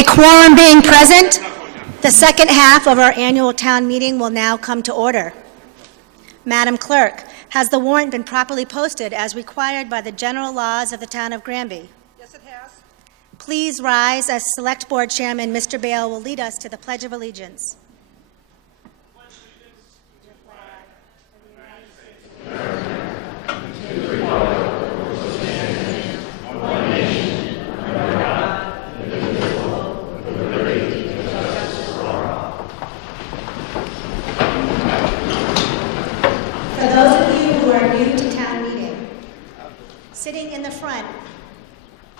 A quorum being present, the second half of our annual town meeting will now come to order. Madam Clerk, has the warrant been properly posted as required by the general laws of the town of Granby? Yes, it has. Please rise as Select Board Chairman Mr. Bale will lead us to the Pledge of Allegiance. For those of you who are new to town meeting, sitting in the front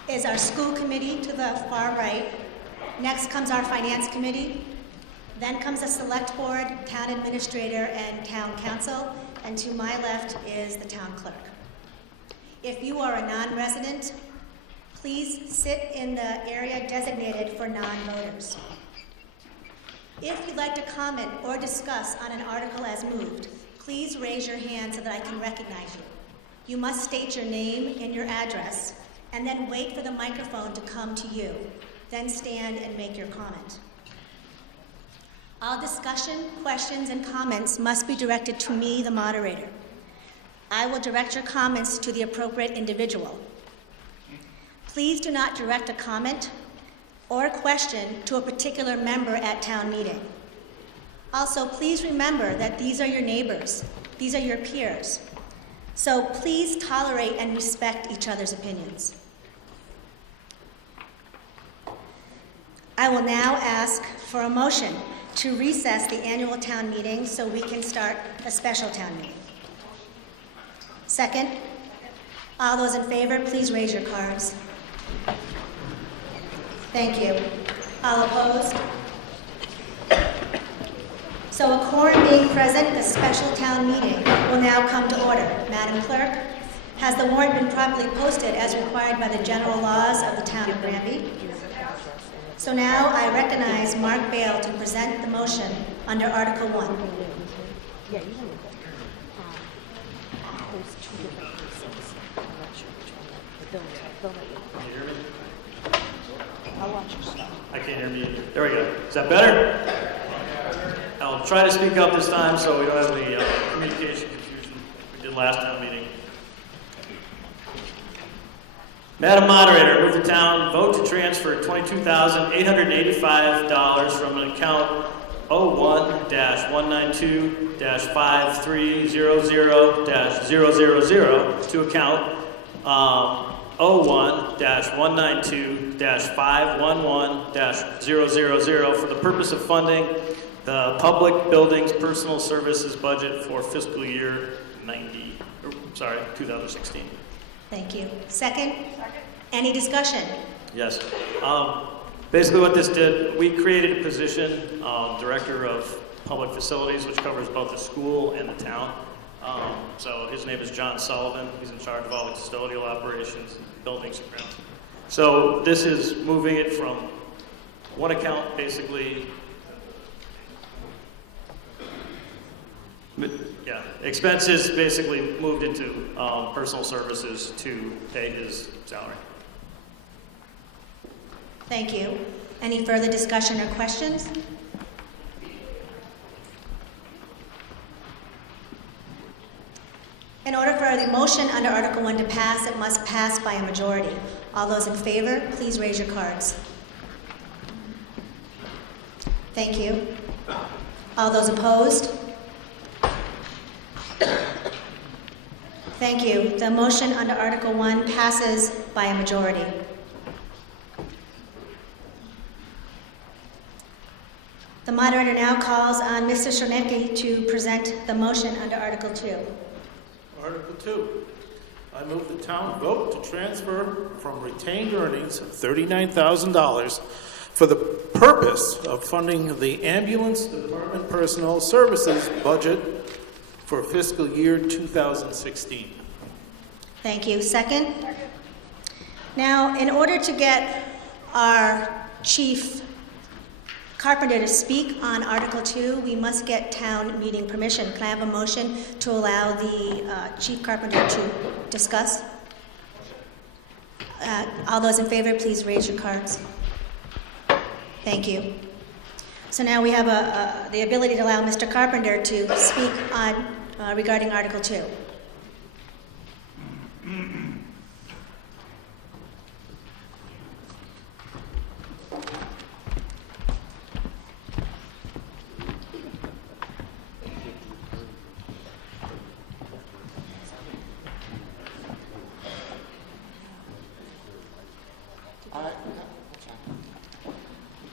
is our school committee to the far right. Next comes our finance committee. Then comes the select board, town administrator, and town council. And to my left is the town clerk. If you are a non-resident, please sit in the area designated for non-voters. If you'd like to comment or discuss on an article as moved, please raise your hand so that I can recognize you. You must state your name and your address, and then wait for the microphone to come to you. Then stand and make your comment. All discussion, questions, and comments must be directed to me, the moderator. I will direct your comments to the appropriate individual. Please do not direct a comment or a question to a particular member at town meeting. Also, please remember that these are your neighbors. These are your peers. So please tolerate and respect each other's opinions. I will now ask for a motion to recess the annual town meeting so we can start a special town meeting. Second? All those in favor, please raise your cards. Thank you. All opposed? So a quorum being present, the special town meeting will now come to order. Madam Clerk, has the warrant been properly posted as required by the general laws of the town of Granby? So now I recognize Mark Bale to present the motion under Article 1. Yeah, you want to post two different places. I'm not sure which one, but they'll let you. Can you hear me? I'll watch your stuff. I can't hear me either. There we go. Is that better? I'll try to speak up this time so we don't have the communication confusion we did last town meeting. Madam Moderator, move the town vote to transfer $22,885 from an account 01-192-5300-000 to account 01-192-511-000 for the purpose of funding the Public Buildings Personal Services budget for fiscal year 2016. Thank you. Second? Any discussion? Yes. Basically what this did, we created a position, Director of Public Facilities, which covers both the school and the town. So his name is John Sullivan. He's in charge of all the custodial operations, buildings and grounds. So this is moving it from one account, basically, yeah, expenses basically moved into personal services to pay his salary. Thank you. Any further discussion or questions? In order for the motion under Article 1 to pass, it must pass by a majority. All those in favor, please raise your cards. Thank you. All those opposed? Thank you. The motion under Article 1 passes by a majority. The moderator now calls on Mr. Chernecki to present the motion under Article 2. Article 2. I move the town vote to transfer from retained earnings of $39,000 for the purpose of funding the Ambulance Department Personnel Services budget for fiscal year 2016. Thank you. Second? Now, in order to get our chief carpenter to speak on Article 2, we must get town meeting permission. Can I have a motion to allow the chief carpenter to discuss? All those in favor, please raise your cards. Thank you. So now we have the ability to allow Mr. Carpenter to speak on regarding Article 2.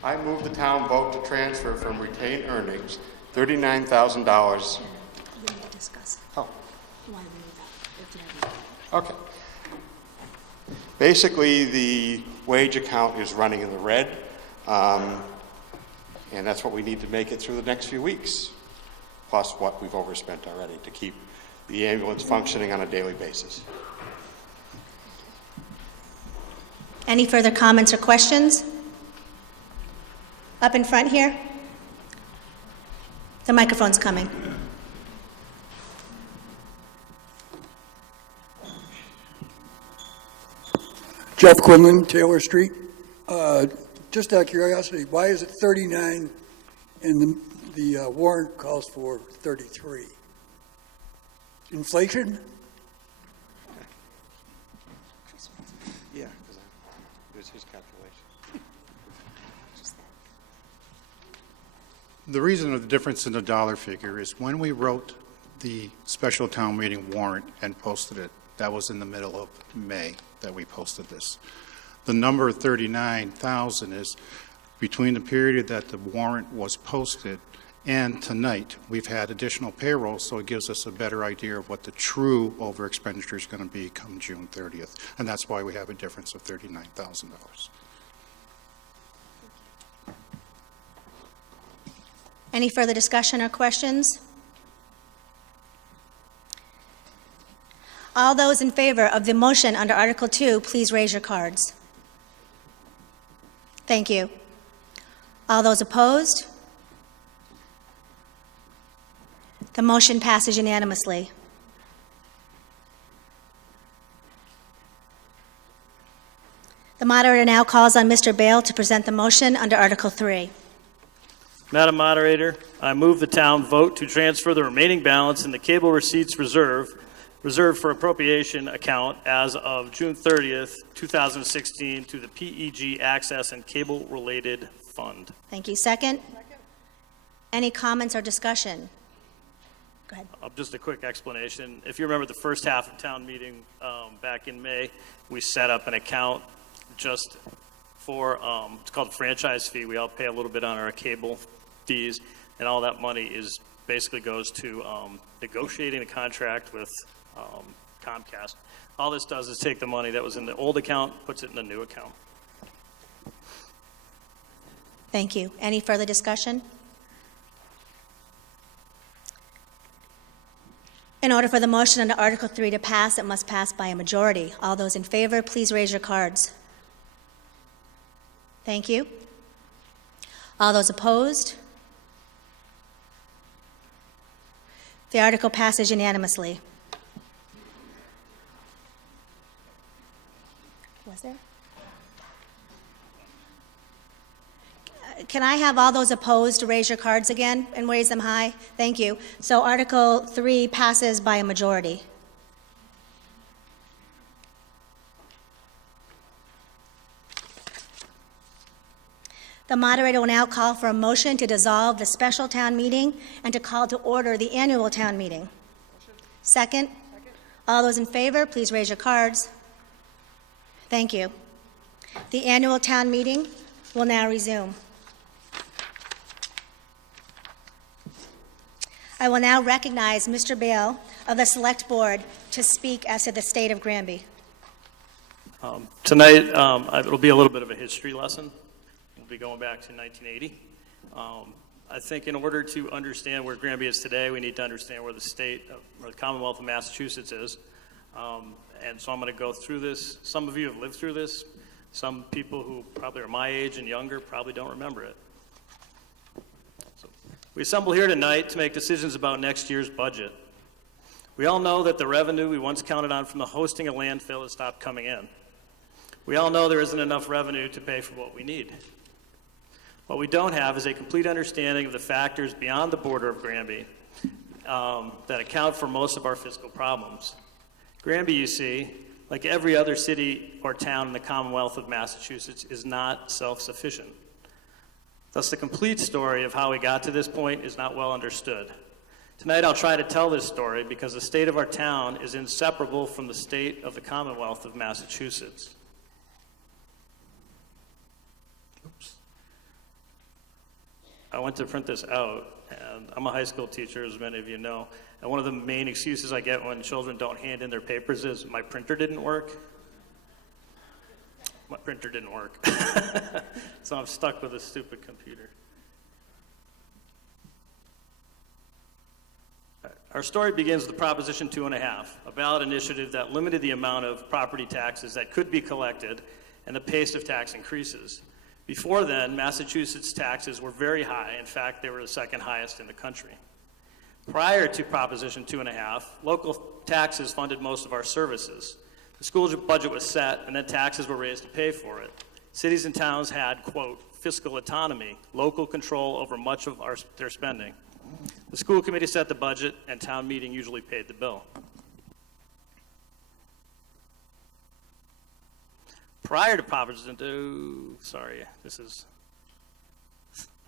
I move the town vote to transfer from retained earnings $39,000. We need to discuss Oh, why we need that. We have to have okay. Basically, the wage account is running in the red, and that's what we need to make it through the next few weeks, plus what we've overspent already to keep the ambulance functioning on a daily basis. Any further comments or questions? Up in front here? The microphone's coming. Jeff Quinlan, Taylor Street. Just out of curiosity, why is it 39 and the warrant calls for 33? Inflation? Yeah, because it was his calculation. The reason of the difference in the dollar figure is when we wrote the special town meeting warrant and posted it, that was in the middle of May that we posted this. The number 39,000 is between the period that the warrant was posted and tonight. We've had additional payroll, so it gives us a better idea of what the true over expenditure is going to be come June 30th. And that's why we have a difference of $39,000. Any further discussion or questions? All those in favor of the motion under Article 2, please raise your cards. Thank you. All those opposed? The motion passes unanimously. The moderator now calls on Mr. Bale to present the motion under Article 3. Madam Moderator, I move the town vote to transfer the remaining balance in the cable receipts reserved for appropriation account as of June 30th, 2016 to the PEG Access and Cable Related Fund. Thank you. Second? Any comments or discussion? Go ahead. Just a quick explanation. If you remember the first half of town meeting back in May, we set up an account just for, it's called franchise fee. We all pay a little bit on our cable fees, and all that money is basically goes to negotiating a contract with Comcast. All this does is take the money that was in the old account, puts it in the new account. Thank you. Any further discussion? In order for the motion under Article 3 to pass, it must pass by a majority. All those in favor, please raise your cards. Thank you. All those opposed? The article passes unanimously. Was there? Can I have all those opposed to raise your cards again and raise them high? Thank you. So Article 3 passes by a majority. The moderator will now call for a motion to dissolve the special town meeting and to call to order the annual town meeting. Second? All those in favor, please raise your cards. Thank you. The annual town meeting will now resume. I will now recognize Mr. Bale of the Select Board to speak as to the state of Granby. Tonight, it'll be a little bit of a history lesson. We'll be going back to 1980. I think in order to understand where Granby is today, we need to understand where the state, or the Commonwealth of Massachusetts is. And so I'm going to go through this. Some of you have lived through this. Some people who probably are my age and younger probably don't remember it. So we assemble here tonight to make decisions about next year's budget. We all know that the revenue we once counted on from the hosting a landfill has stopped coming in. We all know there isn't enough revenue to pay for what we need. What we don't have is a complete understanding of the factors beyond the border of Granby that account for most of our fiscal problems. Granby, you see, like every other city or town in the Commonwealth of Massachusetts, is not self-sufficient. Thus, the complete story of how we got to this point is not well understood. Tonight, I'll try to tell this story because the state of our town is inseparable from the state of the Commonwealth of Massachusetts. Oops. I went to print this out, and I'm a high school teacher, as many of you know, and one of the main excuses I get when children don't hand in their papers is, my printer didn't work. My printer didn't work. So I'm stuck with a stupid computer. Our story begins with Proposition 2.5, a ballot initiative that limited the amount of property taxes that could be collected and the pace of tax increases. Before then, Massachusetts taxes were very high. In fact, they were the second highest in the country. Prior to Proposition 2.5, local taxes funded most of our services. The school budget was set, and then taxes were raised to pay for it. Cities and towns had, quote, fiscal autonomy, local control over much of their spending. The school committee set the budget, and town meeting usually paid the bill. Prior to Proposition 2,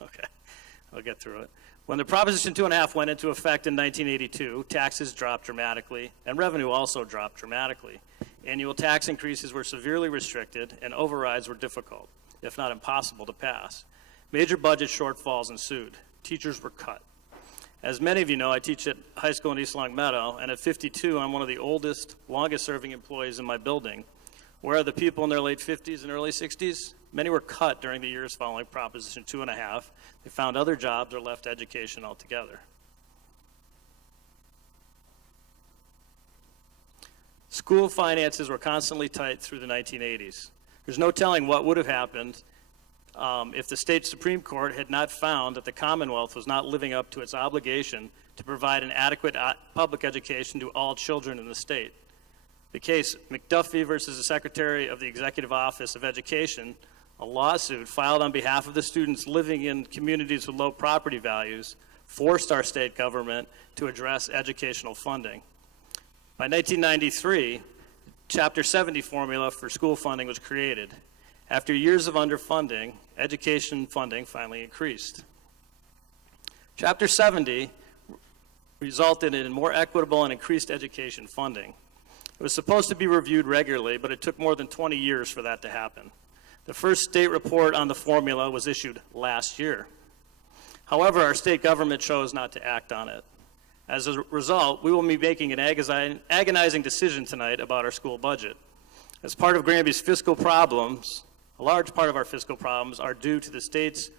okay, I'll get through it. When the Proposition 2.5 went into effect in 1982, taxes dropped dramatically, and revenue also dropped dramatically. Annual tax increases were severely restricted, and overrides were difficult, if not impossible, to pass. Major budget shortfalls ensued. Teachers were cut. As many of you know, I teach at high school in East Long Meadow, and at 52, I'm one of the oldest, longest-serving employees in my building. Where are the people in their late 50s and early 60s? Many were cut during the years following Proposition 2.5. They found other jobs or left education altogether. School finances were constantly tight through the 1980s. There's no telling what would have happened if the state Supreme Court had not found that the Commonwealth was not living up to its obligation to provide an adequate public education to all children in the state. The case McDuffie versus the Secretary of the Executive Office of Education, a lawsuit filed on behalf of the students living in communities with low property values, forced our state government to address educational funding. By 1993, Chapter 70 formula for school funding was created. After years of underfunding, education funding finally increased. Chapter 70 resulted in more equitable and increased education funding. It was supposed to be reviewed regularly, but it took more than 20 years for that to happen. The first state report on the formula was issued last year. However, our state government chose not to act on it. As a result, we will be making an agonizing decision tonight about our school budget. As part of Granby's fiscal problems, a large part of our fiscal problems are due to the state's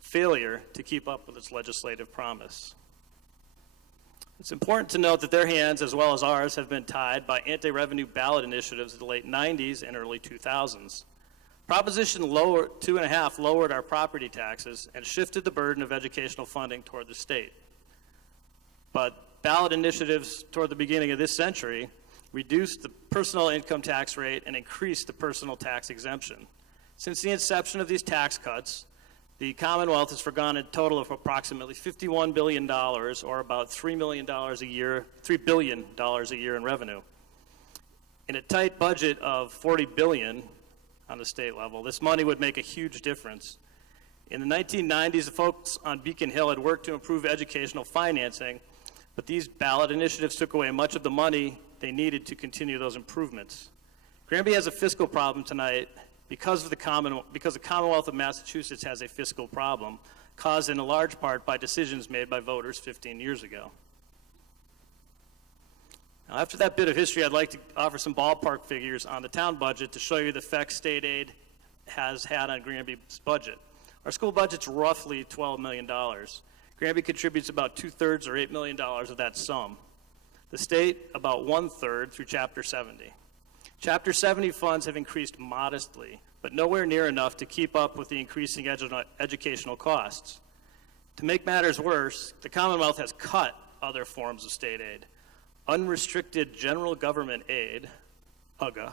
failure to keep up with its legislative promise. It's important to note that their hands, as well as ours, have been tied by anti-revenue ballot initiatives in the late 90s and early 2000s. Proposition 2.5 lowered our property taxes and shifted the burden of educational funding toward the state. But ballot initiatives toward the beginning of this century reduced the personal income tax rate and increased the personal tax exemption. Since the inception of these tax cuts, the Commonwealth has forgone a total of approximately $51 billion, or about $3 billion a year in revenue. In a tight budget of $40 billion on the state level, this money would make a huge difference. In the 1990s, the folks on Beacon Hill had worked to improve educational financing, but these ballot initiatives took away much of the money they needed to continue those improvements. Granby has a fiscal problem tonight because the Commonwealth of Massachusetts has a fiscal problem, caused in a large part by decisions made by voters 15 years ago. Now, after that bit of history, I'd like to offer some ballpark figures on the town budget to show you the effect state aid has had on Granby's budget. Our school budget's roughly $12 million. Granby contributes about 2/3 or $8 million of that sum. The state, about 1/3 through Chapter 70. Chapter 70 funds have increased modestly, but nowhere near enough to keep up with the increasing educational costs. To make matters worse, the Commonwealth has cut other forms of state aid. Unrestricted general government aid, UGA,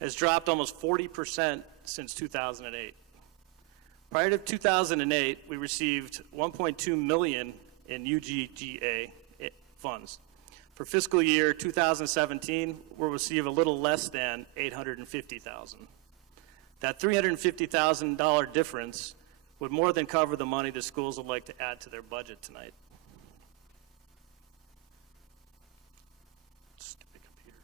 has dropped almost 40% since 2008. Prior to 2008, we received $1.2 million in UGGA funds. For fiscal year 2017, we'll receive a little less than $850,000. That $350,000 difference would more than cover the money the schools would like to add to their budget tonight. Stupid computer.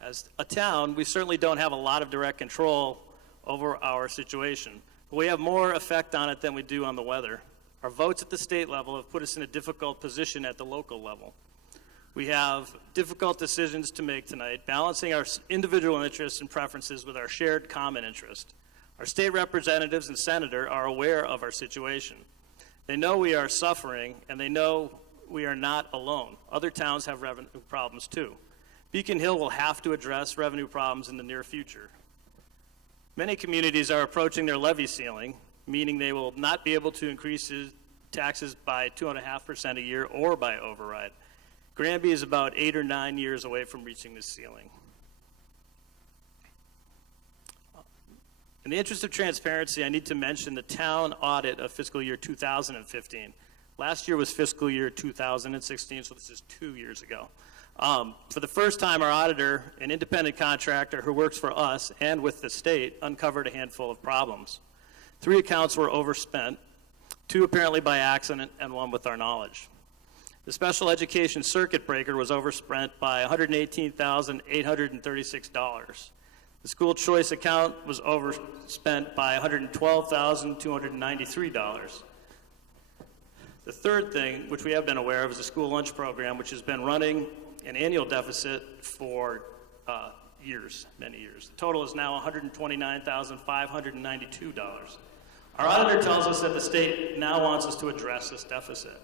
As a town, we certainly don't have a lot of direct control over our situation, but we have more effect on it than we do on the weather. Our votes at the state level have put us in a difficult position at the local level. We have difficult decisions to make tonight, balancing our individual interests and preferences with our shared common interest. Our state representatives and senator are aware of our situation. They know we are suffering, and they know we are not alone. Other towns have revenue problems too. Beacon Hill will have to address revenue problems in the near future. Many communities are approaching their levy ceiling, meaning they will not be able to increase taxes by 2.5% a year or by override. Granby is about 8 or 9 years away from reaching this ceiling. In the interest of transparency, I need to mention the town audit of fiscal year 2015. Last year was fiscal year 2016, so this is 2 years ago. For the first time, our auditor, an independent contractor who works for us and with the state, uncovered a handful of problems. 3 accounts were overspent, 2 apparently by accident, and 1 with our knowledge. The special education circuit breaker was overspent by $118,836. The school choice account was overspent by $112,293. The third thing, which we have been aware of, is the school lunch program, which has been running an annual deficit for years, many years. The total is now $129,592. Our auditor tells us that the state now wants us to address this deficit.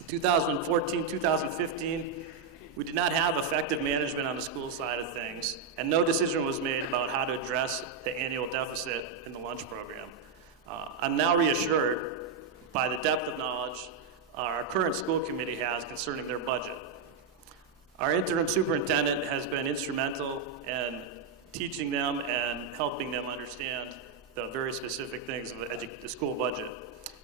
In 2014, 2015, we did not have effective management on the school side of things, and no decision was made about how to address the annual deficit in the lunch program. I'm now reassured by the depth of knowledge our current school committee has concerning their budget. Our interim superintendent has been instrumental in teaching them and helping them understand the very specific things of the school budget.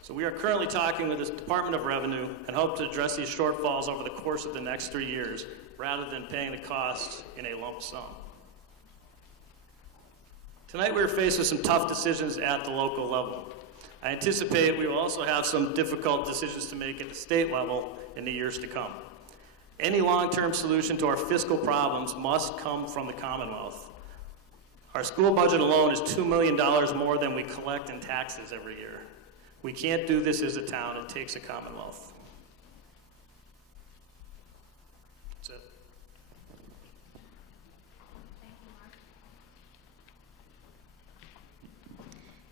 So we are currently talking with the Department of Revenue and hope to address these shortfalls over the course of the next 3 years, rather than paying the cost in a lump sum. Tonight we are faced with some tough decisions at the local level. I anticipate we will also have some difficult decisions to make at the state level in the years to come. Any long-term solution to our fiscal problems must come from the Commonwealth. Our school budget alone is $2 million more than we collect in taxes every year. We can't do this as a town. It takes a Commonwealth. That's it.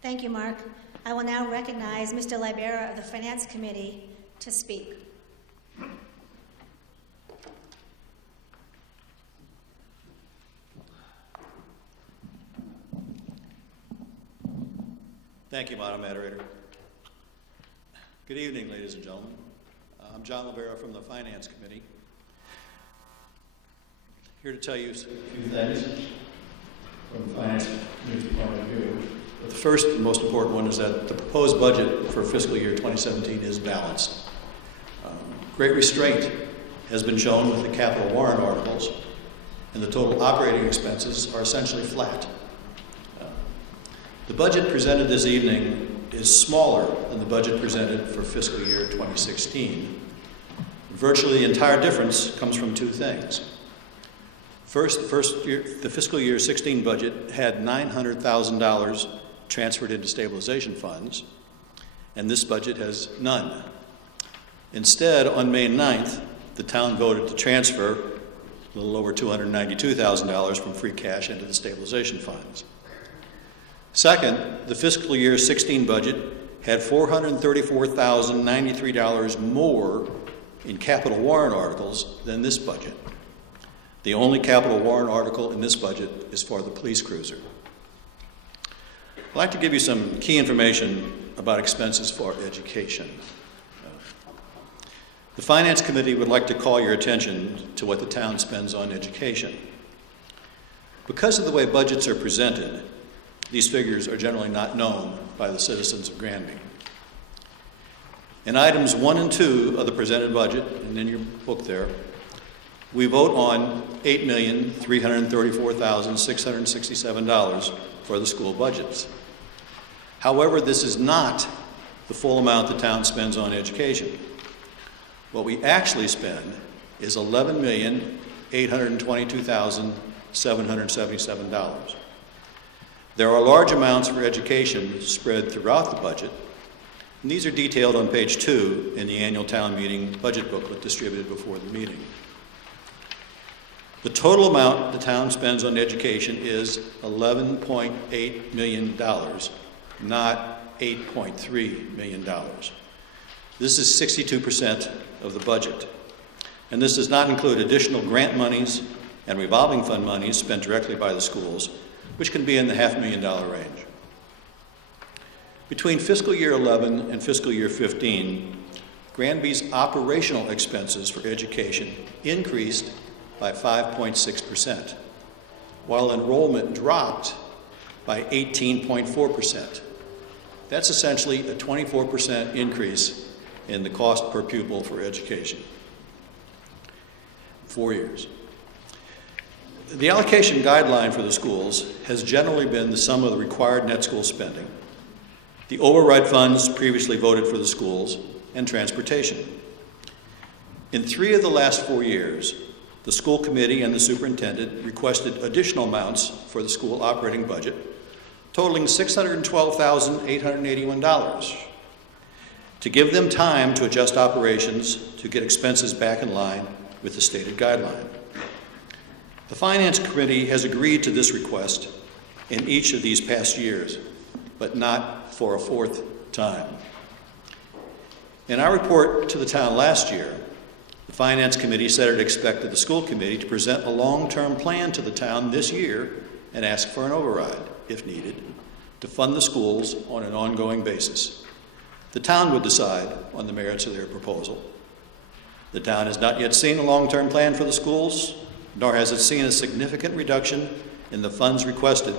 Thank you, Mark. I will now recognize Mr. Libera of the Finance Committee to speak. Thank you, Madam Moderator. Good evening, ladies and gentlemen. I'm John Libera from the Finance Committee. Here to tell you a few things from the Finance Committee's point of view. But the first and most important one is that the proposed budget for fiscal year 2017 is balanced. Great restraint has been shown with the capital warrant articles, and the total operating expenses are essentially flat. The budget presented this evening is smaller than the budget presented for fiscal year 2016. Virtually the entire difference comes from 2 things. First, the fiscal year 16 budget had $900,000 transferred into stabilization funds, and this budget has none. Instead, on May 9th, the town voted to transfer a little over $292,000 from free cash into the stabilization funds. Second, the fiscal year 16 budget had $434,093 more in capital warrant articles than this budget. The only capital warrant article in this budget is for the police cruiser. I'd like to give you some key information about expenses for education. The Finance Committee would like to call your attention to what the town spends on education. Because of the way budgets are presented, these figures are generally not known by the citizens of Granby. In items 1 and 2 of the presented budget, and in your book there, we vote on $8,334,667 for the school budgets. However, this is not the full amount the town spends on education. What we actually spend is $11,822,777. There are large amounts for education spread throughout the budget, and these are detailed on page 2 in the annual town meeting budget booklet distributed before the meeting. The total amount the town spends on education is $11.8 million, not $8.3 million. This is 62% of the budget. And this does not include additional grant monies and revolving fund monies spent directly by the schools, which can be in the $500,000 range. Between fiscal year 11 and fiscal year 15, Granby's operational expenses for education increased by 5.6%, while enrollment dropped by 18.4%. That's essentially a 24% increase in the cost per pupil for education. 4 years. The allocation guideline for the schools has generally been the sum of the required net school spending, the override funds previously voted for the schools, and transportation. In 3 of the last 4 years, the school committee and the superintendent requested additional amounts for the school operating budget, totaling $612,881, to give them time to adjust operations to get expenses back in line with the stated guideline. The Finance Committee has agreed to this request in each of these past years, but not for a 4th time. In our report to the town last year, the Finance Committee said it expected the school committee to present a long-term plan to the town this year and ask for an override, if needed, to fund the schools on an ongoing basis. The town would decide on the merits of their proposal. The town has not yet seen a long-term plan for the schools, nor has it seen a significant reduction in the funds requested,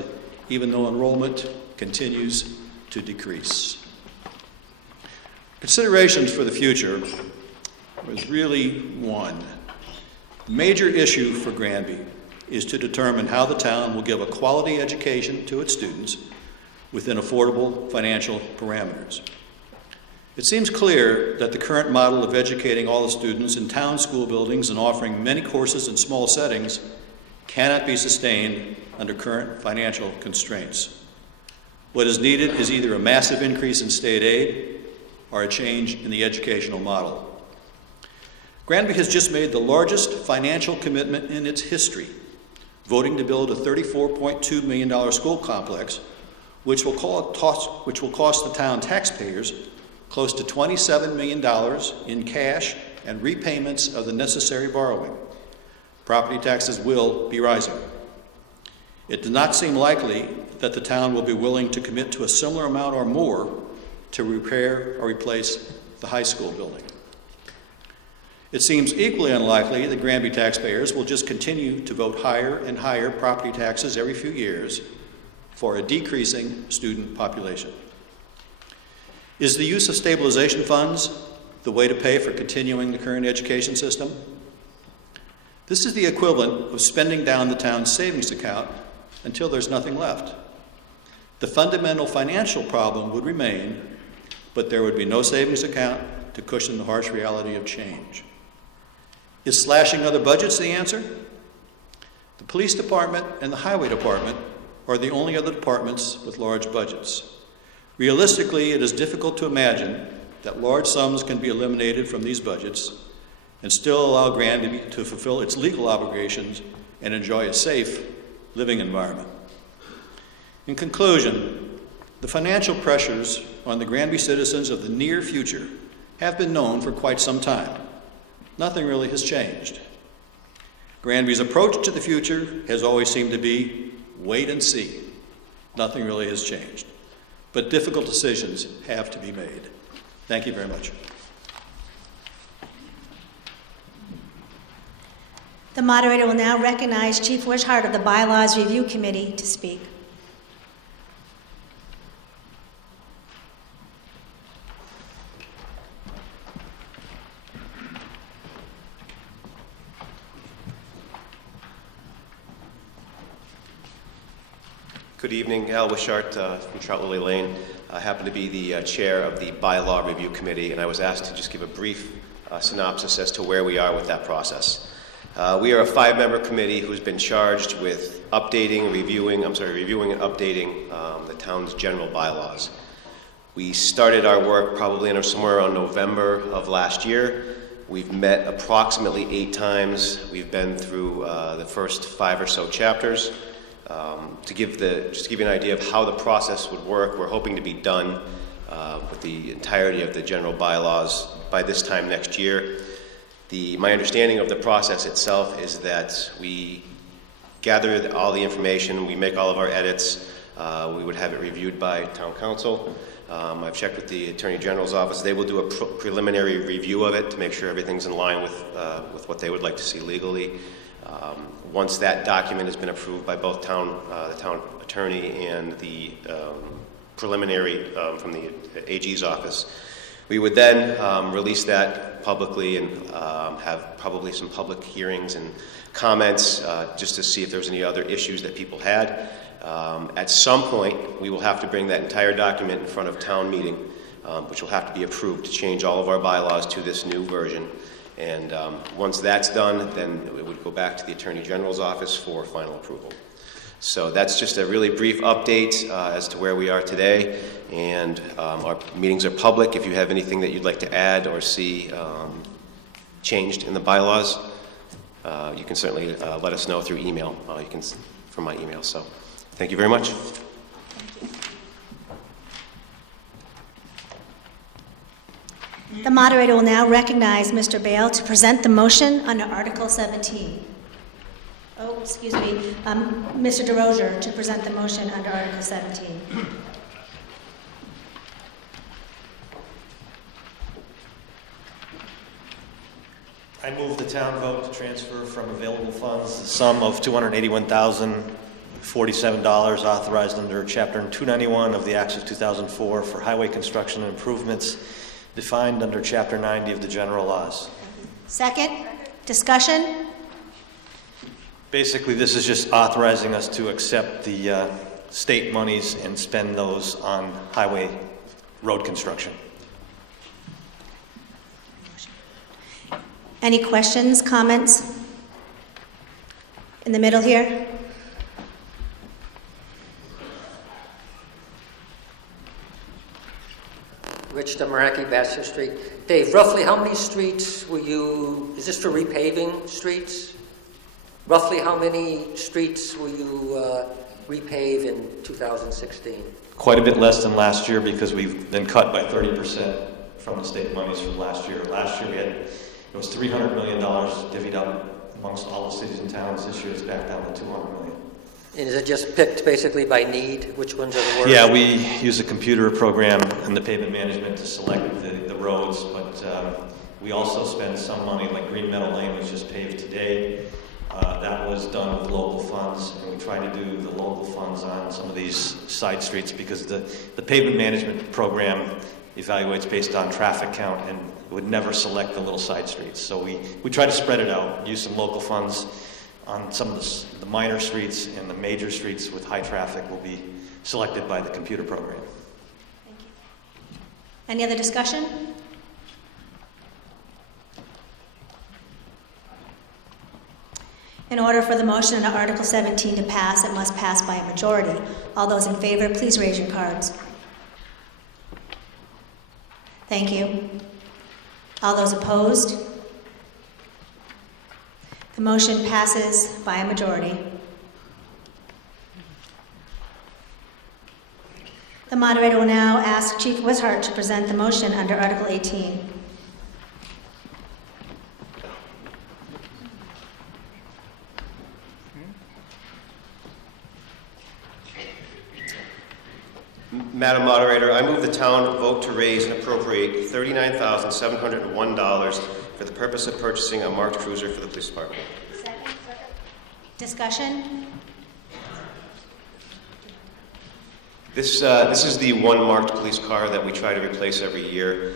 even though enrollment continues to decrease. Considerations for the future was really one. The major issue for Granby is to determine how the town will give a quality education to its students within affordable financial parameters. It seems clear that the current model of educating all the students in town school buildings and offering many courses in small settings cannot be sustained under current financial constraints. What is needed is either a massive increase in state aid or a change in the educational model. Granby has just made the largest financial commitment in its history, voting to build a $34.2 million school complex, which will cost the town taxpayers close to $27 million in cash and repayments of the necessary borrowing. Property taxes will be rising. It does not seem likely that the town will be willing to commit to a similar amount or more to repair or replace the high school building. It seems equally unlikely that Granby taxpayers will just continue to vote higher and higher property taxes every few years for a decreasing student population. Is the use of stabilization funds the way to pay for continuing the current education system? This is the equivalent of spending down the town's savings account until there's nothing left. The fundamental financial problem would remain, but there would be no savings account to cushion the harsh reality of change. Is slashing other budgets the answer? The police department and the highway department are the only other departments with large budgets. Realistically, it is difficult to imagine that large sums can be eliminated from these budgets and still allow Granby to fulfill its legal obligations and enjoy a safe living environment. In conclusion, the financial pressures on the Granby citizens of the near future have been known for quite some time. Nothing really has changed. Granby's approach to the future has always seemed to be wait and see. Nothing really has changed. But difficult decisions have to be made. Thank you very much. The moderator will now recognize Chief Wishart of the Bylaws Review Committee to speak. Good evening, Al Wishart from Trout Lily Lane. I happen to be the chair of the Bylaw Review Committee, and I was asked to just give a brief synopsis as to where we are with that process. We are a 5-member committee who's been charged with reviewing and updating the town's general bylaws. We started our work probably somewhere around November of last year. We've met approximately 8 times. We've been through the first 5 or so chapters. To give you an idea of how the process would work, we're hoping to be done with the entirety of the general bylaws by this time next year. My understanding of the process itself is that we gather all the information, we make all of our edits, we would have it reviewed by town council. I've checked with the Attorney General's office. They will do a preliminary review of it to make sure everything's in line with what they would like to see legally. Once that document has been approved by both the town attorney and the preliminary from the AG's office, we would then release that publicly and have probably some public hearings and comments just to see if there's any other issues that people had. At some point, we will have to bring that entire document in front of town meeting, which will have to be approved to change all of our bylaws to this new version. And once that's done, then it would go back to the Attorney General's office for final approval. So that's just a really brief update as to where we are today. And our meetings are public. If you have anything that you'd like to add or see changed in the bylaws, you can certainly let us know through email. From my email. So thank you very much. The moderator will now recognize Mr. Bale to present the motion under Article 17. Oh, excuse me, Mr. DeRozier to present the motion under Article 17. I move the town vote to transfer from available funds the sum of $281,047 authorized under Chapter 291 of the Acts of 2004 for highway construction and improvements defined under Chapter 90 of the general laws. Second, discussion? Basically, this is just authorizing us to accept the state monies and spend those on highway road construction. Any questions, comments? In the middle here? Rich Demaraki, Bassett Street. Dave, roughly how many streets is this for repaving streets? Roughly how many streets will you repave in 2016? Quite a bit less than last year because we've been cut by 30% from the state monies from last year. Last year it was $300 million divvied up amongst all the cities and towns. This year it's back down to $200 million. And is it just picked basically by need? Which ones are the worst? Yeah, we use a computer program in the pavement management to select the roads, but we also spend some money, like Green Meadow Lane was just paved today. That was done with local funds, and we try to do the local funds on some of these side streets because the pavement management program evaluates based on traffic count and would never select the little side streets. So we try to spread it out, use some local funds on some of the minor streets, and the major streets with high traffic will be selected by the computer program. Thank you. Any other discussion? In order for the motion under Article 17 to pass, it must pass by a majority. All those in favor, please raise your cards. Thank you. All those opposed? The motion passes by a majority. The moderator will now ask Chief Wishart to present the motion under Article 18. Madam Moderator, I move the town vote to raise and appropriate $39,701 for the purpose of purchasing a marked cruiser for the police department. Second. Discussion? This is the one marked police car that we try to replace every year.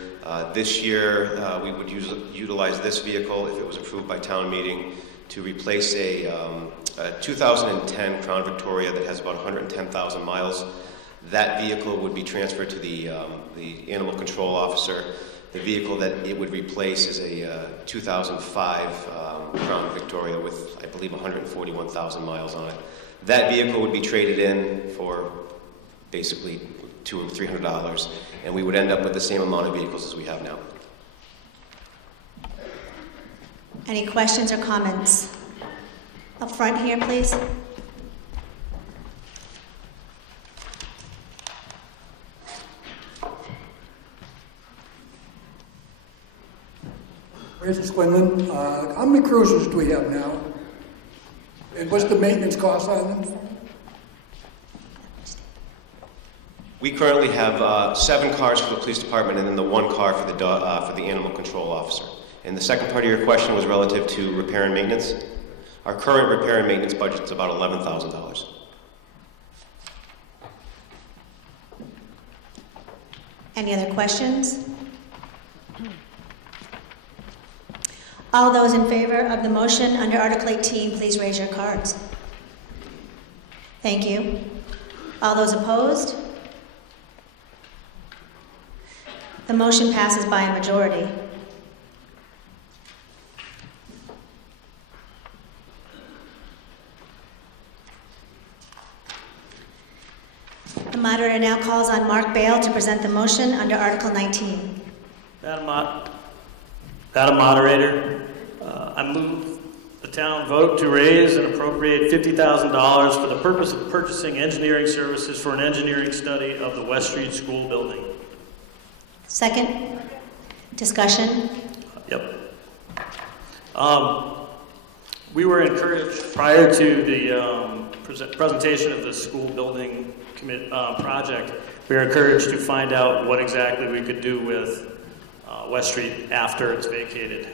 This year, we would utilize this vehicle, if it was approved by town meeting, to replace a 2010 Crown Victoria that has about 110,000 miles. That vehicle would be transferred to the animal control officer. The vehicle that it would replace is a 2005 Crown Victoria with, I believe, 141,000 miles on it. That vehicle would be traded in for basically $200 or $300, and we would end up with the same amount of vehicles as we have now. Any questions or comments? Up front here, please. Francis Quinlan, how many cruisers do we have now? And what's the maintenance cost on them? We currently have 7 cars for the police department and then the 1 car for the animal control officer. And the second part of your question was relative to repair and maintenance. Our current repair and maintenance budget is about $11,000. Any other questions? All those in favor of the motion under Article 18, please raise your cards. Thank you. All those opposed? The motion passes by a majority. The moderator now calls on Mark Bale to present the motion under Article 19. Madam Moderator, I move the town vote to raise and appropriate $50,000 for the purpose of purchasing engineering services for an engineering study of the West Street School building. Second. Discussion. Yep. We were encouraged prior to the presentation of the school building project, we were encouraged to find out what exactly we could do with West Street after it's vacated.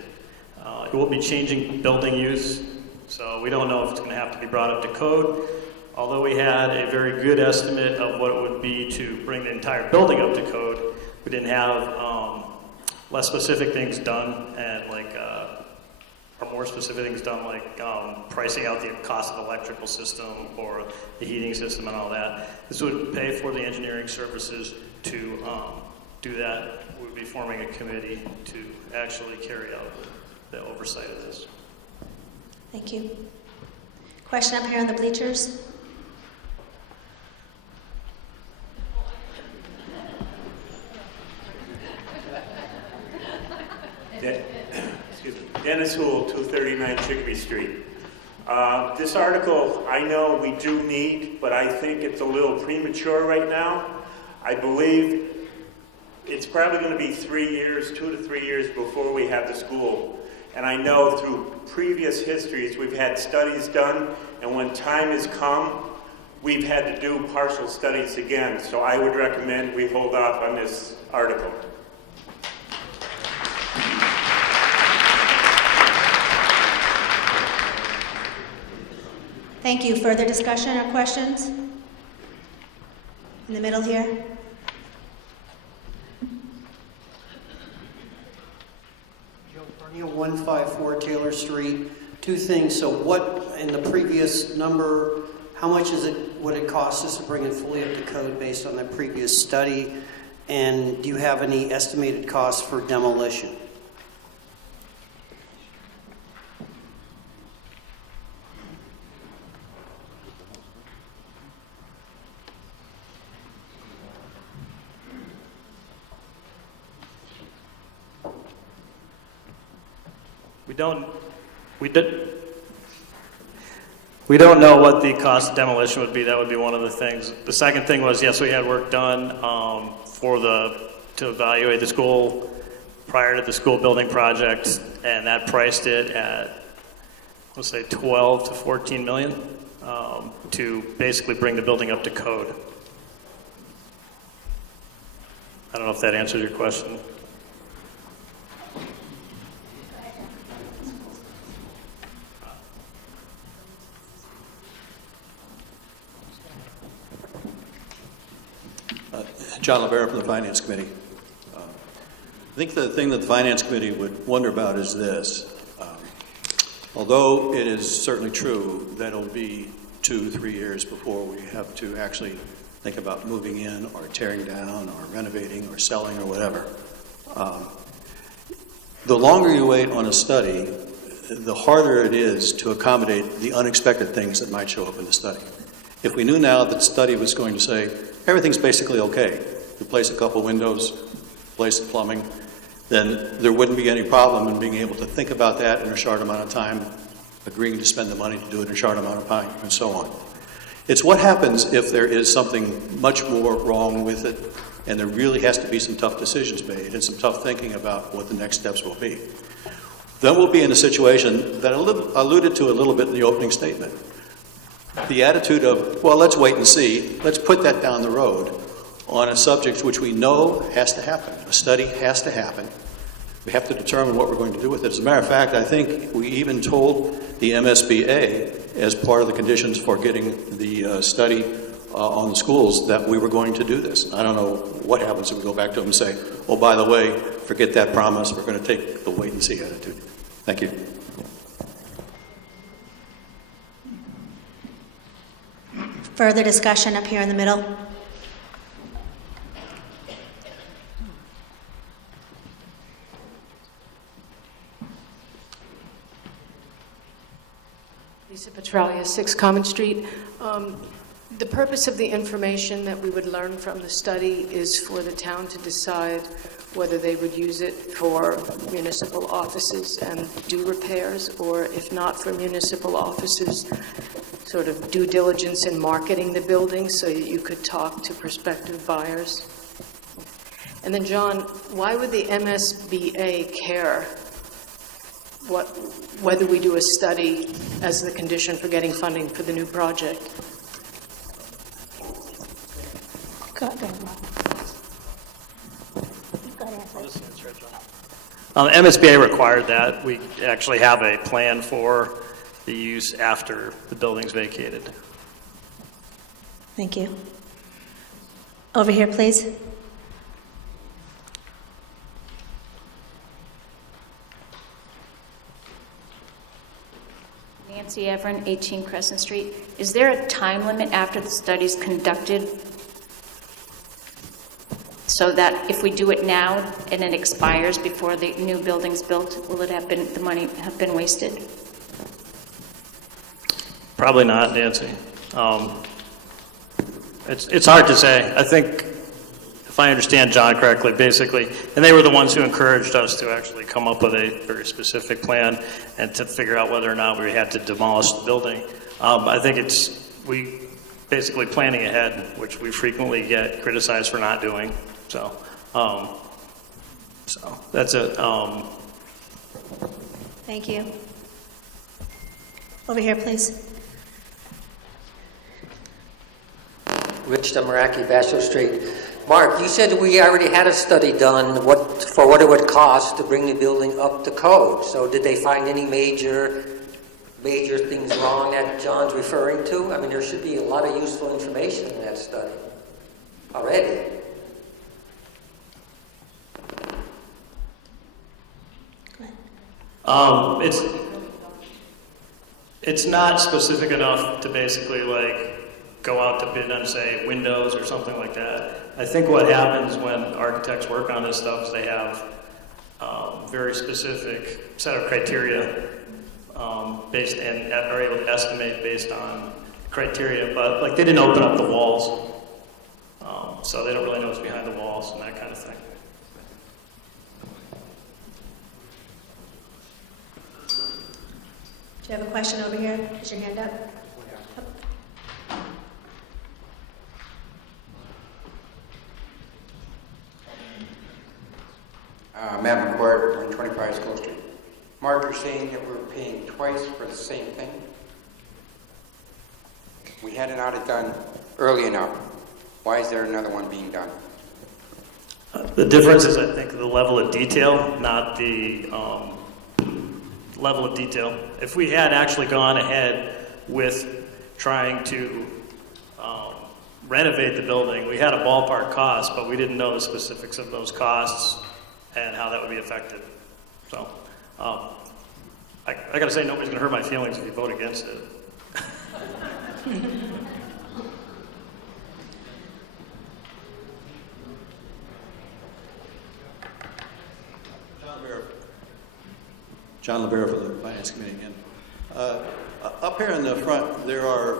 It will be changing building use, so we don't know if it's going to have to be brought up to code. Although we had a very good estimate of what it would be to bring the entire building up to code, we didn't have less specific things done and or more specific things done, like pricing out the cost of the electrical system or the heating system and all that. This would pay for the engineering services to do that. We would be forming a committee to actually carry out the oversight of this. Thank you. Question up here on the bleachers. Dennis Houle, 239 Chicory Street. This article, I know we do need, but I think it's a little premature right now. I believe it's probably going to be 3 years, 2 to 3 years before we have the school. And I know through previous histories, we've had studies done, and when time has come, we've had to do partial studies again. So I would recommend we hold off on this article. Thank you. Further discussion or questions? In the middle here. Joe Pernia, 154 Taylor Street. 2 things. So what, in the previous number, how much would it cost us to bring it fully up to code based on the previous study? And do you have any estimated costs for demolition? We don't know what the cost of demolition would be. That would be one of the things. The second thing was, yes, we had work done to evaluate the school prior to the school building project, and that priced it at, let's say, 12 to 14 million to basically bring the building up to code. I don't know if that answers your question. John Libera from the Finance Committee. I think the thing that the Finance Committee would wonder about is this. Although it is certainly true that it'll be 2-3 years before we have to actually think about moving in or tearing down or renovating or selling or whatever, the longer you wait on a study, the harder it is to accommodate the unexpected things that might show up in the study. If we knew now that the study was going to say, everything's basically okay, replace a couple windows, replace the plumbing, then there wouldn't be any problem in being able to think about that in a short amount of time, agreeing to spend the money to do it in a short amount of time, and so on. It's what happens if there is something much more wrong with it, and there really has to be some tough decisions made and some tough thinking about what the next steps will be. Then we'll be in a situation that I alluded to a little bit in the opening statement. The attitude of, well, let's wait and see, let's put that down the road on a subject which we know has to happen. A study has to happen. We have to determine what we're going to do with it. As a matter of fact, I think we even told the MSBA as part of the conditions for getting the study on the schools that we were going to do this. I don't know what happens if we go back to them and say, oh, by the way, forget that promise, we're going to take the wait and see attitude. Thank you. Further discussion up here in the middle? Lisa Petralia, 6 Common Street. The purpose of the information that we would learn from the study is for the town to decide whether they would use it for municipal offices and do repairs, or if not for municipal offices, sort of due diligence in marketing the building so that you could talk to prospective buyers. And then, John, why would the MSBA care whether we do a study as the condition for getting funding for the new project? Go ahead, MSBA required that. We actually have a plan for the use after the building's vacated. Thank you. Over here, please. Nancy Everin, 18 Crescent Street. Is there a time limit after the study's conducted so that if we do it now and it expires before the new building's built, will it have been, the money have been wasted? Probably not, Nancy. It's hard to say. I think, if I understand John correctly, basically, and they were the ones who encouraged us to actually come up with a very specific plan and to figure out whether or not we had to demolish the building. I think we basically planning ahead, which we frequently get criticized for not doing. So that's it. Thank you. Over here, please. Rich Demaraki, Basho Street. Mark, you said we already had a study done for what it would cost to bring the building up to code. So did they find any major things wrong that John's referring to? I mean, there should be a lot of useful information in that study already. It's not specific enough to basically like go out to bid on, say, windows or something like that. I think what happens when architects work on this stuff is they have very specific set of criteria based and are able to estimate based on criteria, but like they didn't open up the walls, so they don't really know what's behind the walls and that kind of thing. Do you have a question over here? Is your hand up? Matt McCoy, 125 School Street. Mark, you're saying that we're paying twice for the same thing? We had an audit done early enough. Why is there another one being done? The difference is, I think, the level of detail, not the level of detail. If we had actually gone ahead with trying to renovate the building. We had a ballpark cost, but we didn't know the specifics of those costs and how that would be affected. So, I gotta say, nobody's gonna hurt my feelings if you vote against it. John LaBera for the Finance Committee again. Up here in the front, there are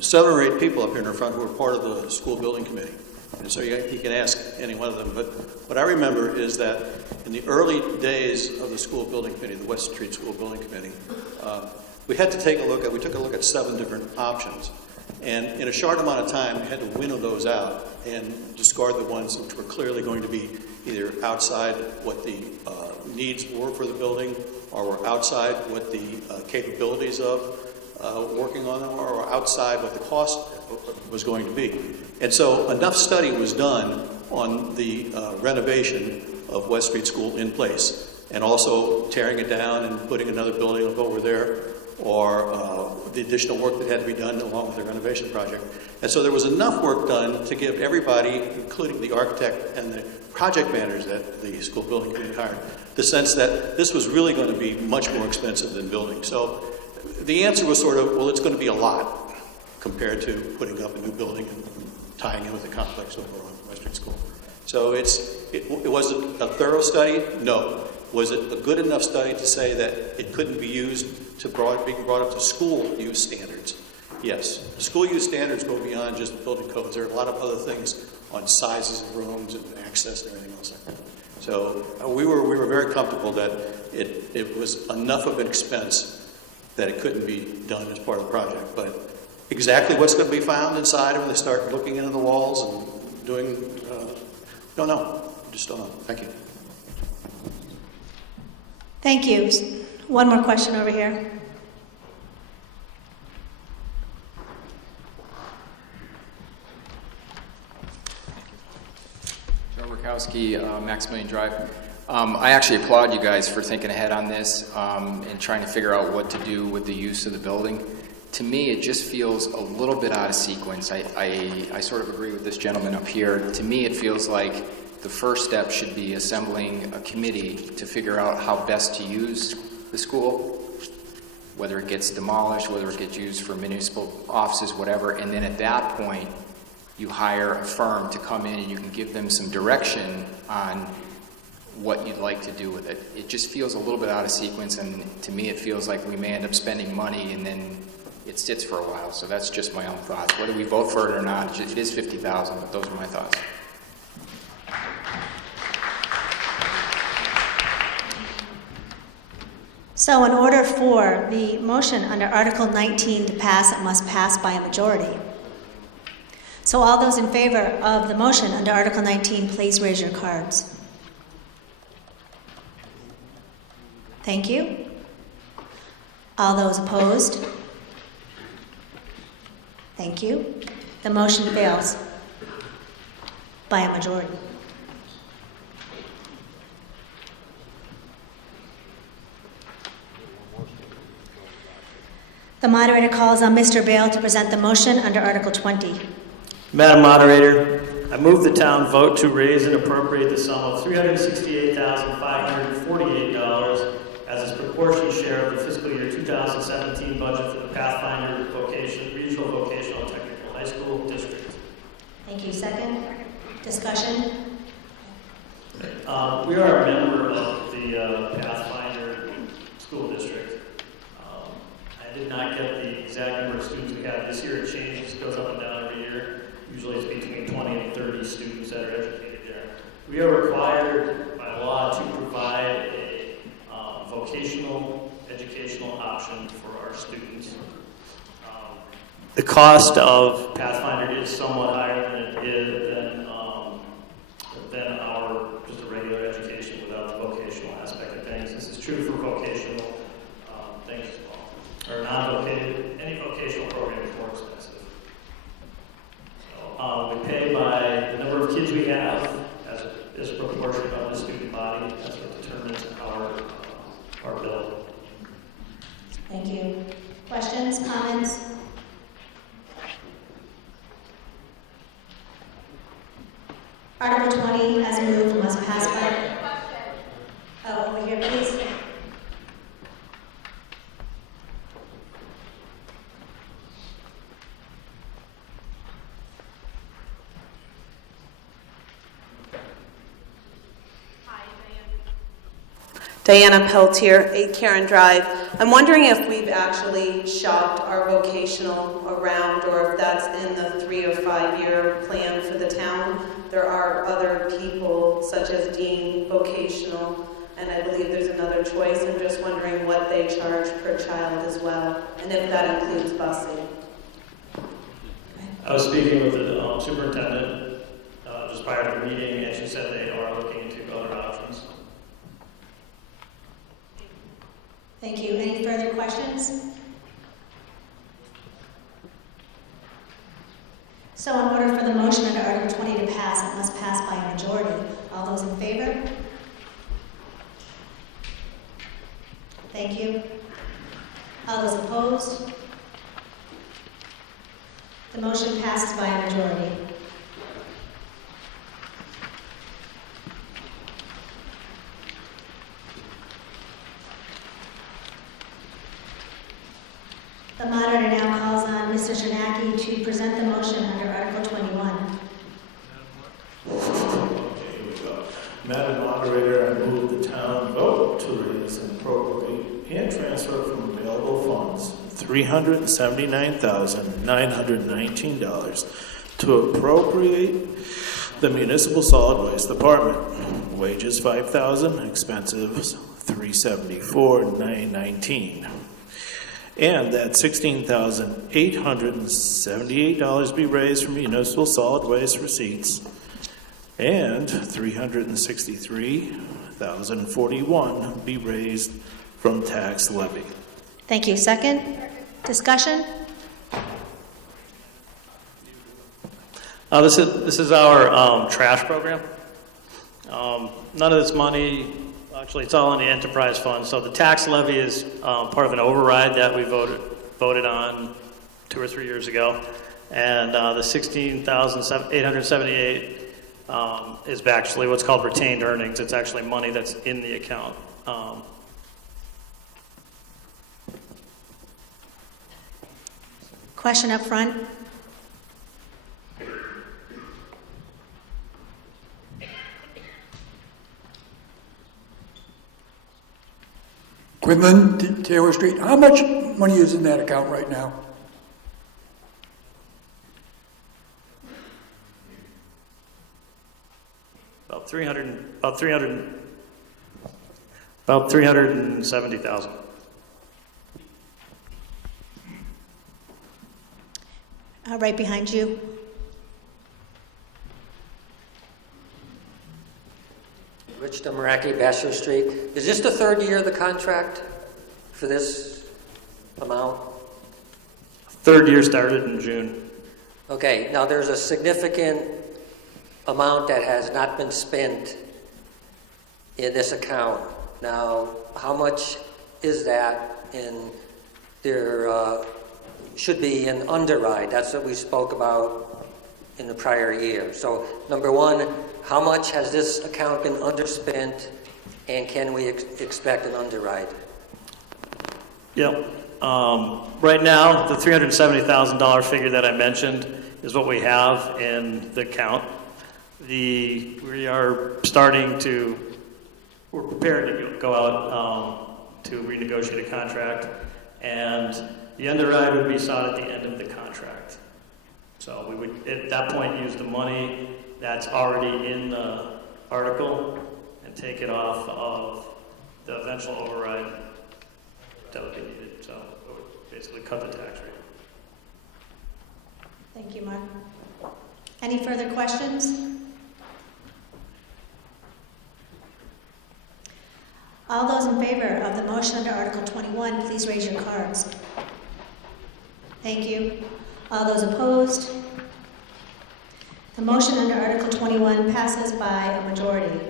7 or 8 people up here in the front who are part of the school building committee. And so you can ask any one of them. But what I remember is that in the early days of the school building committee, the West Street School Building Committee, we took a look at 7 different options. And in a short amount of time, we had to winnow those out and discard the ones which were clearly going to be either outside what the needs were for the building, or were outside what the capabilities of working on them, or outside what the cost was going to be. And so enough study was done on the renovation of West Street School in place, and also tearing it down and putting another building up over there, or the additional work that had to be done along with the renovation project. And so there was enough work done to give everybody, including the architect and the project managers that the school building committee hired, the sense that this was really going to be much more expensive than building. So the answer was sort of, well, it's going to be a lot compared to putting up a new building and tying in with the complex over on West Street School. So it was a thorough study? No. Was it a good enough study to say that it couldn't be used to be brought up to school use standards? Yes. School use standards go beyond just building codes. There are a lot of other things on sizes of rooms and access and everything else like that. So we were very comfortable that it was enough of an expense that it couldn't be done as part of the project. But exactly what's going to be found inside when they start looking into the walls and doing, don't know. Just don't know. Thank you. Thank you. One more question over here. Joe Rakowski, Maximilian Drive. I actually applaud you guys for thinking ahead on this and trying to figure out what to do with the use of the building. To me, it just feels a little bit out of sequence. I sort of agree with this gentleman up here. To me, it feels like the first step should be assembling a committee to figure out how best to use the school, whether it gets demolished, whether it gets used for municipal offices, whatever, and then at that point, you hire a firm to come in and you can give them some direction on what you'd like to do with it. It just feels a little bit out of sequence, and to me it feels like we may end up spending money and then it sits for a while. So that's just my own thoughts. Whether we vote for it or not, it is $50,000, but those are my thoughts. So in order for the motion under Article 19 to pass, it must pass by a majority. So all those in favor of the motion under Article 19, please raise your cards. Thank you. All those opposed? Thank you. The motion fails by a majority. The moderator calls on Mr. Bale to present the motion under Article 20. Madam Moderator, I move the town vote to raise and appropriate the sum of $368,548 as its proportionate share of the fiscal year 2017 budget for the Pathfinder Regional Vocational Technical High School District. Thank you. Second? Discussion? We are a member of the Pathfinder School District. I did not get the exact number of students we have. This year it changes, goes up and down every year. Usually it's between 20 and 30 students that are educated there. We are required by law to provide a vocational educational option for our students. The cost of Pathfinder is somewhat higher than our just a regular education without the vocational aspect of things. This is true for vocational things as well. Or non-vocational, any vocational program is more expensive. So we pay by the number of kids we have as a proportion of the student body. That's what determines our bill. Thank you. Questions, comments? Diana Peltier, 8 Karen Drive. I'm wondering if we've actually shopped our vocational around, or if that's in the 3 or 5 year plan for the town. There are other people, such as Dean Vocational, and I believe there's another choice. I'm just wondering what they charge per child as well, and if that includes busing. I was speaking with the superintendent just prior to the meeting, and she said they are looking into other options. Thank you. Any further questions? So in order for the motion under Article 20 to pass, it must pass by a majority. All those in favor? Thank you. All those opposed? The motion passes by a majority. The moderator now calls on Mr. Shanaki to present the motion under Article 21. Okay, here we go. Madam Moderator, I move the town vote to raise and appropriate and transfer from available funds $379,919 to appropriate the Municipal Solid Waste Department. Wages $5,000, expenses $374,919. And that $16,878 be raised from municipal solid waste receipts, and $363,041 be raised from tax levy. Thank you. Second? Discussion? This is our trash program. None of this money, actually, it's all in the enterprise fund. So the tax levy is part of an override that we voted on 2 or 3 years ago, and the $16,878 is actually what's called retained earnings. It's actually money that's in the account. Question up front. Quinlan, Taylor Street, how much money is in that account right now? About 370,000. Right behind you. Rich Demaraki, Bachelor Street. Is this the 3rd year of the contract for this amount? 3rd year started in June. Okay, now there's a significant amount that has not been spent in this account. Now, how much is that? And there should be an underride. That's what we spoke about in the prior year. So, number one, how much has this account been underspent, and can we expect an underride? Yep. Right now, the $370,000 figure that I mentioned is what we have in the account. We are we're prepared to go out to renegotiate a contract, and the underride would be sought at the end of the contract. So we would, at that point, use the money that's already in the article and take it off of the eventual override that would be needed. So it would basically cut the tax rate. Thank you, Mark. Any further questions? All those in favor of the motion under Article 21, please raise your cards. Thank you. All those opposed? The motion under Article 21 passes by a majority.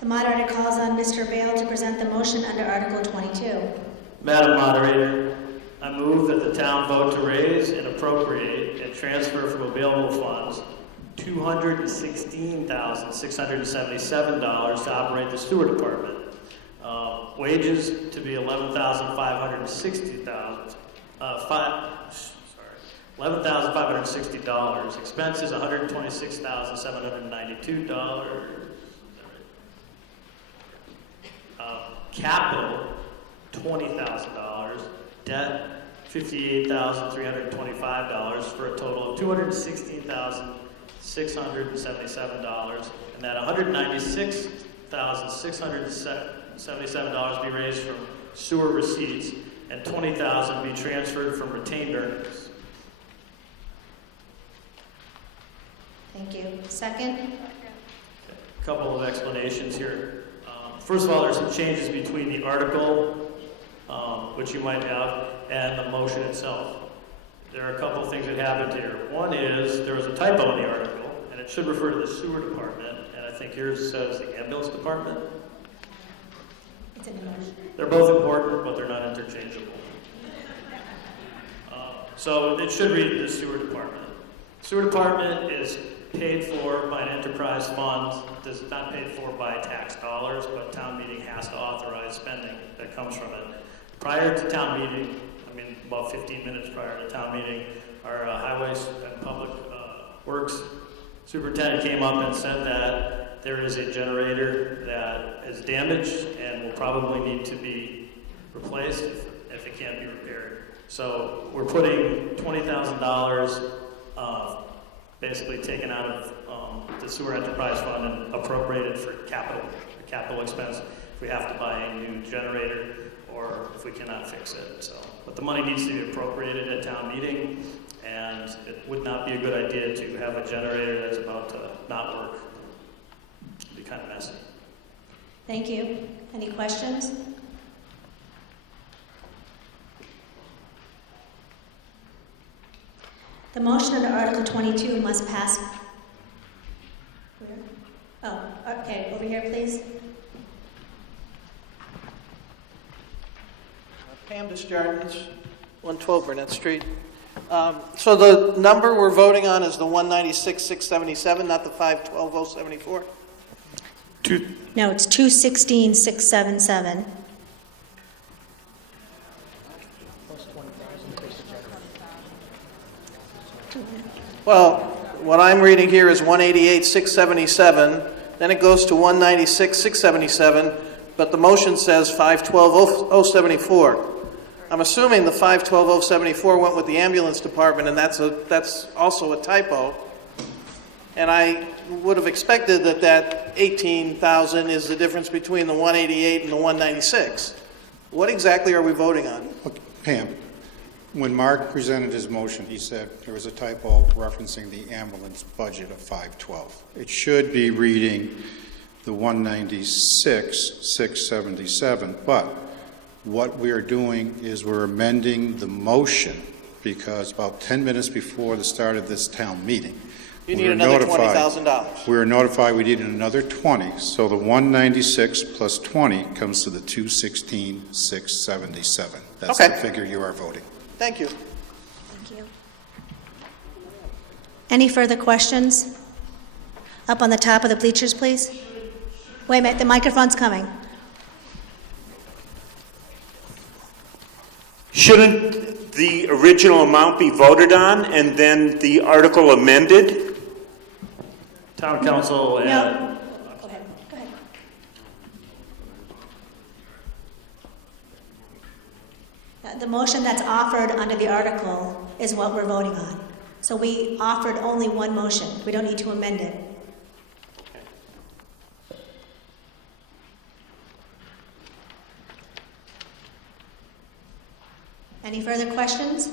The moderator calls on Mr. Vail to present the motion under Article 22. Madam Moderator, I move that the town vote to raise and appropriate and transfer from available funds $216,677 to operate the sewer department. Wages to be $11,560. $11,560. Expenses, $126,792. Capital, $20,000. Debt, $58,325 for a total of $216,677. And that $196,677 be raised from sewer receipts and $20,000 be transferred from retained earnings. Thank you. Second? A couple of explanations here. First of all, there's some changes between the article, which you might have, and the motion itself. There are a couple of things that happened here. One is there was a typo in the article, and it should refer to the sewer department, and I think yours says the ambulance department. It's in the motion. They're both important, but they're not interchangeable. So it should read the sewer department. Sewer department is paid for by an enterprise fund. It's not paid for by tax dollars, but town meeting has to authorize spending that comes from it. Prior to town meeting, I mean about 15 minutes prior to town meeting, our highways and public works superintendent came up and said that there is a generator that is damaged and will probably need to be replaced if it can't be repaired. So we're putting $20,000 basically taken out of the sewer enterprise fund and appropriated for capital expense if we have to buy a new generator or if we cannot fix it. So, but the money needs to be appropriated at town meeting, and it would not be a good idea to have a generator that's about to not work. It'd be kind of messy. Thank you. Any questions? The motion under Article 22 must pass. Where? Oh, okay, over here, please. Pam Desjardins, 112 Burnett Street. So the number we're voting on is the 196,677, not the 512,074? No, it's 216,677. Well, what I'm reading here is 188,677, then it goes to 196,677, but the motion says 512,074. I'm assuming the 512,074 went with the ambulance department, and that's also a typo. And I would have expected that 18,000 is the difference between the 188 and the 196. What exactly are we voting on? Okay, Pam, when Mark presented his motion, he said there was a typo referencing the ambulance budget of 512. It should be reading the 196,677, but what we are doing is we're amending the motion because about 10 minutes before the start of this town meeting, You need another $20,000. we were notified we needed another 20, so the 196 plus 20 comes to the 216,677. That's Okay. the figure you are voting. Thank you. Thank you. Any further questions? Up on the top of the bleachers, please. Wait a minute, the microphone's coming. Shouldn't the original amount be voted on and then the article amended? Town council and No. Go ahead. Go ahead. The motion that's offered under the article is what we're voting on. So we offered only one motion. We don't need to amend it. Any further questions?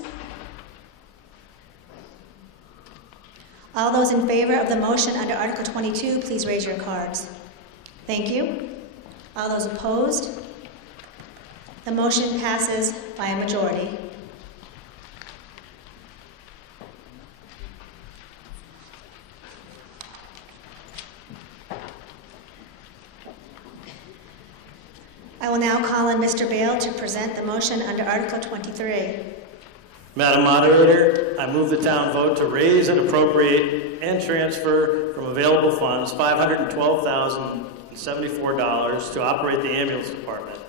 All those in favor of the motion under Article 22, please raise your cards. Thank you. All those opposed? The motion passes by a majority. I will now call on Mr. Bale to present the motion under Article 23. Madam Moderator, I move the town vote to raise and appropriate and transfer from available funds $512,074 to operate the ambulance department.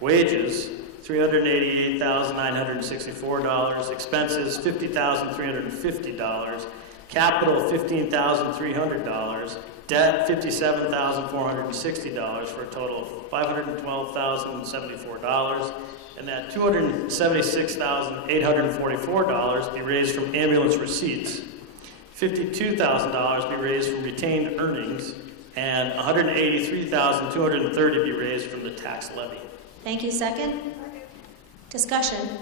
Wages, $388,964, expenses $50,350, capital $15,300, debt $57,460 for a total of $512,074, and that $276,844 be raised from ambulance receipts, $52,000 be raised from retained earnings, and $183,230 be raised from the tax levy. Thank you. Second? Discussion.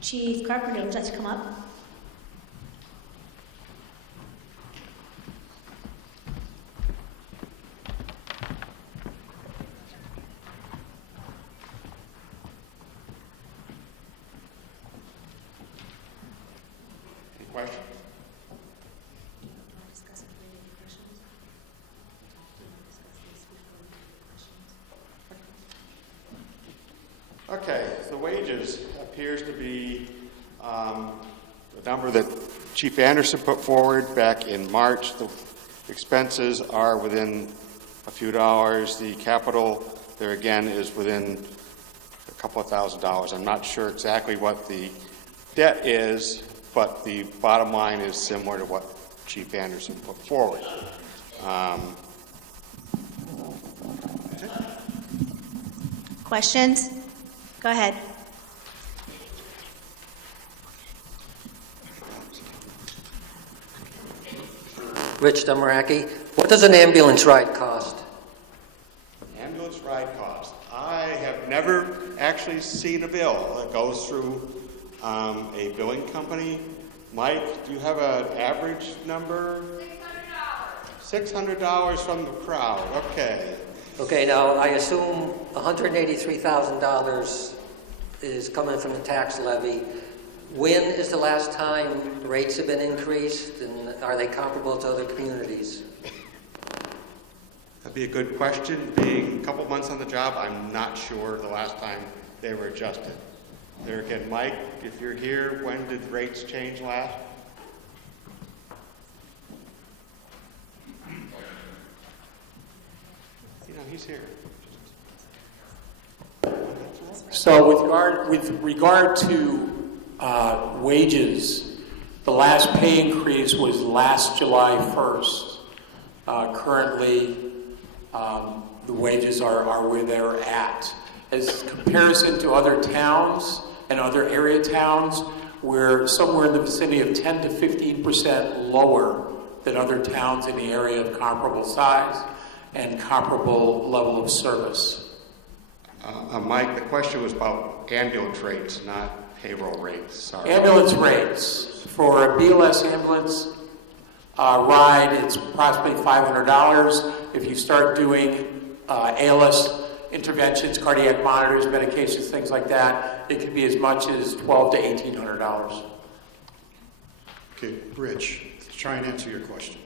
Chief Carpenter, would you like to come up? Any questions? Okay, the wages appears to be the number that Chief Anderson put forward back in March. The expenses are within a few dollars. The capital, there again, is within a couple of $1,000s. I'm not sure exactly what the debt is, but the bottom line is similar to what Chief Anderson put forward. Questions? Go ahead. Rich Demaraki, what does an ambulance ride cost? Ambulance ride cost. I have never actually seen a bill that goes through a billing company. Mike, do you have an average number? $600 from the crowd. Okay. Okay, now I assume $183,000 is coming from the tax levy. When is the last time rates have been increased, and are they comparable to other communities? That'd be a good question. Being a couple months on the job, I'm not sure the last time they were adjusted. There again, Mike, if you're here, when did rates change last? You know, he's here. So with regard to wages, the last pay increase was last July 1st. Currently, the wages are where they're at. As comparison to other towns and other area towns, we're somewhere in the vicinity of 10 to 15% lower than other towns in the area of comparable size and comparable level of service. Mike, the question was about ambulance rates, not payroll rates. Sorry. Ambulance rates. For a BLS ambulance ride, it's approximately $500. If you start doing ALS interventions, cardiac monitors, medications, things like that, it could be as much as $1,200 to $1,800. Okay, Rich, to try and answer your question.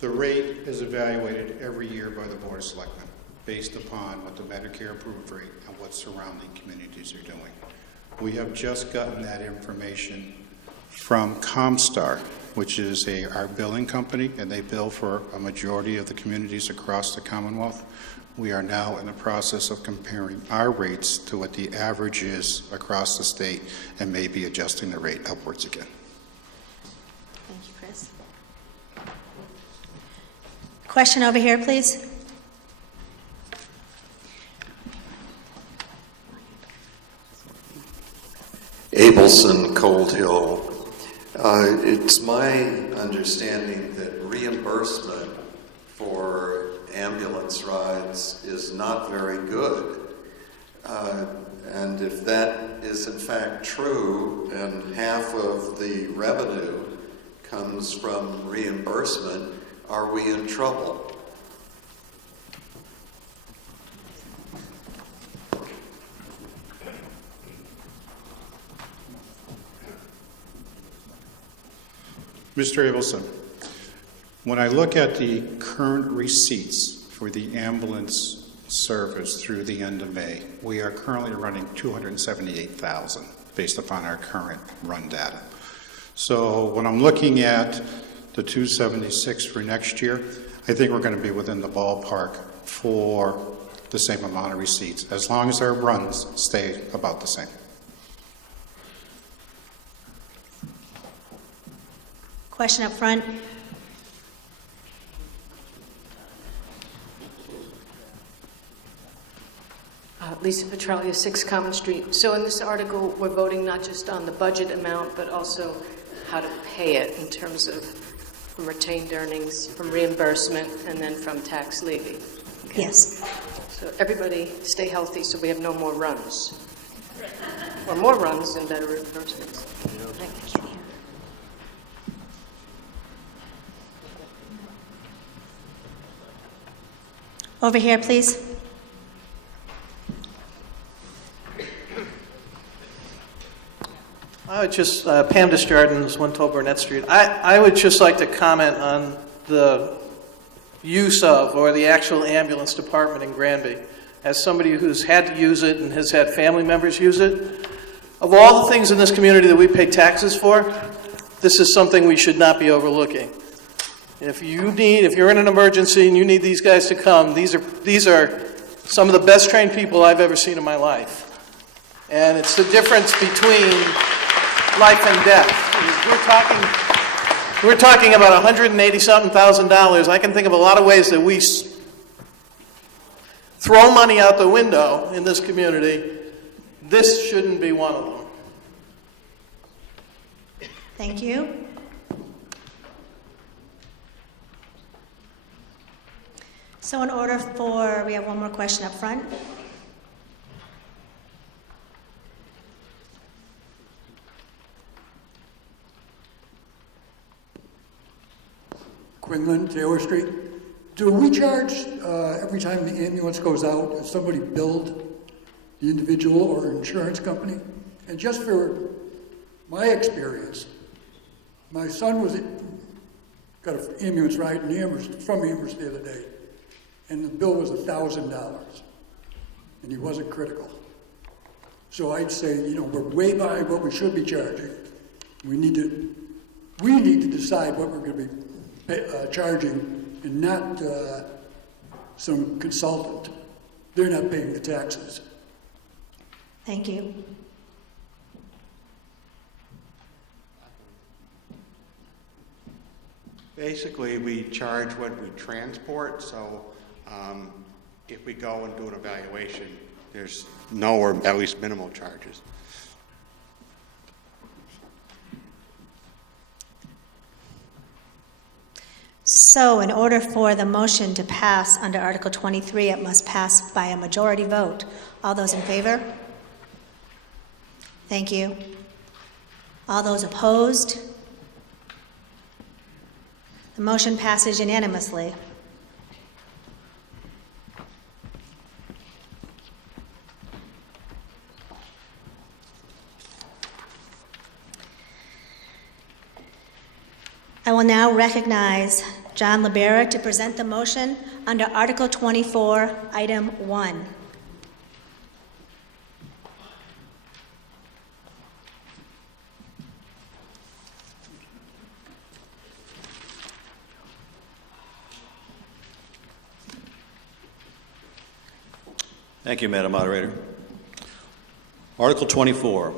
The rate is evaluated every year by the Board of Selectmen based upon what the Medicare approved rate and what surrounding communities are doing. We have just gotten that information from Comstar, which is our billing company, and they bill for a majority of the communities across the Commonwealth. We are now in the process of comparing our rates to what the average is across the state and maybe adjusting the rate upwards again. Thank you, Chris. Question over here, please. Abelson, Cold Hill. It's my understanding that reimbursement for ambulance rides is not very good. And if that is in fact true, and half of the revenue comes from reimbursement, are we in trouble? Mr. Abelson, when I look at the current receipts for the ambulance service through the end of May, we are currently running $278,000 based upon our current run data. So when I'm looking at the 276 for next year, I think we're going to be within the ballpark for the same amount of receipts, as long as our runs stay about the same. Question up front. Lisa Petralia, 6 Common Street. So in this article, we're voting not just on the budget amount, but also how to pay it in terms of from retained earnings, from reimbursement, and then from tax levy. Okay? Yes. So everybody stay healthy so we have no more runs. Or more runs and better reimbursements. Over here, please. I would just, Pam Desjardins, 112 Burnett Street. I would just like to comment on the use of, or the actual ambulance department in Granby. As somebody who's had to use it and has had family members use it, of all the things in this community that we pay taxes for, this is something we should not be overlooking. If you're in an emergency and you need these guys to come, these are some of the best trained people I've ever seen in my life. And it's the difference between life and death. We're talking about $180,000. I can think of a lot of ways that we throw money out the window in this community. This shouldn't be one of them. Thank you. So in order for, we have one more question up front. Quinlan, Taylor Street. Do we charge every time the ambulance goes out, is somebody billed the individual or insurance company? And just for my experience, my son got an ambulance ride from Amherst the other day, and the bill was $1,000, and he wasn't critical. So I'd say, we're way behind what we should be charging. We need to decide what we're going to be charging, and not some consultant. They're not paying the taxes. Thank you. Basically, we charge what we transport, so if we go and do an evaluation, there's no or at least minimal charges. So in order for the motion to pass under Article 23, it must pass by a majority vote. All those in favor? Thank you. All those opposed? The motion passes unanimously. I will now recognize John Libera to present the motion under Article 24, Item 1. Thank you, Madam Moderator. Article 24.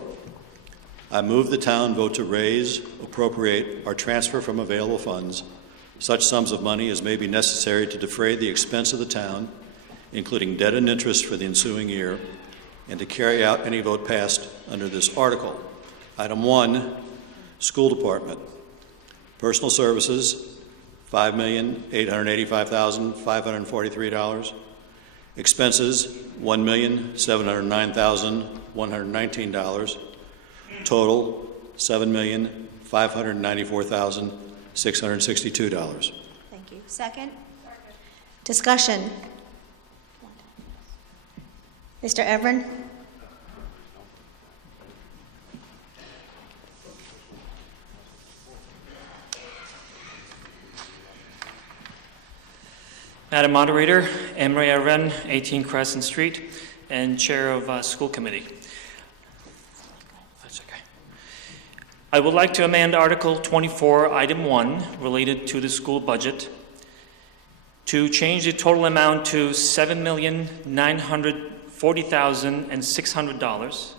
I move the town vote to raise, appropriate, or transfer from available funds such sums of money as may be necessary to defray the expense of the town, including debt and interest for the ensuing year, and to carry out any vote passed under this article. Item 1, School Department. Personal Services, $5,885,543. Expenses, $1,709,119. Total, $7,594,662. Thank you. Second? Discussion. Mr. Evren? Madam Moderator, Emery Evren, 18 Crescent Street, and Chair of School Committee. I would like to amend Article 24, Item 1, related to the school budget. to change the total amount to $7,940,600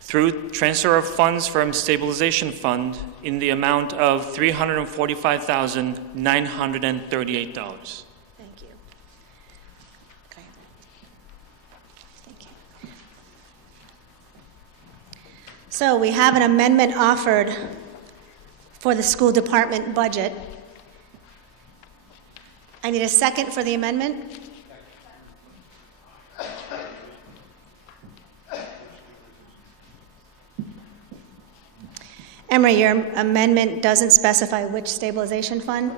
through transfer of funds from stabilization fund in the amount of $345,938. Thank you. Okay. Thank you. So we have an amendment offered for the school department budget. I need a second for the amendment. Emery, your amendment doesn't specify which stabilization fund?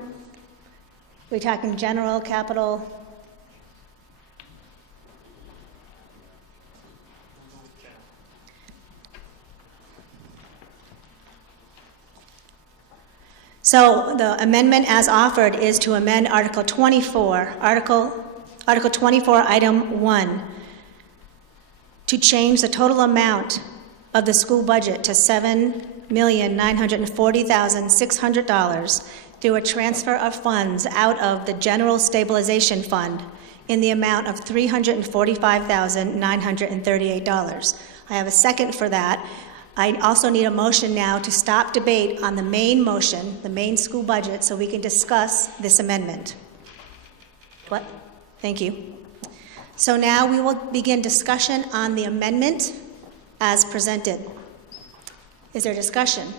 We're talking general, capital? So the amendment as offered is to amend Article 24, Article 24, Item 1, to change the total amount of the school budget to $7,940,600 through a transfer of funds out of the General Stabilization Fund in the amount of $345,938. I have a second for that. I also need a motion now to stop debate on the main motion, the main school budget, so we can discuss this amendment. What? Thank you. So now we will begin discussion on the amendment as presented. Is there discussion?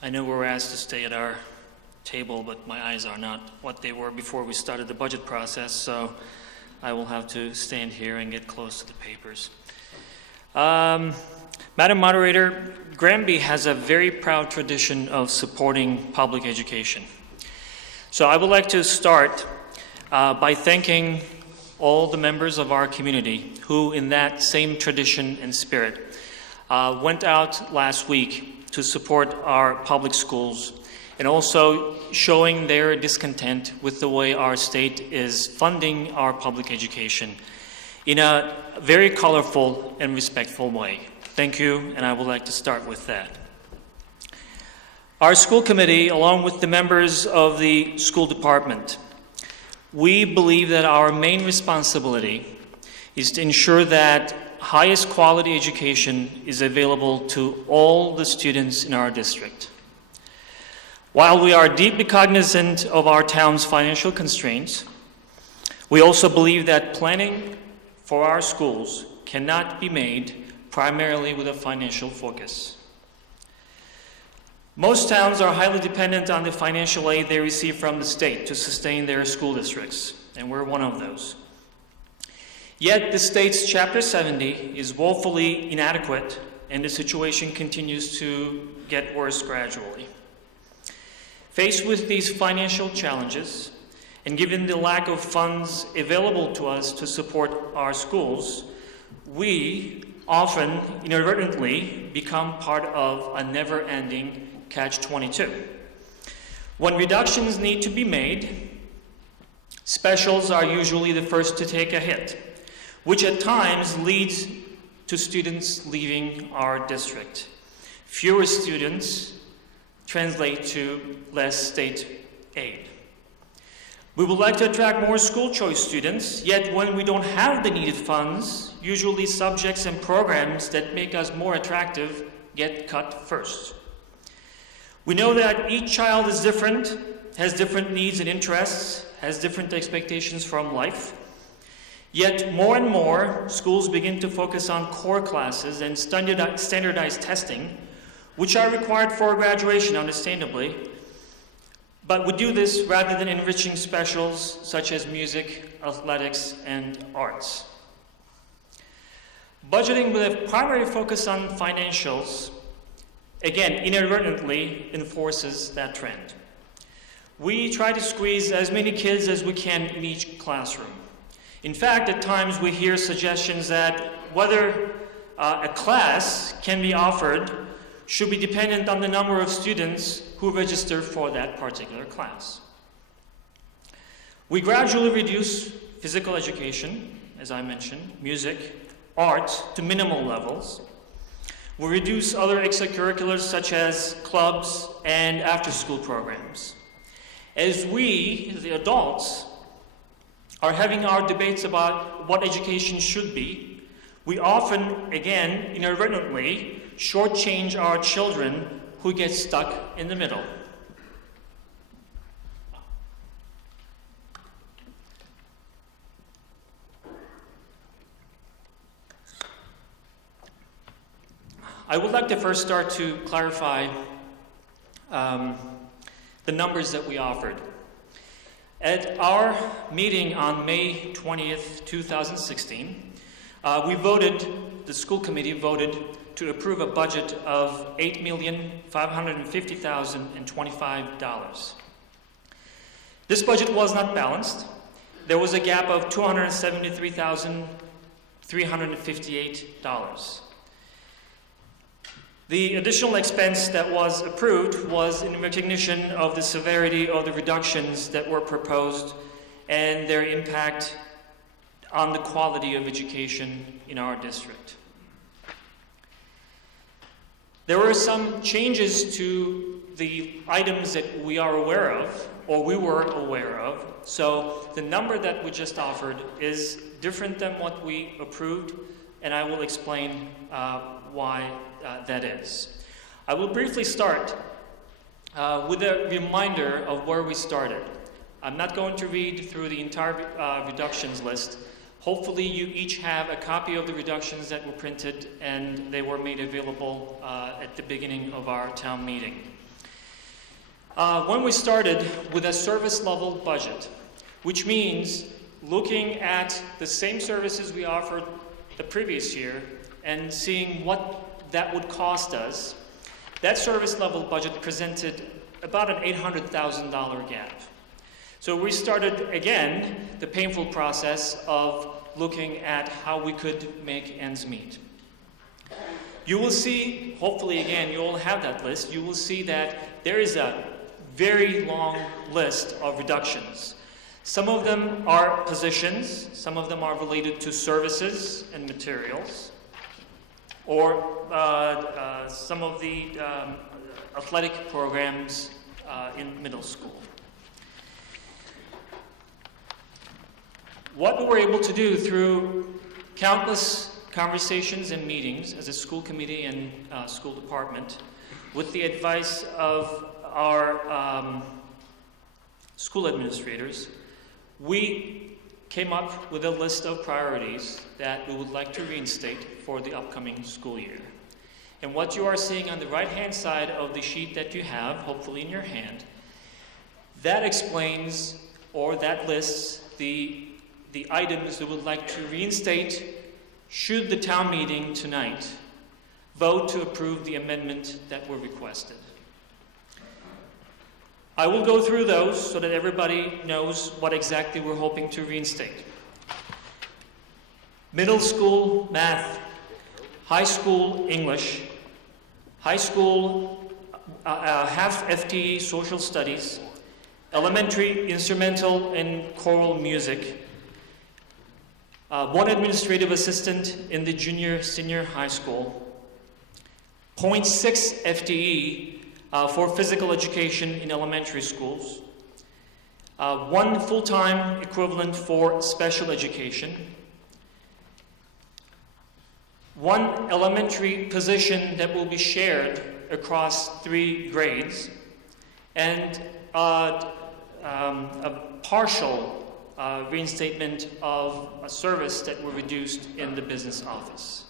I know we're asked to stay at our table, but my eyes are not what they were before we started the budget process, so I will have to stand here and get close to the papers. Madam Moderator, Granby has a very proud tradition of supporting public education. So I would like to start by thanking all the members of our community who, in that same tradition and spirit, went out last week to support our public schools and also showing their discontent with the way our state is funding our public education in a very colorful and respectful way. Thank you, and I would like to start with that. Our school committee, along with the members of the school department, we believe that our main responsibility is to ensure that highest quality education is available to all the students in our district. While we are deeply cognizant of our town's financial constraints, we also believe that planning for our schools cannot be made primarily with a financial focus. Most towns are highly dependent on the financial aid they receive from the state to sustain their school districts, and we're one of those. Yet the state's Chapter 70 is woefully inadequate, and the situation continues to get worse gradually. Faced with these financial challenges, and given the lack of funds available to us to support our schools, we often inadvertently become part of a never-ending catch-22. When reductions need to be made, specials are usually the first to take a hit, which at times leads to students leaving our district. Fewer students translate to less state aid. We would like to attract more school choice students, yet when we don't have the needed funds, usually subjects and programs that make us more attractive get cut first. We know that each child is different, has different needs and interests, has different expectations from life. Yet more and more, schools begin to focus on core classes and standardized testing, which are required for graduation, understandably. But we do this rather than enriching specials such as music, athletics, and arts. Budgeting with a primary focus on financials, again, inadvertently enforces that trend. We try to squeeze as many kids as we can in each classroom. In fact, at times we hear suggestions that whether a class can be offered should be dependent on the number of students who register for that particular class. We gradually reduce physical education, as I mentioned, music, art to minimal levels. We reduce other extracurriculars such as clubs and after-school programs. As we, the adults, are having our debates about what education should be, we often, again, inadvertently, shortchange our children who get stuck in the middle. I would like to first start to clarify the numbers that we offered. At our meeting on May 20th, 2016, the school committee voted to approve a budget of $8,550,025. This budget was not balanced. There was a gap of $273,358. The additional expense that was approved was in recognition of the severity of the reductions that were proposed and their impact on the quality of education in our district. There were some changes to the items that we are aware of, or we were aware of, so the number that we just offered is different than what we approved, and I will explain why that is. I will briefly start with a reminder of where we started. I'm not going to read through the entire reductions list. Hopefully you each have a copy of the reductions that were printed and they were made available at the beginning of our town meeting. When we started with a service level budget, which means looking at the same services we offered the previous year and seeing what that would cost us, that service level budget presented about an $800,000 gap. So we started again the painful process of looking at how we could make ends meet. You will see, hopefully again, you all have that list, you will see that there is a very long list of reductions. Some of them are positions, some of them are related to services and materials, or some of the athletic programs in middle school. What we were able to do through countless conversations and meetings as a school committee and school department, with the advice of our school administrators, we came up with a list of priorities that we would like to reinstate for the upcoming school year. And what you are seeing on the right-hand side of the sheet that you have, hopefully in your hand, that explains, or that lists the items we would like to reinstate should the town meeting tonight vote to approve the amendment that were requested. I will go through those so that everybody knows what exactly we're hoping to reinstate. Middle school math, high school English, high school half FTE social studies, elementary instrumental and choral music, one administrative assistant in the junior-senior high school, 0.6 FTE for physical education in elementary schools, one full-time equivalent for special education, one elementary position that will be shared across 3 grades, and a partial reinstatement of a service that were reduced in the business office.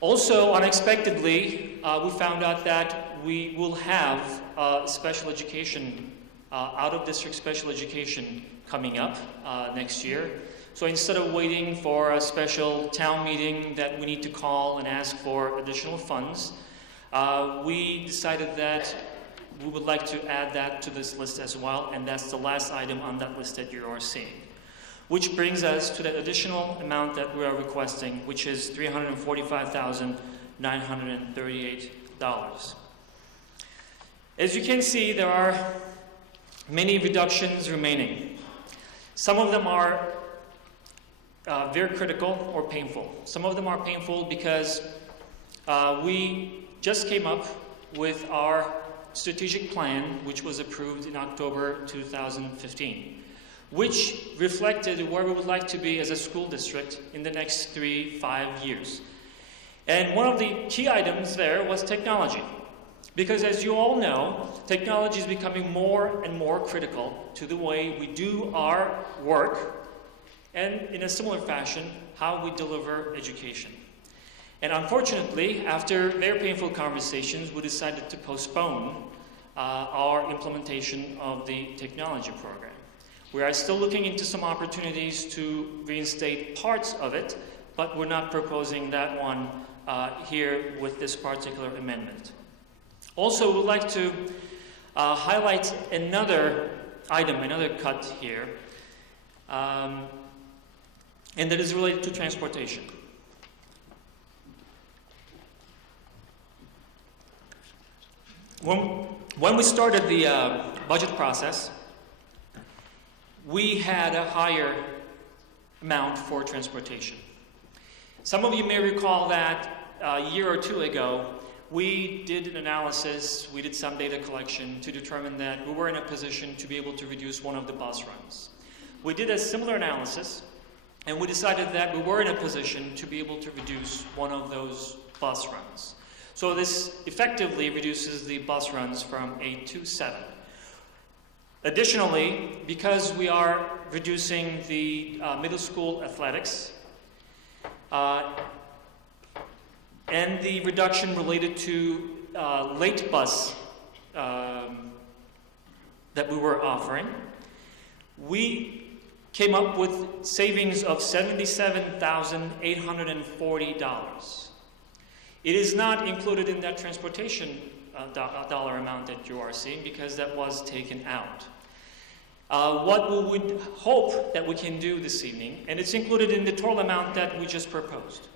Also, unexpectedly, we found out that we will have special education, out-of-district special education coming up next year. So instead of waiting for a special town meeting that we need to call and ask for additional funds, we decided that we would like to add that to this list as well, and that's the last item on that list that you are seeing. Which brings us to that additional amount that we are requesting, which is $345,938. As you can see, there are many reductions remaining. Some of them are very critical or painful. Some of them are painful because we just came up with our strategic plan, which was approved in October 2015, which reflected where we would like to be as a school district in the next 3-5 years. And one of the key items there was technology. Because as you all know, technology is becoming more and more critical to the way we do our work, and in a similar fashion, how we deliver education. And unfortunately, after very painful conversations, we decided to postpone our implementation of the technology program. We are still looking into some opportunities to reinstate parts of it, but we're not proposing that one here with this particular amendment. Also, we'd like to highlight another item, another cut here, and that is related to transportation. When we started the budget process, we had a higher amount for transportation. Some of you may recall that a year or two ago, we did an analysis, we did some data collection to determine that we were in a position to be able to reduce one of the bus runs. We did a similar analysis, and we decided that we were in a position to be able to reduce one of those bus runs. So this effectively reduces the bus runs from 8 to 7. Additionally, because we are reducing the middle school athletics, and the reduction related to late bus that we were offering, we came up with savings of $77,840. It is not included in that transportation dollar amount that you are seeing because that was taken out. What we would hope that we can do this evening, and it's included in the total amount that we just proposed,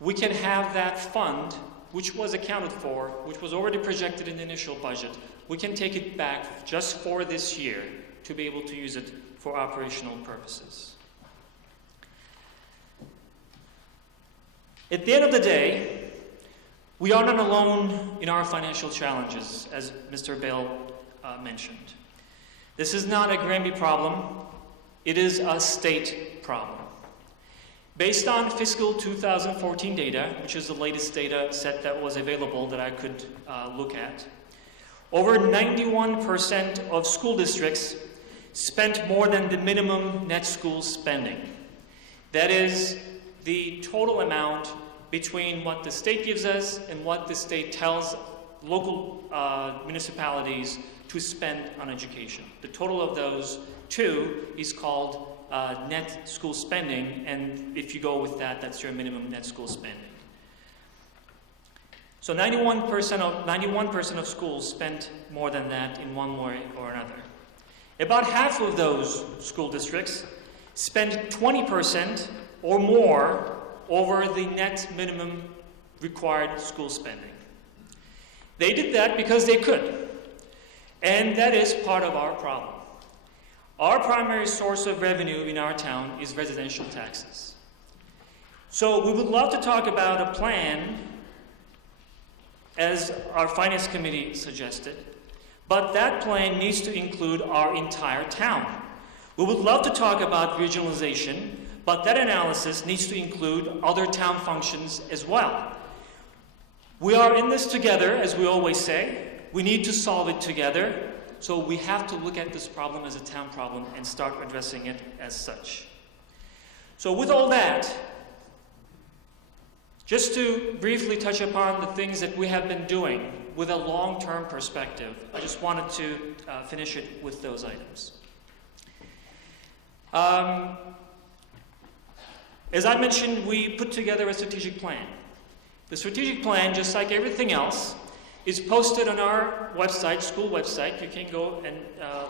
we can have that fund, which was accounted for, which was already projected in the initial budget, we can take it back just for this year to be able to use it for operational purposes. At the end of the day, we are not alone in our financial challenges, as Mr. Bale mentioned. This is not a Granby problem, it is a state problem. Based on fiscal 2014 data, which is the latest data set that was available that I could look at, over 91% of school districts spent more than the minimum net school spending. That is the total amount between what the state gives us and what the state tells local municipalities to spend on education. The total of those two is called net school spending, and if you go with that, that's your minimum net school spending. So 91% of schools spent more than that in one way or another. About half of those school districts spent 20% or more over the net minimum required school spending. They did that because they could, and that is part of our problem. Our primary source of revenue in our town is residential taxes. So we would love to talk about a plan, as our finance committee suggested, but that plan needs to include our entire town. We would love to talk about regionalization, but that analysis needs to include other town functions as well. We are in this together, as we always say. We need to solve it together. So we have to look at this problem as a town problem and start addressing it as such. So with all that, just to briefly touch upon the things that we have been doing with a long-term perspective, I just wanted to finish it with those items. As I mentioned, we put together a strategic plan. The strategic plan, just like everything else, is posted on our website, school website. You can go and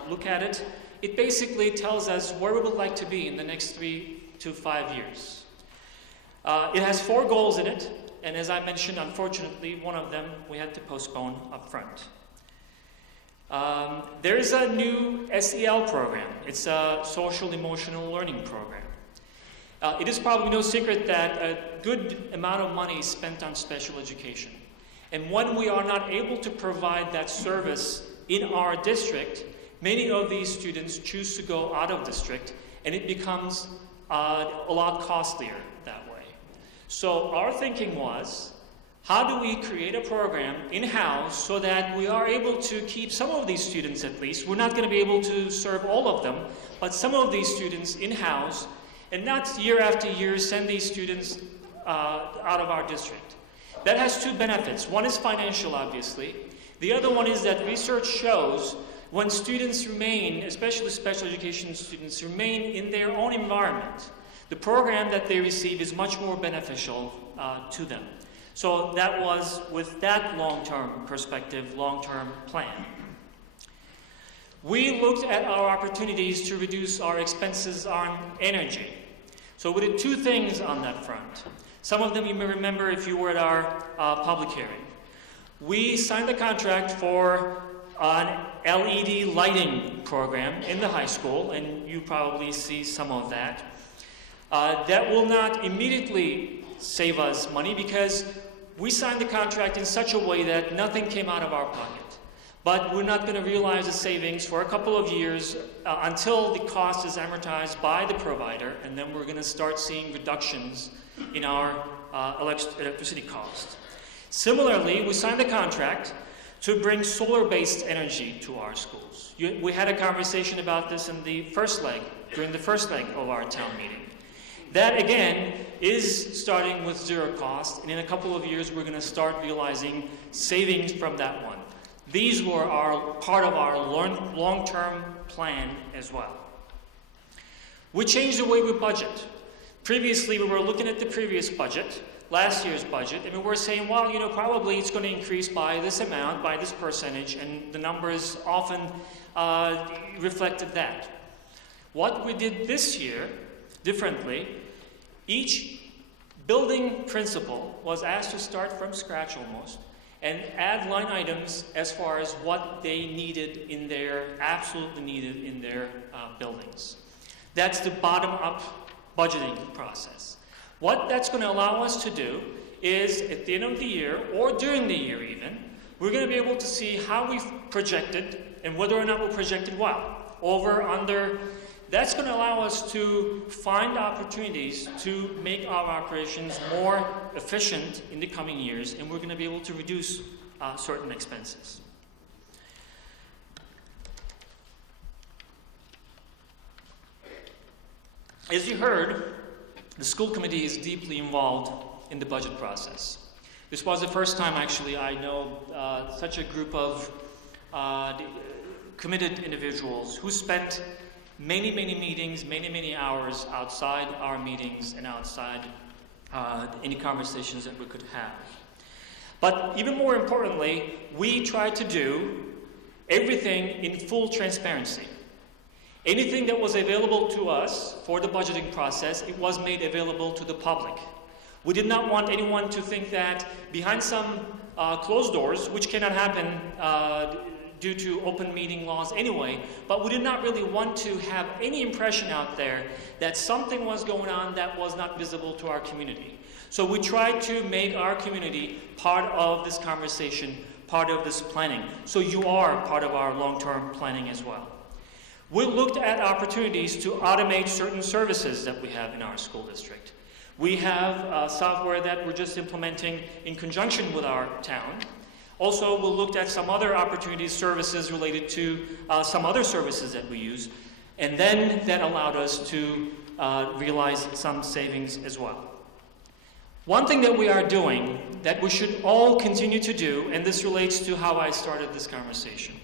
look at it. It basically tells us where we would like to be in the next 3 to 5 years. It has 4 goals in it, and as I mentioned, unfortunately, one of them we had to postpone up front. There is a new SEL program. It's a social emotional learning program. It is probably no secret that a good amount of money is spent on special education. And when we are not able to provide that service in our district, many of these students choose to go out of district, and it becomes a lot costlier that way. So our thinking was, how do we create a program in-house so that we are able to keep some of these students at least? We're not going to be able to serve all of them, but some of these students in-house, and not year after year send these students out of our district. That has two benefits. One is financial, obviously. The other one is that research shows when students remain, especially special education students, remain in their own environment, the program that they receive is much more beneficial to them. So that was with that long-term perspective, long-term plan. We looked at our opportunities to reduce our expenses on energy. So we did two things on that front. Some of them you may remember if you were at our public hearing. We signed a contract for an LED lighting program in the high school, and you probably see some of that. That will not immediately save us money because we signed the contract in such a way that nothing came out of our pocket. But we're not going to realize the savings for a couple of years until the cost is amortized by the provider, and then we're going to start seeing reductions in our electricity cost. Similarly, we signed a contract to bring solar-based energy to our schools. We had a conversation about this in the first leg, during the first leg of our town meeting. That, again, is starting with zero cost, and in a couple of years we're going to start realizing savings from that one. These were part of our long-term plan as well. We changed the way we budget. Previously, we were looking at the previous budget, last year's budget, and we were saying, well, probably it's going to increase by this amount, by this percentage, and the numbers often reflected that. What we did this year, differently, each building principal was asked to start from scratch almost, and add line items as far as what they absolutely needed in their buildings. That's the bottom-up budgeting process. What that's going to allow us to do is, at the end of the year, or during the year even, we're going to be able to see how we've projected and whether or not we projected well. Over, under. That's going to allow us to find opportunities to make our operations more efficient in the coming years, and we're going to be able to reduce certain expenses. As you heard, the school committee is deeply involved in the budget process. This was the first time, actually, I know such a group of committed individuals who spent many meetings, many hours outside our meetings and outside any conversations that we could have. But even more importantly, we tried to do everything in full transparency. Anything that was available to us for the budgeting process, it was made available to the public. We did not want anyone to think that behind some closed doors, which cannot happen due to open meeting laws anyway, but we did not really want to have any impression out there that something was going on that was not visible to our community. So we tried to make our community part of this conversation, part of this planning. So you are part of our long-term planning as well. We looked at opportunities to automate certain services that we have in our school district. We have software that we're just implementing in conjunction with our town. Also, we looked at some other opportunities, services related to some other services that we use, and then that allowed us to realize some savings as well. One thing that we are doing that we should all continue to do, and this relates to how I started this conversation.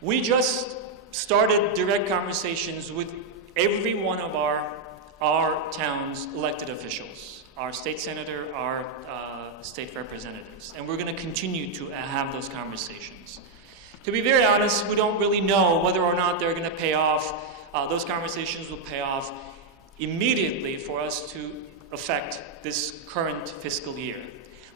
We just started direct conversations with every one of our town's elected officials, our state senator, our state representatives, and we're going to continue to have those conversations. To be very honest, we don't really know whether or not they're going to pay off. Those conversations will pay off immediately for us to affect this current fiscal year.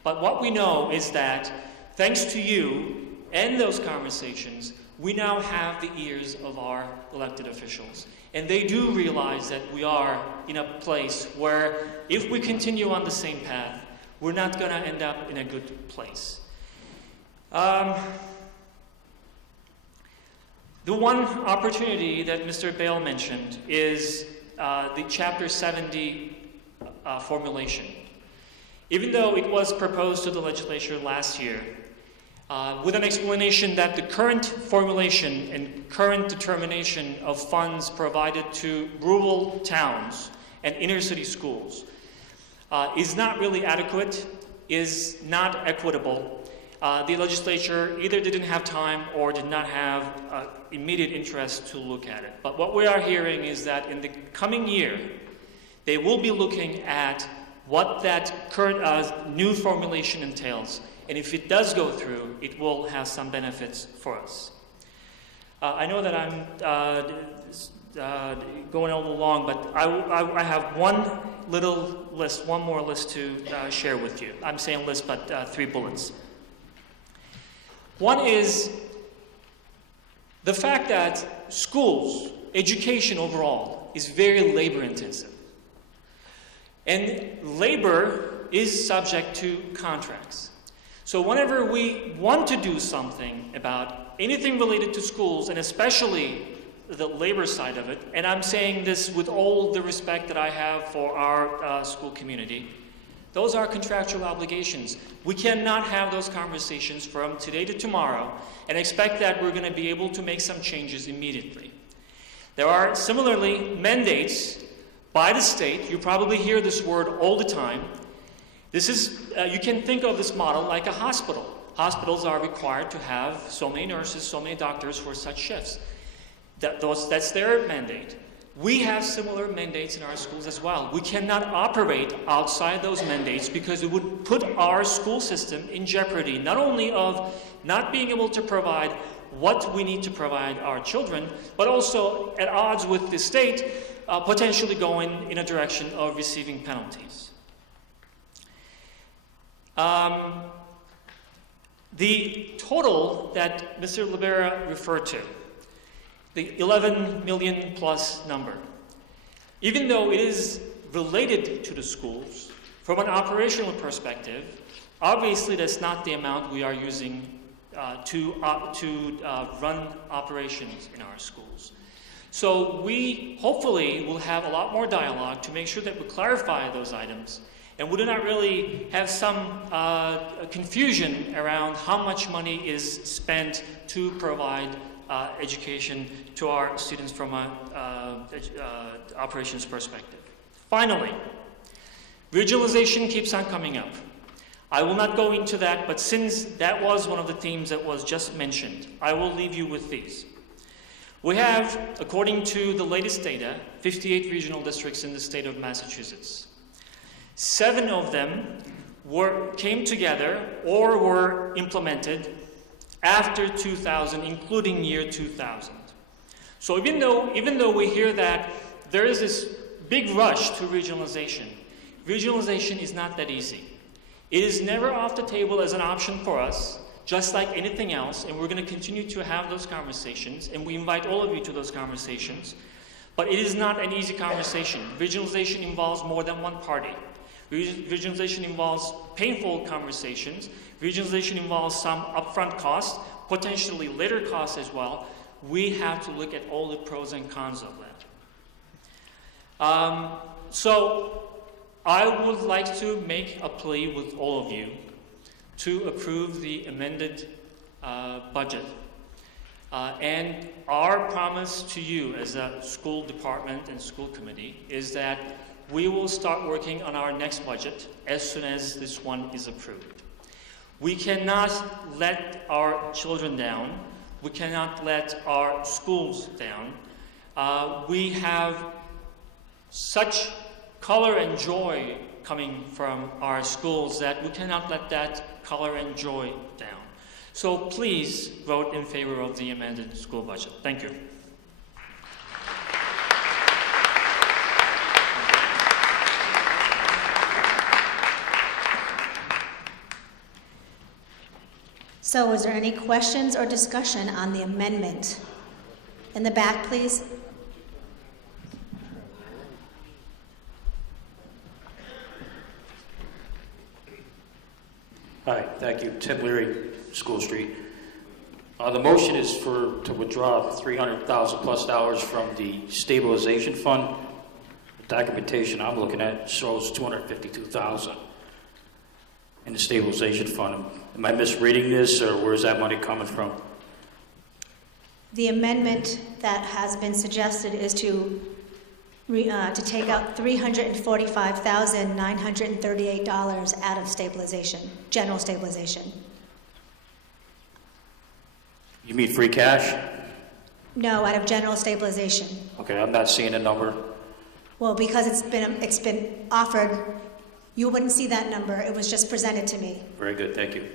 But what we know is that thanks to you and those conversations, we now have the ears of our elected officials. And they do realize that we are in a place where if we continue on the same path, we're not going to end up in a good place. The one opportunity that Mr. Bale mentioned is the Chapter 70 formulation. Even though it was proposed to the legislature last year, with an explanation that the current formulation and current determination of funds provided to rural towns and inner city schools is not really adequate, is not equitable. The legislature either didn't have time or did not have immediate interest to look at it. But what we are hearing is that in the coming year, they will be looking at what that current new formulation entails. And if it does go through, it will have some benefits for us. I know that I'm going a little long, but I have one more list to share with you. I'm saying list, but 3 bullets. One is the fact that schools, education overall, is very labor intensive. And labor is subject to contracts. So whenever we want to do something about anything related to schools, and especially the labor side of it, and I'm saying this with all the respect that I have for our school community, those are contractual obligations. We cannot have those conversations from today to tomorrow and expect that we're going to be able to make some changes immediately. There are similarly mandates by the state. You probably hear this word all the time. This is, you can think of this model like a hospital. Hospitals are required to have so many nurses, so many doctors for such shifts. That's their mandate. We have similar mandates in our schools as well. We cannot operate outside those mandates because it would put our school system in jeopardy, not only of not being able to provide what we need to provide our children, but also at odds with the state, potentially going in a direction of receiving penalties. The total that Mr. Libera referred to, the 11 million plus number, even though it is related to the schools, from an operational perspective, obviously that's not the amount we are using to run operations in our schools. So we hopefully will have a lot more dialogue to make sure that we clarify those items and we do not really have some confusion around how much money is spent to provide education to our students from an operations perspective. Finally, regionalization keeps on coming up. I will not go into that, but since that was one of the themes that was just mentioned, I will leave you with these. We have, according to the latest data, 58 regional districts in the state of Massachusetts. 7 of them came together or were implemented after 2000, including year 2000. So even though we hear that there is this big rush to regionalization is not that easy. It is never off the table as an option for us, just like anything else, and we're going to continue to have those conversations, and we invite all of you to those conversations. But it is not an easy conversation. Regionalization involves more than one party. Regionalization involves painful conversations. Regionalization involves some upfront costs, potentially later costs as well. We have to look at all the pros and cons of that. So I would like to make a plea with all of you to approve the amended budget. And our promise to you as a school department and school committee is that we will start working on our next budget as soon as this one is approved. We cannot let our children down. We cannot let our schools down. We have such color and joy coming from our schools that we cannot let that color and joy down. So please vote in favor of the amended school budget. Thank you. So is there any questions or discussion on the amendment? In the back, please. Hi, thank you. Tim Leary, School Street. The motion is to withdraw $300,000 plus from the stabilization fund. The documentation I'm looking at shows $252,000 in the stabilization fund. Am I misreading this, or where's that money coming from? The amendment that has been suggested is to take out $345,938 out of stabilization, general stabilization. You mean free cash? No, out of general stabilization. Okay, I'm not seeing a number. Well, because it's been offered, you wouldn't see that number. It was just presented to me. Very good, thank you.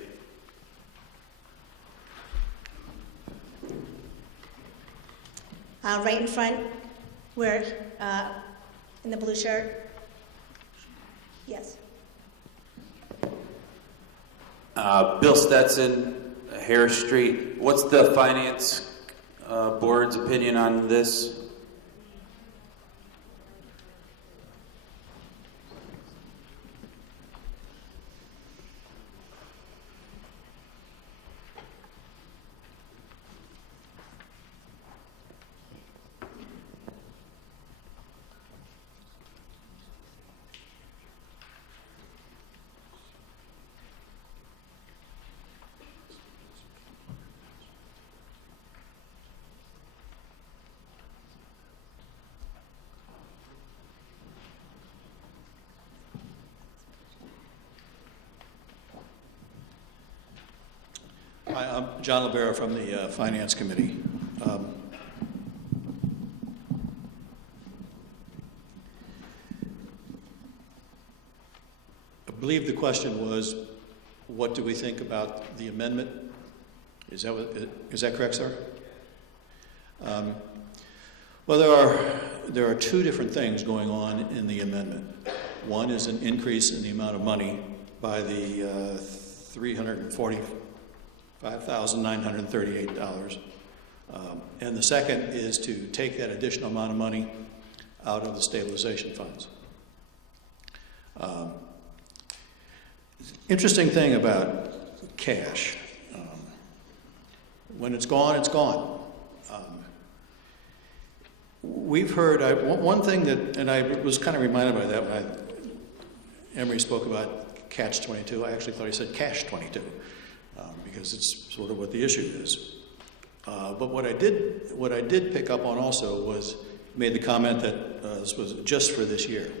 Right in front, where, in the blue shirt. Yes. Bill Stetson, Harris Street. What's the finance board's opinion on this? Hi, I'm John Libera from the Finance Committee. I believe the question was, what do we think about the amendment? Is that correct, sir? Well, there are two different things going on in the amendment. One is an increase in the amount of money by the $345,938. And the second is to take that additional amount of money out of the stabilization funds. Interesting thing about cash, when it's gone, it's gone. We've heard, one thing that, and I was kind of reminded by that when Emery spoke about catch-22. I actually thought he said cash-22. Because it's sort of what the issue is. But what I did pick up on also was, made the comment that this was just for this year.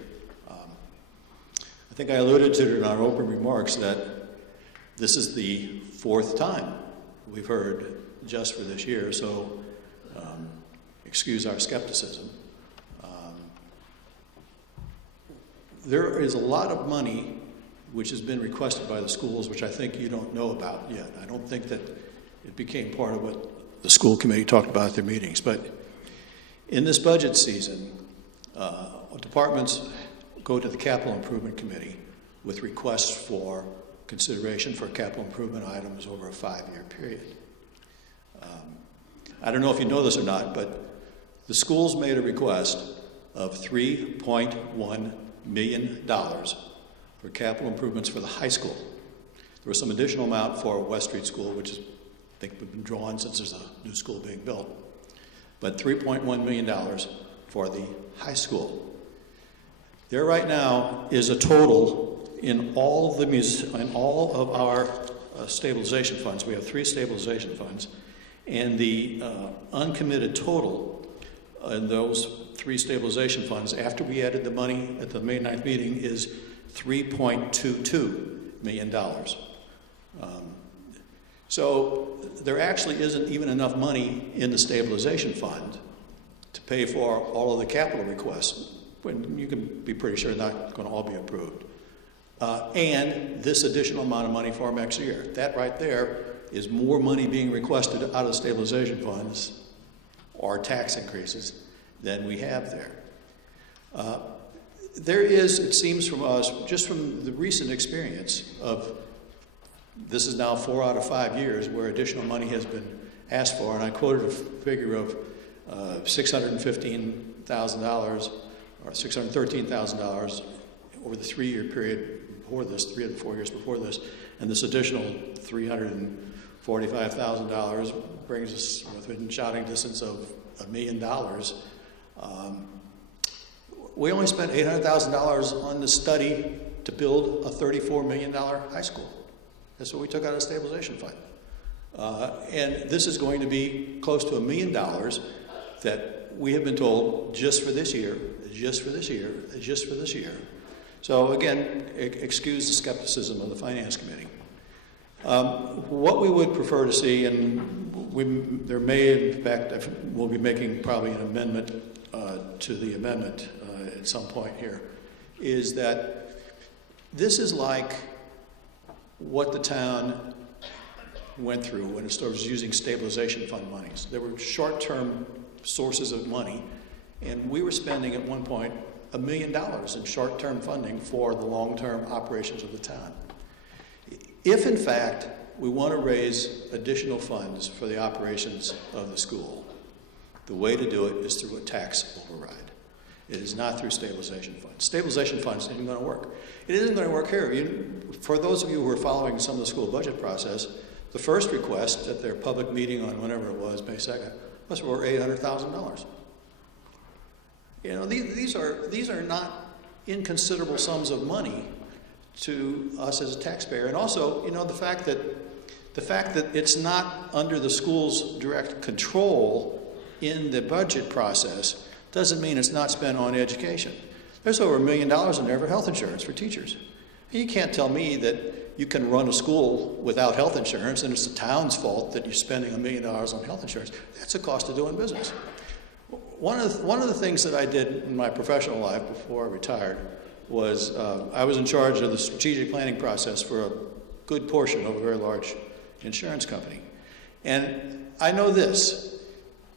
I think I alluded to it in our open remarks that this is the fourth time we've heard just for this year, so excuse our skepticism. There is a lot of money which has been requested by the schools, which I think you don't know about yet. I don't think that it became part of what the school committee talked about at their meetings. But in this budget season, departments go to the capital improvement committee with requests for consideration for capital improvement items over a 5-year period. I don't know if you know this or not, but the schools made a request of $3.1 million for capital improvements for the high school. There was some additional amount for West Street School, which is, I think, has been drawn since there's a new school being built. But $3.1 million for the high school. There right now is a total in all of our stabilization funds. We have 3 stabilization funds, and the uncommitted total in those 3 stabilization funds, after we added the money at the May 9th meeting, is $3.22 million. So there actually isn't even enough money in the stabilization fund to pay for all of the capital requests, when you can be pretty sure they're not going to all be approved. And this additional amount of money for next year. That right there is more money being requested out of the stabilization funds or tax increases than we have there. There is, it seems from us, just from the recent experience of This is now 4 out of 5 years where additional money has been asked for, and I quoted a figure of $615,000 or $613,000 over the 3-year period before this, 3 and 4 years before this, and this additional $345,000 brings us within shouting distance of $1 million. We only spent $800,000 on the study to build a $34 million high school. That's what we took out of the stabilization fund. And this is going to be close to $1 million that we have been told just for this year, just for this year, just for this year. So again, excuse the skepticism of the Finance Committee. What we would prefer to see, and there may, in fact, we'll be making probably an amendment to the amendment at some point here, is that this is like what the town went through when it started using stabilization fund monies. There were short-term sources of money, and we were spending at one point $1 million in short-term funding for the long-term operations of the town. If, in fact, we want to raise additional funds for the operations of the school, the way to do it is through a tax override. It is not through stabilization funds. Stabilization funds isn't going to work. It isn't going to work here. For those of you who are following some of the school budget process, the first request at their public meeting on whenever it was, May 2nd, was for $800,000. You know, these are not inconsiderable sums of money to us as a taxpayer. And also, you know, the fact that it's not under the school's direct control in the budget process doesn't mean it's not spent on education. There's over $1 million in there for health insurance for teachers. You can't tell me that you can run a school without health insurance and it's the town's fault that you're spending $1 million on health insurance. That's the cost of doing business. One of the things that I did in my professional life before I retired was I was in charge of the strategic planning process for a good portion of a very large insurance company. And I know this.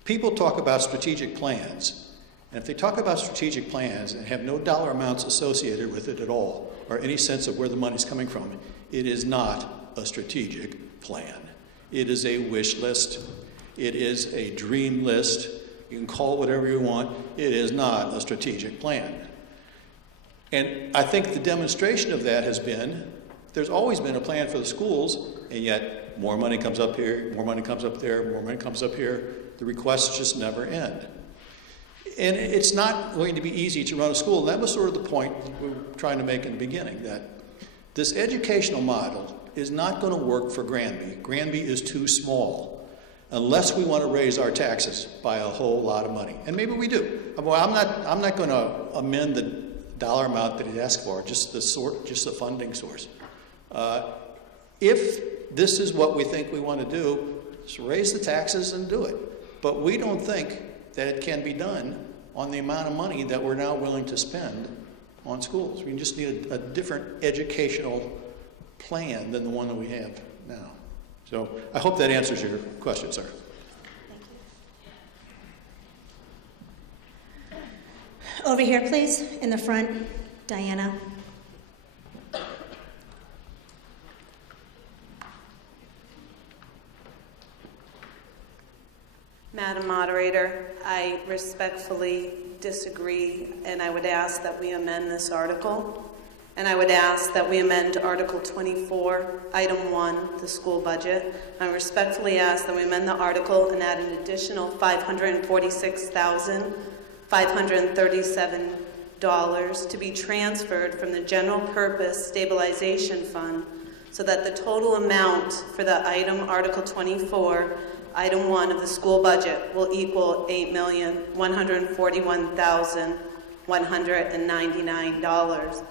People talk about strategic plans. And if they talk about strategic plans and have no dollar amounts associated with it at all, or any sense of where the money's coming from, it is not a strategic plan. It is a wish list. It is a dream list. You can call it whatever you want. It is not a strategic plan. And I think the demonstration of that has been, there's always been a plan for the schools, and yet more money comes up here, more money comes up there, more money comes up here. The requests just never end. And it's not going to be easy to run a school. That was sort of the point we were trying to make in the beginning, that this educational model is not going to work for Granby. Granby is too small unless we want to raise our taxes by a whole lot of money. And maybe we do. Well, I'm not going to amend the dollar amount that he asked for, just the funding source. If this is what we think we want to do, just raise the taxes and do it. But we don't think that it can be done on the amount of money that we're now willing to spend on schools. We just need a different educational plan than the one that we have now. So I hope that answers your question, sir. Over here, please, in the front, Diana. Madam Moderator, I respectfully disagree, and I would ask that we amend this article. And I would ask that we amend Article 24, Item 1, the school budget. I respectfully ask that we amend the article and add an additional $546,537 to be transferred from the General Purpose Stabilization Fund so that the total amount for the item Article 24, Item 1 of the school budget will equal $8,141,199.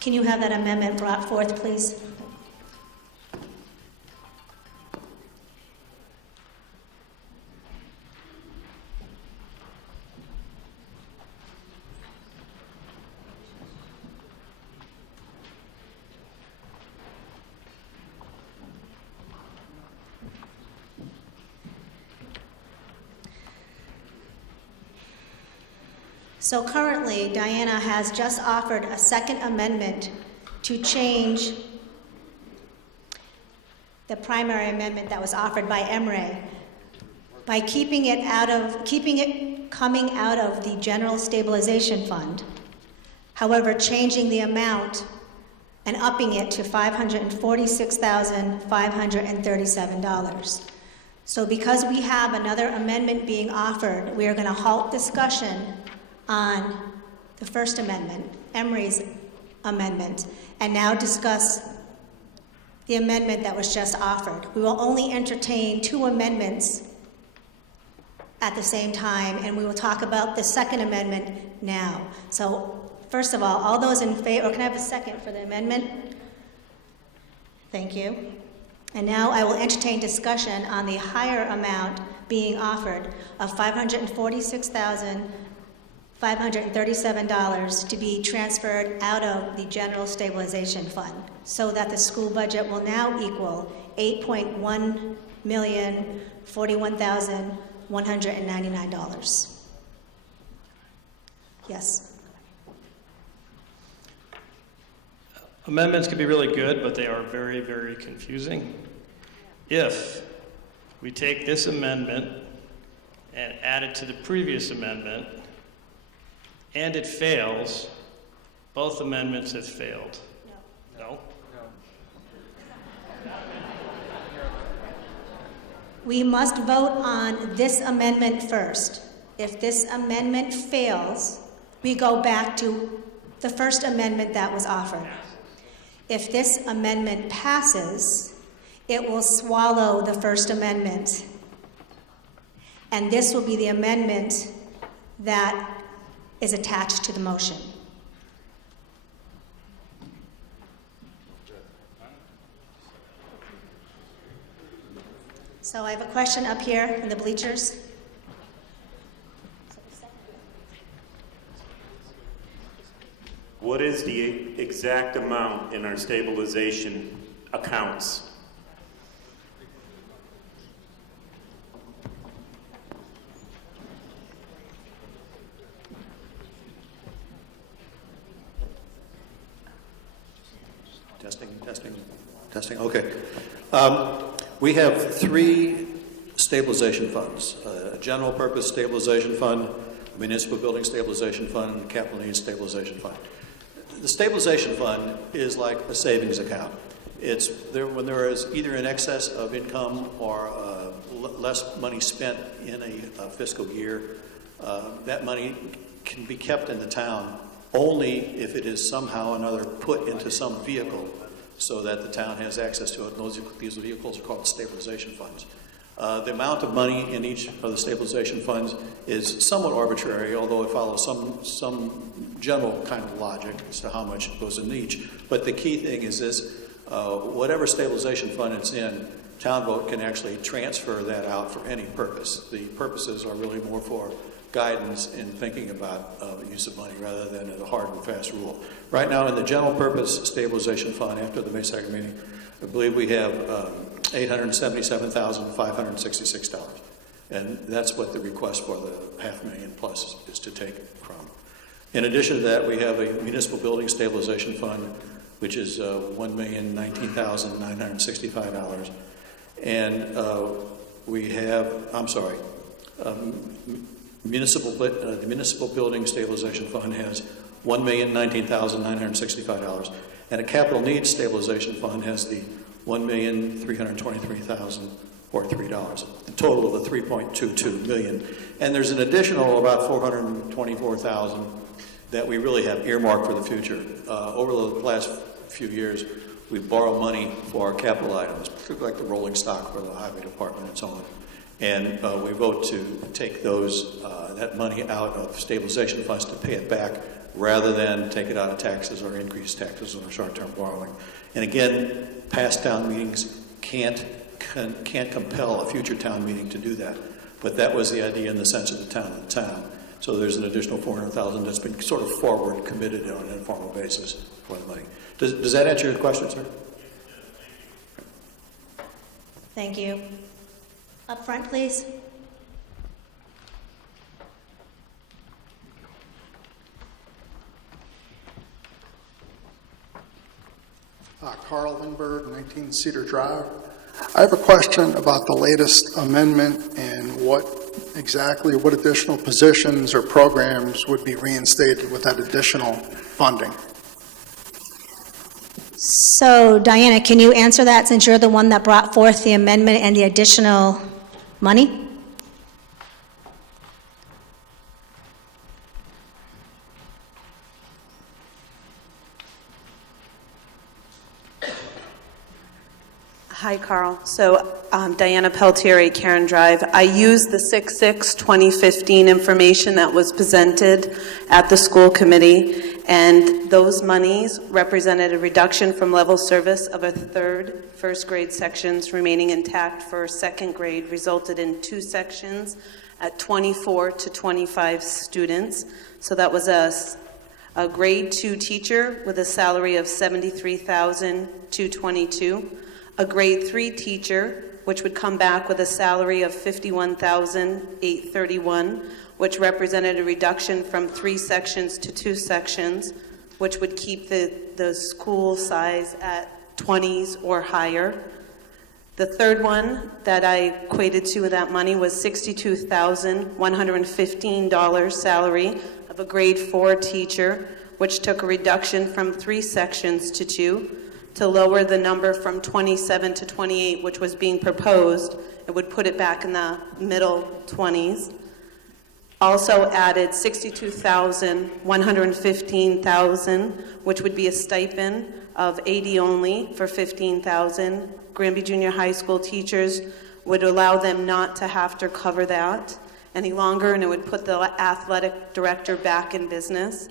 Can you have that amendment brought forth, please? So currently, Diana has just offered a second amendment to change the primary amendment that was offered by MRA by keeping it coming out of the general stabilization fund. However, changing the amount and upping it to $546,537. So because we have another amendment being offered, we are going to halt discussion on the first amendment, Emery's amendment, and now discuss the amendment that was just offered. We will only entertain two amendments at the same time, and we will talk about the second amendment now. So first of all those in favor, or can I have a second for the amendment? Thank you. And now I will entertain discussion on the higher amount being offered of $546,537 to be transferred out of the general stabilization fund so that the school budget will now equal $8,141,199. Yes. Amendments can be really good, but they are very, very confusing. If we take this amendment and add it to the previous amendment, and it fails, both amendments have failed. No? We must vote on this amendment first. If this amendment fails, we go back to the first amendment that was offered. If this amendment passes, it will swallow the First Amendment. And this will be the amendment that is attached to the motion. So I have a question up here in the bleachers. What is the exact amount in our stabilization accounts? Testing, okay. We have three stabilization funds, a general purpose stabilization fund, a municipal building stabilization fund, and a capital needs stabilization fund. The stabilization fund is like a savings account. It's there when there is either an excess of income or less money spent in a fiscal year. That money can be kept in the town only if it is somehow or another put into some vehicle so that the town has access to it. And these vehicles are called stabilization funds. The amount of money in each of the stabilization funds is somewhat arbitrary, although it follows some general kind of logic as to how much goes in each. But the key thing is this, whatever stabilization fund it's in, town vote can actually transfer that out for any purpose. The purposes are really more for guidance in thinking about use of money rather than a hard and fast rule. Right now in the general purpose stabilization fund, after the May 2nd meeting, I believe we have $877,566. And that's what the request for the $500,000 plus is to take from. In addition to that, we have a municipal building stabilization fund, which is $1,019,965. And we have, the municipal building stabilization fund has $1,019,965, and a capital needs stabilization fund has the $1,323,043. The total of the $3.22 million, and there's an additional about $424,000 that we really have earmarked for the future. Over the last few years, we borrow money for our capital items, like the rolling stock for the highway department and so on. And we vote to take that money out of stabilization funds to pay it back rather than take it out of taxes or increase taxes or short-term borrowing. And again, past town meetings can't compel a future town meeting to do that. But that was the idea in the sense of the town. So there's an additional $400,000 that's been sort of forward committed on an informal basis for the money. Does that answer your question, sir? Thank you. Up front, please. Carl Lindbergh, 19 Cedar Drive. I have a question about the latest amendment and what additional positions or programs would be reinstated with that additional funding. So Diana, can you answer that since you're the one that brought forth the amendment and the additional money? Hi, Carl. So, Diana Peltieri, Karen Drive. I used the 6/6/2015 information that was presented at the school committee, and those monies represented a reduction from level service of a third first grade sections remaining intact for second grade, resulted in 2 sections at 24 to 25 students. So that was a grade 2 teacher with a salary of $73,222. A grade 3 teacher, which would come back with a salary of $51,831, which represented a reduction from 3 sections to 2 sections, which would keep the school size at 20s or higher. The third one that I equated to with that money was $62,115 salary of a grade 4 teacher, which took a reduction from 3 sections to 2. To lower the number from 27 to 28, which was being proposed. It would put it back in the middle 20s. Also added $62,115,000, which would be a stipend of 80 only for $15,000. Granby Junior High School teachers would allow them not to have to cover that any longer, and it would put the athletic director back in business.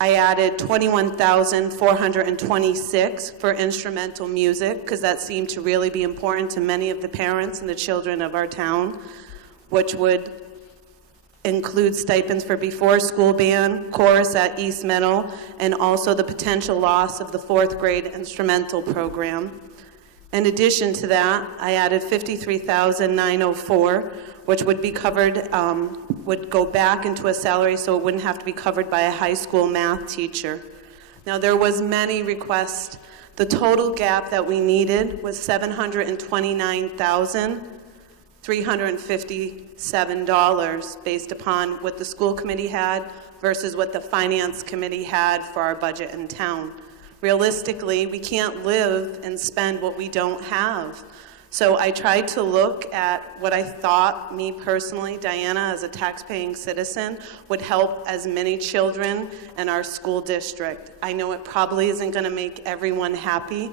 I added $21,426 for instrumental music, because that seemed to really be important to many of the parents and the children of our town, which would include stipends for before school band, chorus at East Meadow, and also the potential loss of the 4th grade instrumental program. In addition to that, I added $53,904, which would be covered, would go back into a salary so it wouldn't have to be covered by a high school math teacher. Now, there was many requests. The total gap that we needed was $729,357 based upon what the school committee had versus what the finance committee had for our budget in town. Realistically, we can't live and spend what we don't have. So I tried to look at what I thought, me personally, Diana, as a taxpaying citizen, would help as many children in our school district. I know it probably isn't going to make everyone happy.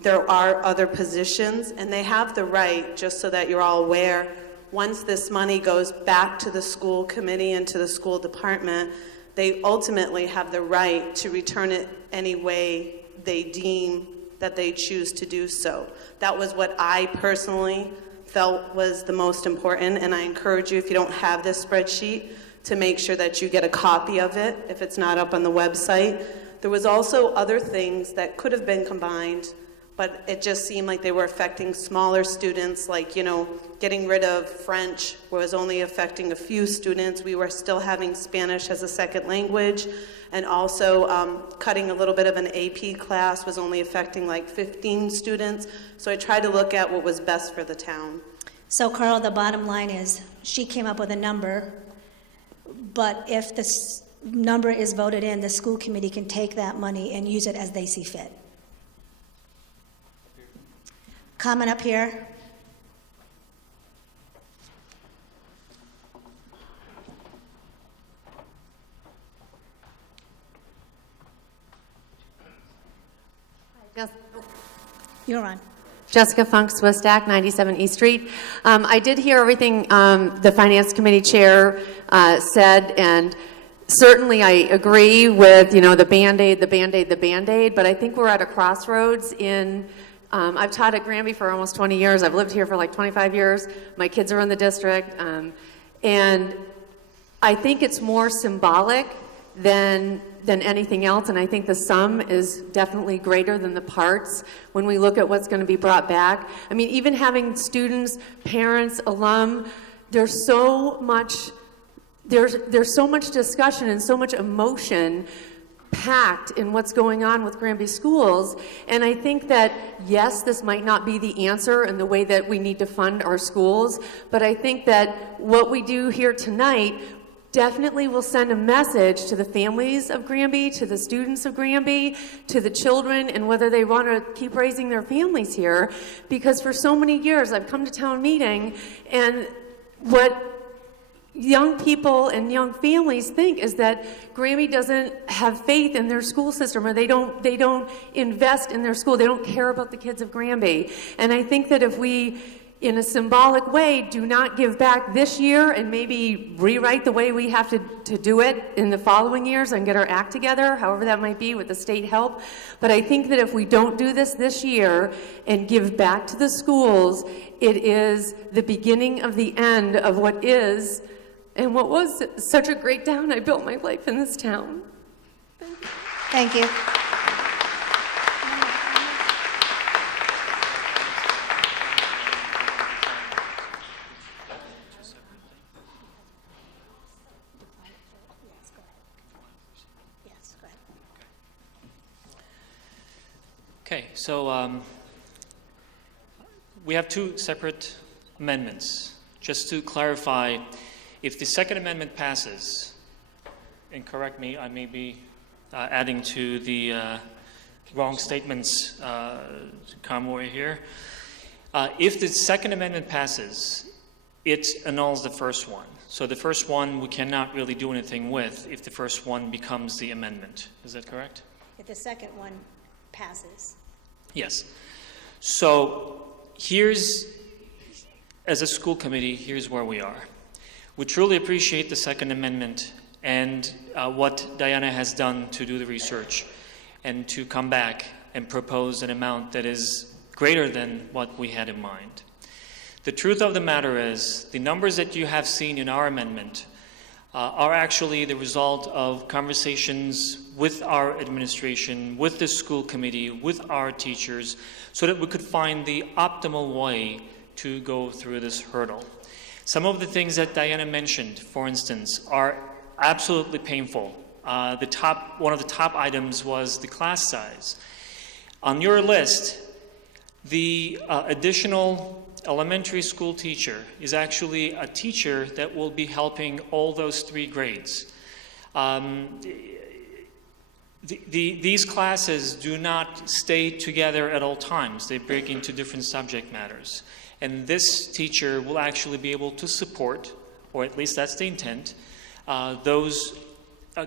There are other positions, and they have the right, just so that you're all aware, once this money goes back to the school committee and to the school department, they ultimately have the right to return it any way they deem that they choose to do so. That was what I personally felt was the most important, and I encourage you, if you don't have this spreadsheet, to make sure that you get a copy of it if it's not up on the website. There was also other things that could have been combined, but it just seemed like they were affecting smaller students, like, getting rid of French was only affecting a few students. We were still having Spanish as a second language, and also cutting a little bit of an AP class was only affecting like 15 students. So I tried to look at what was best for the town. So Carl, the bottom line is, she came up with a number, but if this number is voted in, the school committee can take that money and use it as they see fit. Comment up here. You're on. Jessica Funk, Swistack, 97 East Street. I did hear everything the Finance Committee Chair said, and certainly I agree with, the Band-Aid, but I think we're at a crossroads in, I've taught at Granby for almost 20 years. I've lived here for like 25 years. My kids are in the district. And I think it's more symbolic than anything else, and I think the sum is definitely greater than the parts when we look at what's going to be brought back. I mean, even having students, parents, alum, there's so much discussion and so much emotion packed in what's going on with Granby schools. And I think that, yes, this might not be the answer in the way that we need to fund our schools, but I think that what we do here tonight definitely will send a message to the families of Granby, to the students of Granby, to the children, and whether they want to keep raising their families here. Because for so many years, I've come to town meeting, and what young people and young families think is that Granby doesn't have faith in their school system, or they don't invest in their school. They don't care about the kids of Granby. And I think that if we, in a symbolic way, do not give back this year and maybe rewrite the way we have to do it in the following years and get our act together, however that might be with the state help. But I think that if we don't do this year and give back to the schools, it is the beginning of the end of what is and what was such a great town. I built my life in this town. Thank you. Okay, so we have two separate amendments. Just to clarify, if the Second Amendment passes, and correct me, I may be adding to the wrong statements, Conroy here. If the Second Amendment passes, it annuls the first one. So the first one we cannot really do anything with if the first one becomes the amendment. Is that correct? If the second one passes. Yes. So here's, as a school committee, here's where we are. We truly appreciate the Second Amendment and what Diana has done to do the research and to come back and propose an amount that is greater than what we had in mind. The truth of the matter is, the numbers that you have seen in our amendment are actually the result of conversations with our administration, with the school committee, with our teachers, so that we could find the optimal way to go through this hurdle. Some of the things that Diana mentioned, for instance, are absolutely painful. One of the top items was the class size. On your list, the additional elementary school teacher is actually a teacher that will be helping all those 3 grades. These classes do not stay together at all times. They break into different subject matters. And this teacher will actually be able to support, or at least that's the intent, those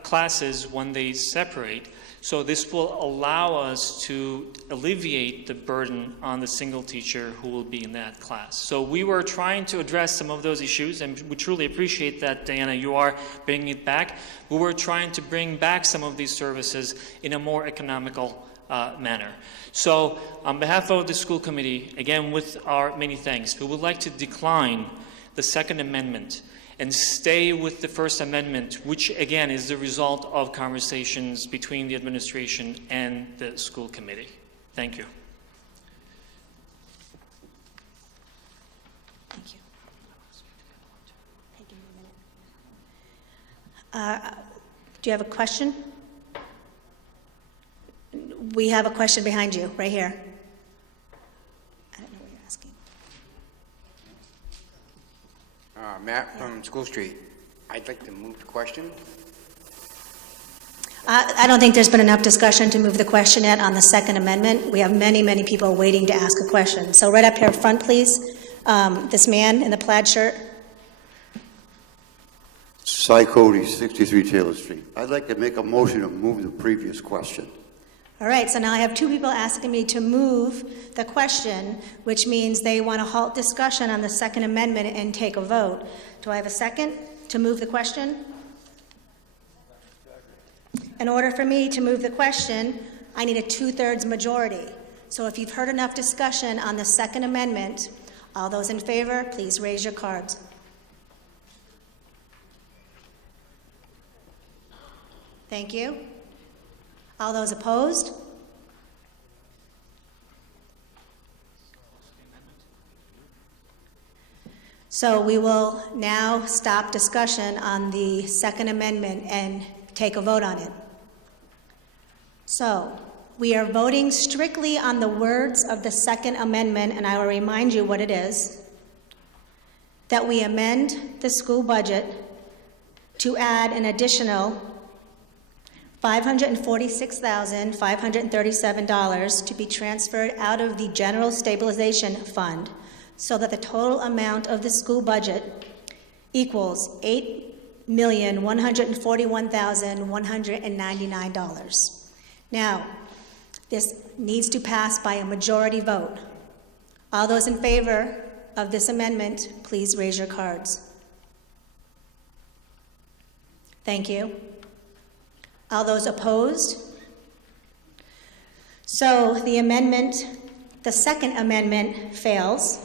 classes when they separate. So this will allow us to alleviate the burden on the single teacher who will be in that class. So we were trying to address some of those issues, and we truly appreciate that, Diana, you are bringing it back. We were trying to bring back some of these services in a more economical manner. So on behalf of the school committee, again with our many thanks, we would like to decline the Second Amendment and stay with the First Amendment, which again is the result of conversations between the administration and the school committee. Thank you. Thank you. Give me a minute. Do you have a question? We have a question behind you, right here. I don't know what you're asking. Matt from School Street. I'd like to move the question. I don't think there's been enough discussion to move the question yet on the Second Amendment. We have many, many people waiting to ask a question. So right up here front, please. This man in the plaid shirt. Cy Cody, 63 Taylor Street. I'd like to make a motion to move the previous question. All right, so now I have 2 people asking me to move the question, which means they want to halt discussion on the Second Amendment and take a vote. Do I have a second to move the question? In order for me to move the question, I need a 2/3 majority. So if you've heard enough discussion on the Second Amendment, all those in favor, please raise your cards. Thank you. All those opposed? So we will now stop discussion on the Second Amendment and take a vote on it. So, we are voting strictly on the words of the second amendment, and I will remind you what it is. That we amend the school budget to add an additional $546,537 to be transferred out of the General Stabilization Fund so that the total amount of the school budget equals $8,141,199. Now, this needs to pass by a majority vote. All those in favor of this amendment, please raise your cards. Thank you. All those opposed? So the amendment, the second amendment fails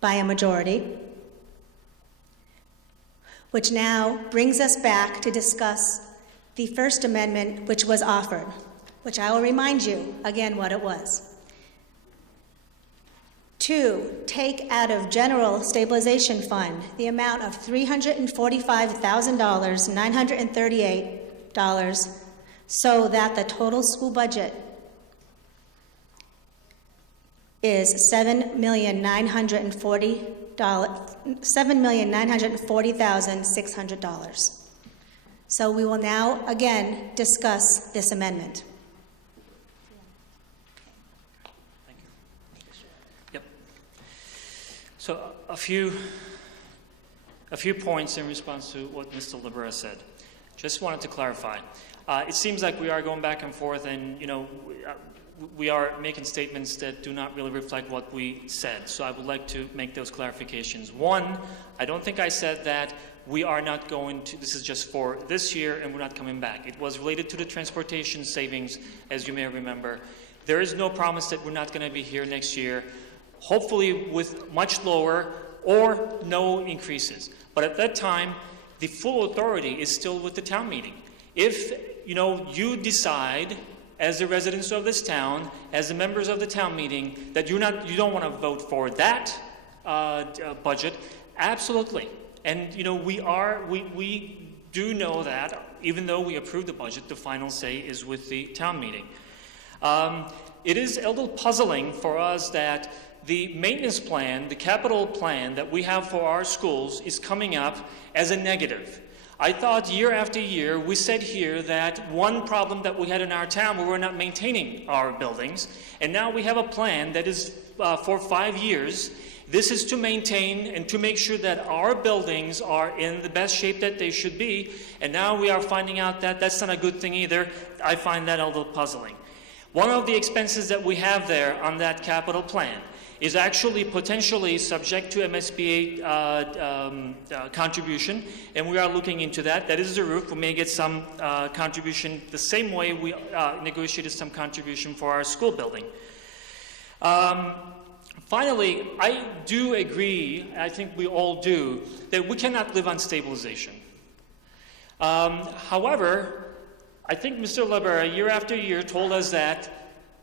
by a majority, which now brings us back to discuss the first amendment which was offered, which I will remind you again what it was. To take out of General Stabilization Fund the amount of $345,938 so that the total school budget is $7,940,600. So we will now again discuss this amendment. So a few points in response to what Mr. Libera said. Just wanted to clarify. It seems like we are going back and forth, and we are making statements that do not really reflect what we said. So I would like to make those clarifications. One, I don't think I said that we are not going to, this is just for this year and we're not coming back. It was related to the transportation savings, as you may remember. There is no promise that we're not going to be here next year, hopefully with much lower or no increases. But at that time, the full authority is still with the town meeting. If you decide, as the residents of this town, as the members of the town meeting, that you don't want to vote for that budget, absolutely. And we do know that even though we approve the budget, the final say is with the town meeting. It is a little puzzling for us that the maintenance plan, the capital plan that we have for our schools is coming up as a negative. I thought year after year, we said here that one problem that we had in our town, we were not maintaining our buildings, and now we have a plan that is for 5 years. This is to maintain and to make sure that our buildings are in the best shape that they should be, and now we are finding out that that's not a good thing either. I find that a little puzzling. One of the expenses that we have there on that capital plan is actually potentially subject to MSBA contribution, and we are looking into that. That is the roof. We may get some contribution the same way we negotiated some contribution for our school building. Finally, I do agree, I think we all do, that we cannot live on stabilization. However, I think Mr. Libera, year after year, told us that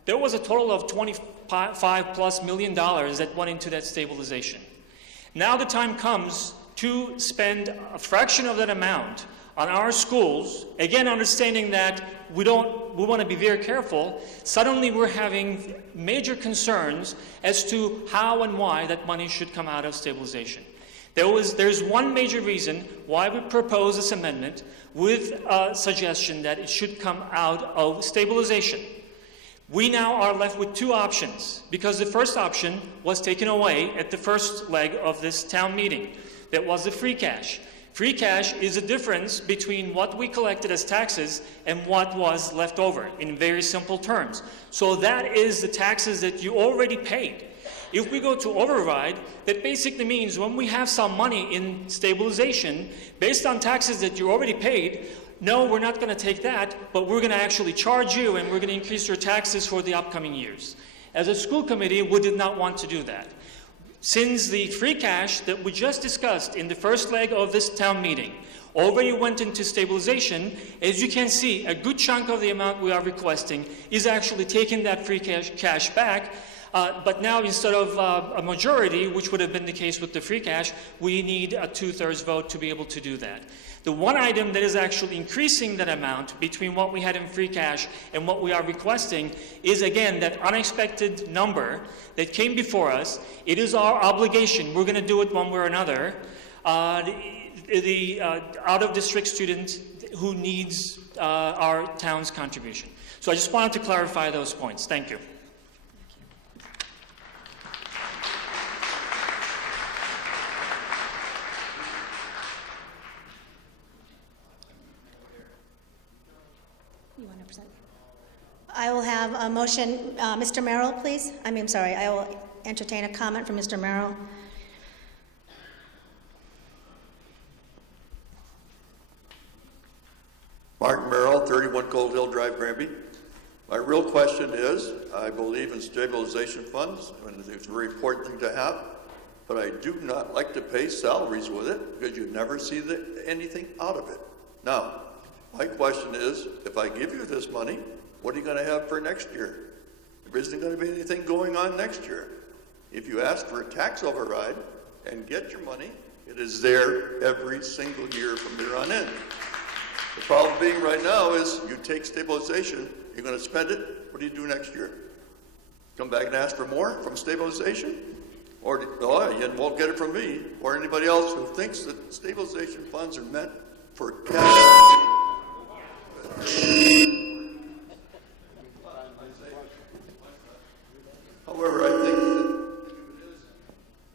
there was a total of $25+ million that went into that stabilization. Now the time comes to spend a fraction of that amount on our schools, again understanding that we want to be very careful. Suddenly we're having major concerns as to how and why that money should come out of stabilization. There's one major reason why we propose this amendment with a suggestion that it should come out of stabilization. We now are left with two options, because the first option was taken away at the first leg of this town meeting. That was the free cash. Free cash is the difference between what we collected as taxes and what was left over, in very simple terms. So that is the taxes that you already paid. If we go to override, that basically means when we have some money in stabilization, based on taxes that you already paid, no, we're not going to take that, but we're going to actually charge you and we're going to increase your taxes for the upcoming years. As a school committee, we did not want to do that. Since the free cash that we just discussed in the first leg of this town meeting already went into stabilization, as you can see, a good chunk of the amount we are requesting is actually taking that free cash back But now, instead of a majority, which would have been the case with the free cash, we need a 2/3 vote to be able to do that. The one item that is actually increasing that amount between what we had in free cash and what we are requesting is, again, that unexpected number that came before us. It is our obligation. We're going to do it one way or another. The out-of-district student who needs our town's contribution. So I just wanted to clarify those points. Thank you. I will have a motion. Mr. Merrill, please. I will entertain a comment from Mr. Merrill. Martin Merrill, 31 Gold Hill Drive, Granby. My real question is, I believe in stabilization funds, and it's a very important thing to have, but I do not like to pay salaries with it because you never see anything out of it. Now, my question is, if I give you this money, what are you going to have for next year? There isn't going to be anything going on next year. If you ask for a tax override and get your money, it is there every single year from here on in. The problem being right now is you take stabilization, you're going to spend it, what do you do next year? Come back and ask for more from stabilization? Or you won't get it from me or anybody else who thinks that stabilization funds are meant for cash. However, I think that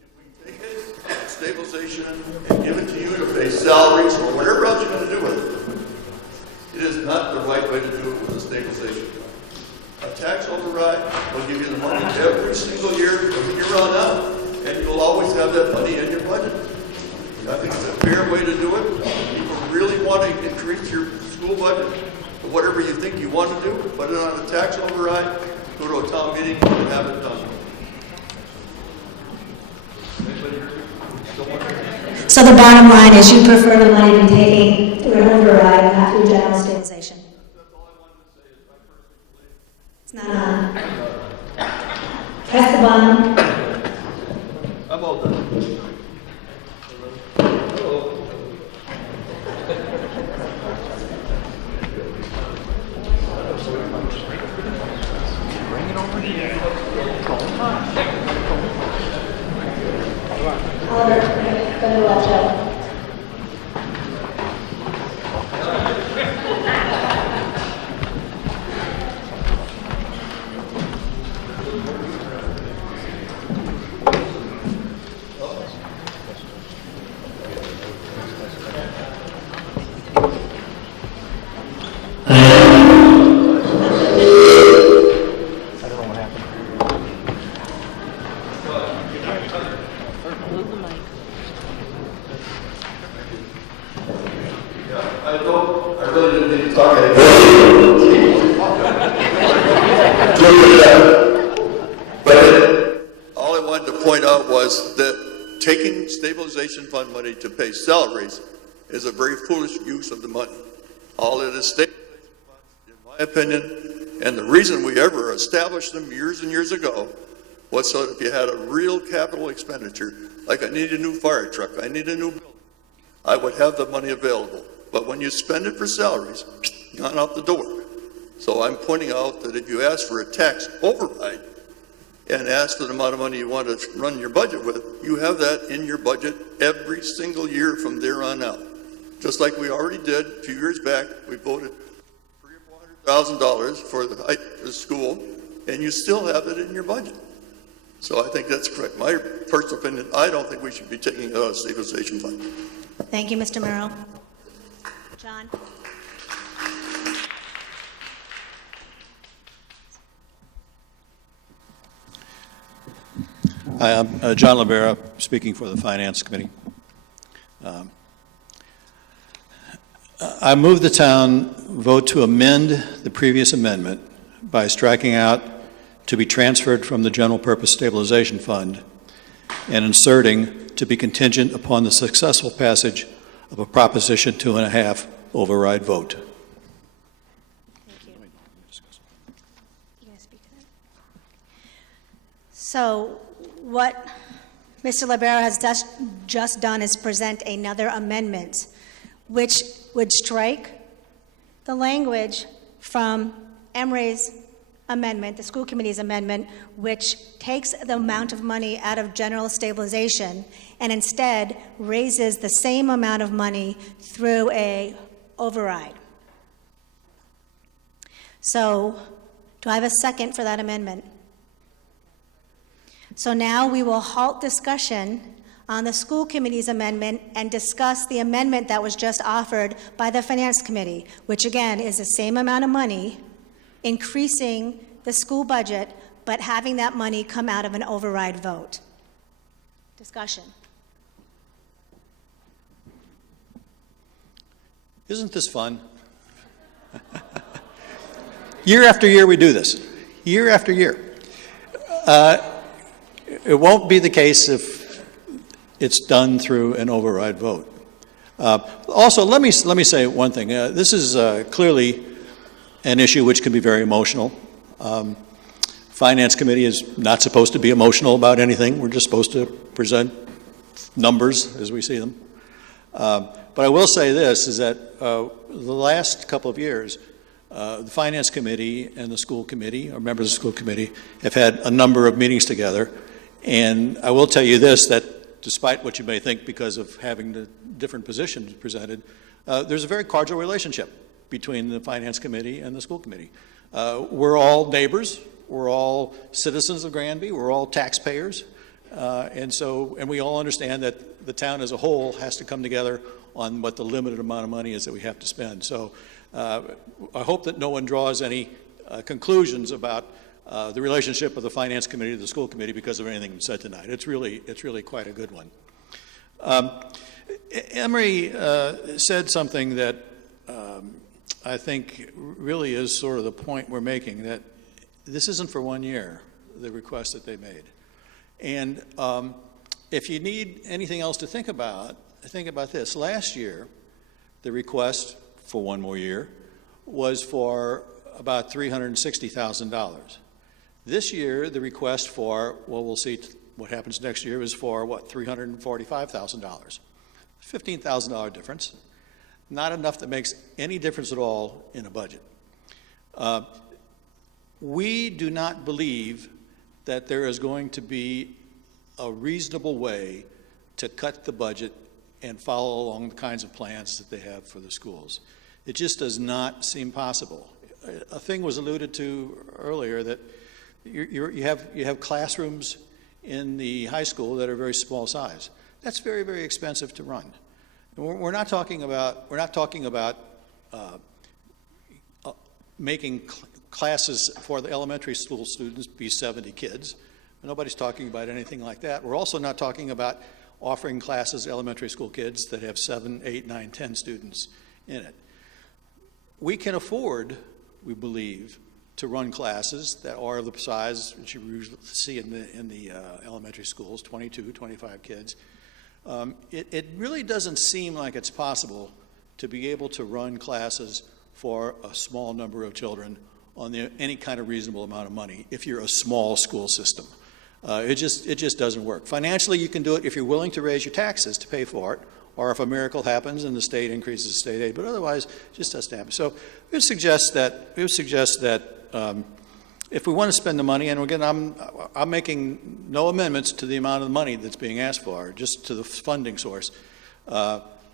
if we take it, stabilization, and give it to you to pay salaries or whatever else you're going to do with it, it is not the right way to do it with a stabilization fund. A tax override will give you the money every single year from here on out, and you'll always have that money in your budget. And I think it's a fair way to do it. If people really want to increase your school budget, or whatever you think you want to do, put it on a tax override, go to a town meeting, and have it done. So the bottom line is you prefer the money to be taken through an override and not through general stabilization. It's not on. Press the button. I'm all done. I really didn't need to talk But all I wanted to point out was that taking stabilization fund money to pay salaries is a very foolish use of the money. All it is stabilization funds, in my opinion, and the reason we ever established them years and years ago was so that if you had a real capital expenditure, like I need a new fire truck, I need a new building, I would have the money available. But when you spend it for salaries, gone out the door. So I'm pointing out that if you ask for a tax override and ask for the amount of money you want to run your budget with, you have that in your budget every single year from there on out. Just like we already did a few years back, we voted $300,000 or $400,000 for the school, and you still have it in your budget. So I think that's correct. My personal opinion, I don't think we should be taking it out of stabilization fund. Thank you, Mr. Merrill. John? Hi, I'm John Libera, speaking for the Finance Committee. I move the town vote to amend the previous amendment by striking out to be transferred from the General Purpose Stabilization Fund and inserting to be contingent upon the successful passage of a Proposition 2.5 override vote. So what Mr. Libero has just done is present another amendment, which would strike the language from Emre's amendment, the school committee's amendment, which takes the amount of money out of general stabilization and instead raises the same amount of money through a override. So, do I have a second for that amendment? So now we will halt discussion on the school committee's amendment and discuss the amendment that was just offered by the finance committee, which again is the same amount of money, increasing the school budget, but having that money come out of an override vote. Discussion. Isn't this fun? Year after year we do this. Year after year. It won't be the case if it's done through an override vote. Also, let me say one thing. This is clearly an issue which can be very emotional. Finance committee is not supposed to be emotional about anything. We're just supposed to present numbers as we see them. But I will say this, is that the last couple of years, the finance committee and the school committee, or members of the school committee, have had a number of meetings together. And I will tell you this, that despite what you may think because of having the different positions presented, there's a very cordial relationship between the finance committee and the school committee. We're all neighbors, we're all citizens of Granby, we're all taxpayers, and we all understand that the town as a whole has to come together on what the limited amount of money is that we have to spend. So I hope that no one draws any conclusions about the relationship of the finance committee to the school committee because of anything said tonight. It's really quite a good one. Emery said something that I think really is sort of the point we're making, that this isn't for 1 year, the request that they made. And if you need anything else to think about this. Last year, the request for 1 more year was for about $360,000. This year, the request for, well, we'll see what happens next year, is for, what, $345,000. $15,000 difference. Not enough that makes any difference at all in a budget. We do not believe that there is going to be a reasonable way to cut the budget and follow along the kinds of plans that they have for the schools. It just does not seem possible. A thing was alluded to earlier that you have classrooms in the high school that are very small size. That's very, very expensive to run. We're not talking about making classes for the elementary school students be 70 kids. Nobody's talking about anything like that. We're also not talking about offering classes to elementary school kids that have 7, 8, 9, 10 students in it. We can afford, we believe, to run classes that are of the size that you usually see in the elementary schools, 22, 25 kids. It really doesn't seem like it's possible to be able to run classes for a small number of children on any kind of reasonable amount of money if you're a small school system. It just doesn't work. Financially, you can do it if you're willing to raise your taxes to pay for it, or if a miracle happens and the state increases state aid, but otherwise, it just doesn't happen. So we would suggest that if we want to spend the money, and again, I'm making no amendments to the amount of money that's being asked for, just to the funding source.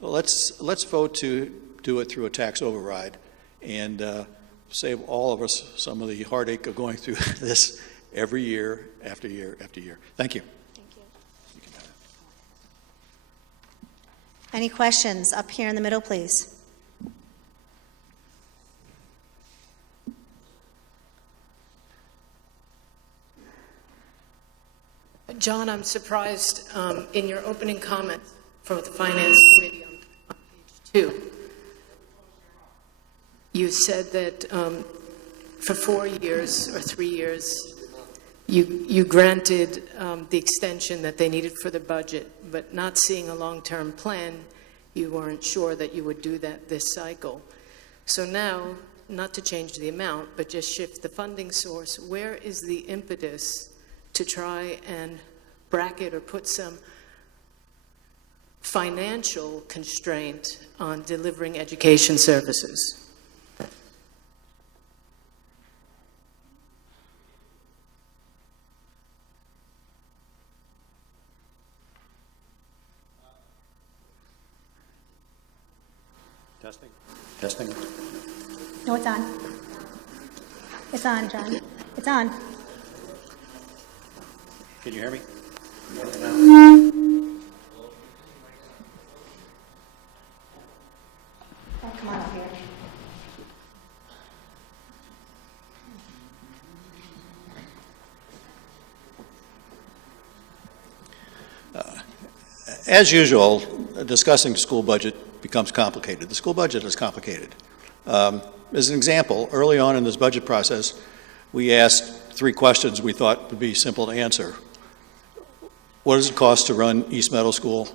Let's vote to do it through a tax override and save all of us some of the heartache of going through this every year after year after year. Thank you. Thank you. Any questions up here in the middle, please? John, I'm surprised in your opening comments from the Finance Committee on page 2. You said that for 4 years or 3 years, you granted the extension that they needed for the budget, but not seeing a long-term plan, you weren't sure that you would do that this cycle. So now, not to change the amount, but just shift the funding source, where is the impetus to try and bracket or put some financial constraint on delivering education services. Testing? Testing? No, it's on. It's on, John. It's on. Can you hear me? Oh, come on up here. As usual, discussing the school budget becomes complicated. The school budget is complicated. As an example, early on in this budget process, we asked 3 questions we thought would be simple to answer. What does it cost to run East Meadow School?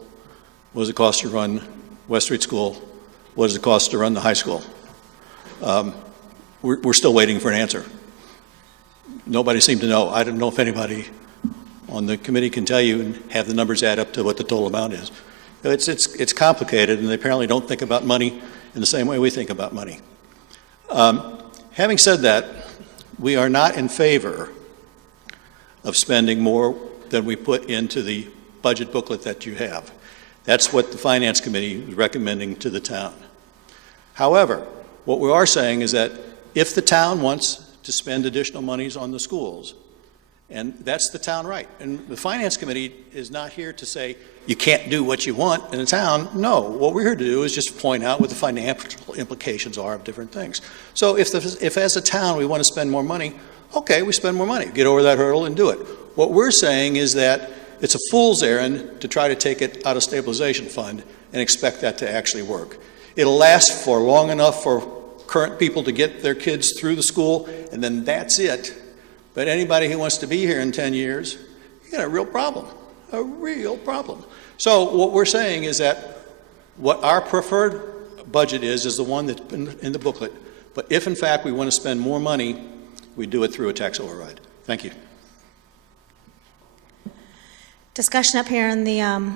What does it cost to run West Street School? What does it cost to run the high school? We're still waiting for an answer. Nobody seemed to know. I don't know if anybody on the committee can tell you and have the numbers add up to what the total amount is. It's complicated, and they apparently don't think about money in the same way we think about money. Having said that, we are not in favor of spending more than we put into the budget booklet that you have. That's what the Finance Committee is recommending to the town. However, what we are saying is that if the town wants to spend additional monies on the schools, and that's the town right. And the Finance Committee is not here to say you can't do what you want in the town. No, what we're here to do is just point out what the financial implications are of different things. So if as a town we want to spend more money, okay, we spend more money. Get over that hurdle and do it. What we're saying is that it's a fool's errand to try to take it out of stabilization fund and expect that to actually work. It'll last for long enough for current people to get their kids through the school, and then that's it. But anybody who wants to be here in 10 years, you got a real problem, a real problem. So what we're saying is that what our preferred budget is the one that's in the booklet. But if, in fact, we want to spend more money, we do it through a tax override. Thank you. Discussion up here in the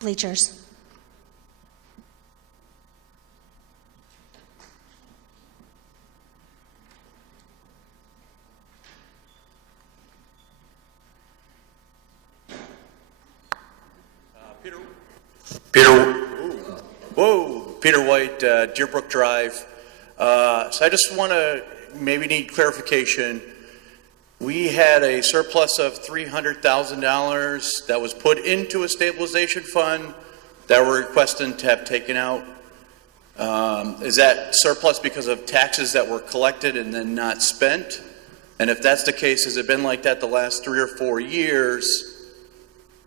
bleachers. Peter White, Deerbrook Drive. So I just want to maybe need clarification. We had a surplus of $300,000 that was put into a stabilization fund that we're requesting to have taken out. Is that surplus because of taxes that were collected and then not spent? And if that's the case, has it been like that the last 3 or 4 years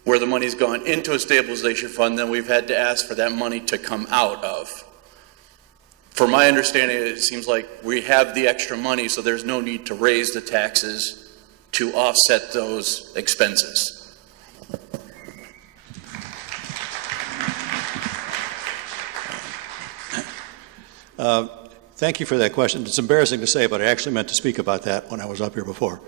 where the money's gone into a stabilization fund, then we've had to ask for that money to come out of? From my understanding, it seems like we have the extra money, so there's no need to raise the taxes to offset those expenses. Thank you for that question. It's embarrassing to say, but I actually meant to speak about that when I was up here before.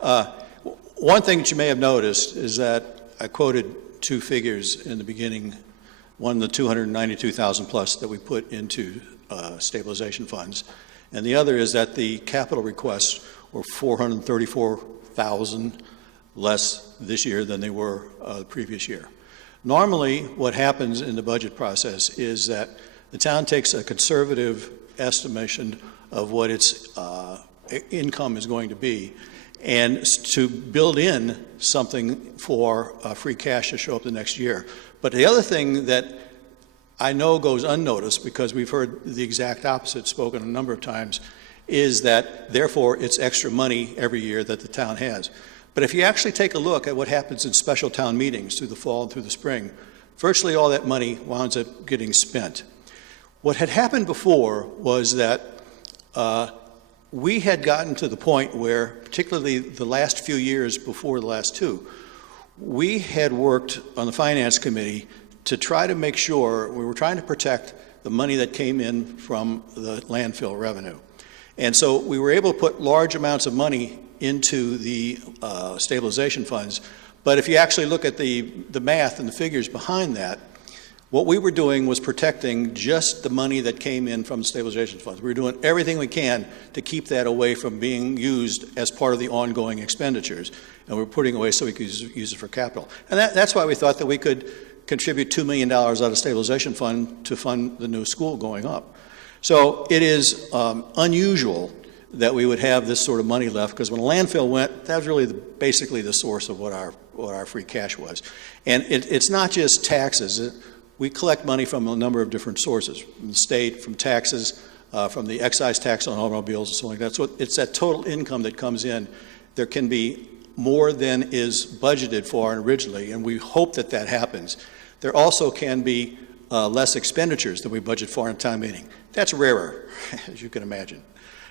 One thing that you may have noticed is that I quoted 2 figures in the beginning. One, the 292,000 plus that we put into stabilization funds, and the other is that the capital requests were 434,000 less this year than they were the previous year. Normally, what happens in the budget process is that the town takes a conservative estimation of what its income is going to be, and to build in something for free cash to show up the next year. But the other thing that I know goes unnoticed, because we've heard the exact opposite spoken a number of times, is that therefore it's extra money every year that the town has. But if you actually take a look at what happens in special town meetings through the fall and through the spring, virtually all that money winds up getting spent. What had happened before was that we had gotten to the point where, particularly the last few years before the last 2, we had worked on the Finance Committee to try to make sure we were trying to protect the money that came in from the landfill revenue. And so we were able to put large amounts of money into the stabilization funds. But if you actually look at the math and the figures behind that, what we were doing was protecting just the money that came in from the stabilization funds. We were doing everything we can to keep that away from being used as part of the ongoing expenditures. And we're putting away so we could use it for capital. And that's why we thought that we could contribute $2 million out of stabilization fund to fund the new school going up. So it is unusual that we would have this sort of money left, because when landfill went, that was really basically the source of what our free cash was. And it's not just taxes. We collect money from a number of different sources, from the state, from taxes, from the excise tax on automobiles and so on like that. So it's that total income that comes in. There can be more than is budgeted for originally, and we hope that that happens. There also can be less expenditures than we budget for in town meeting. That's rarer, as you can imagine.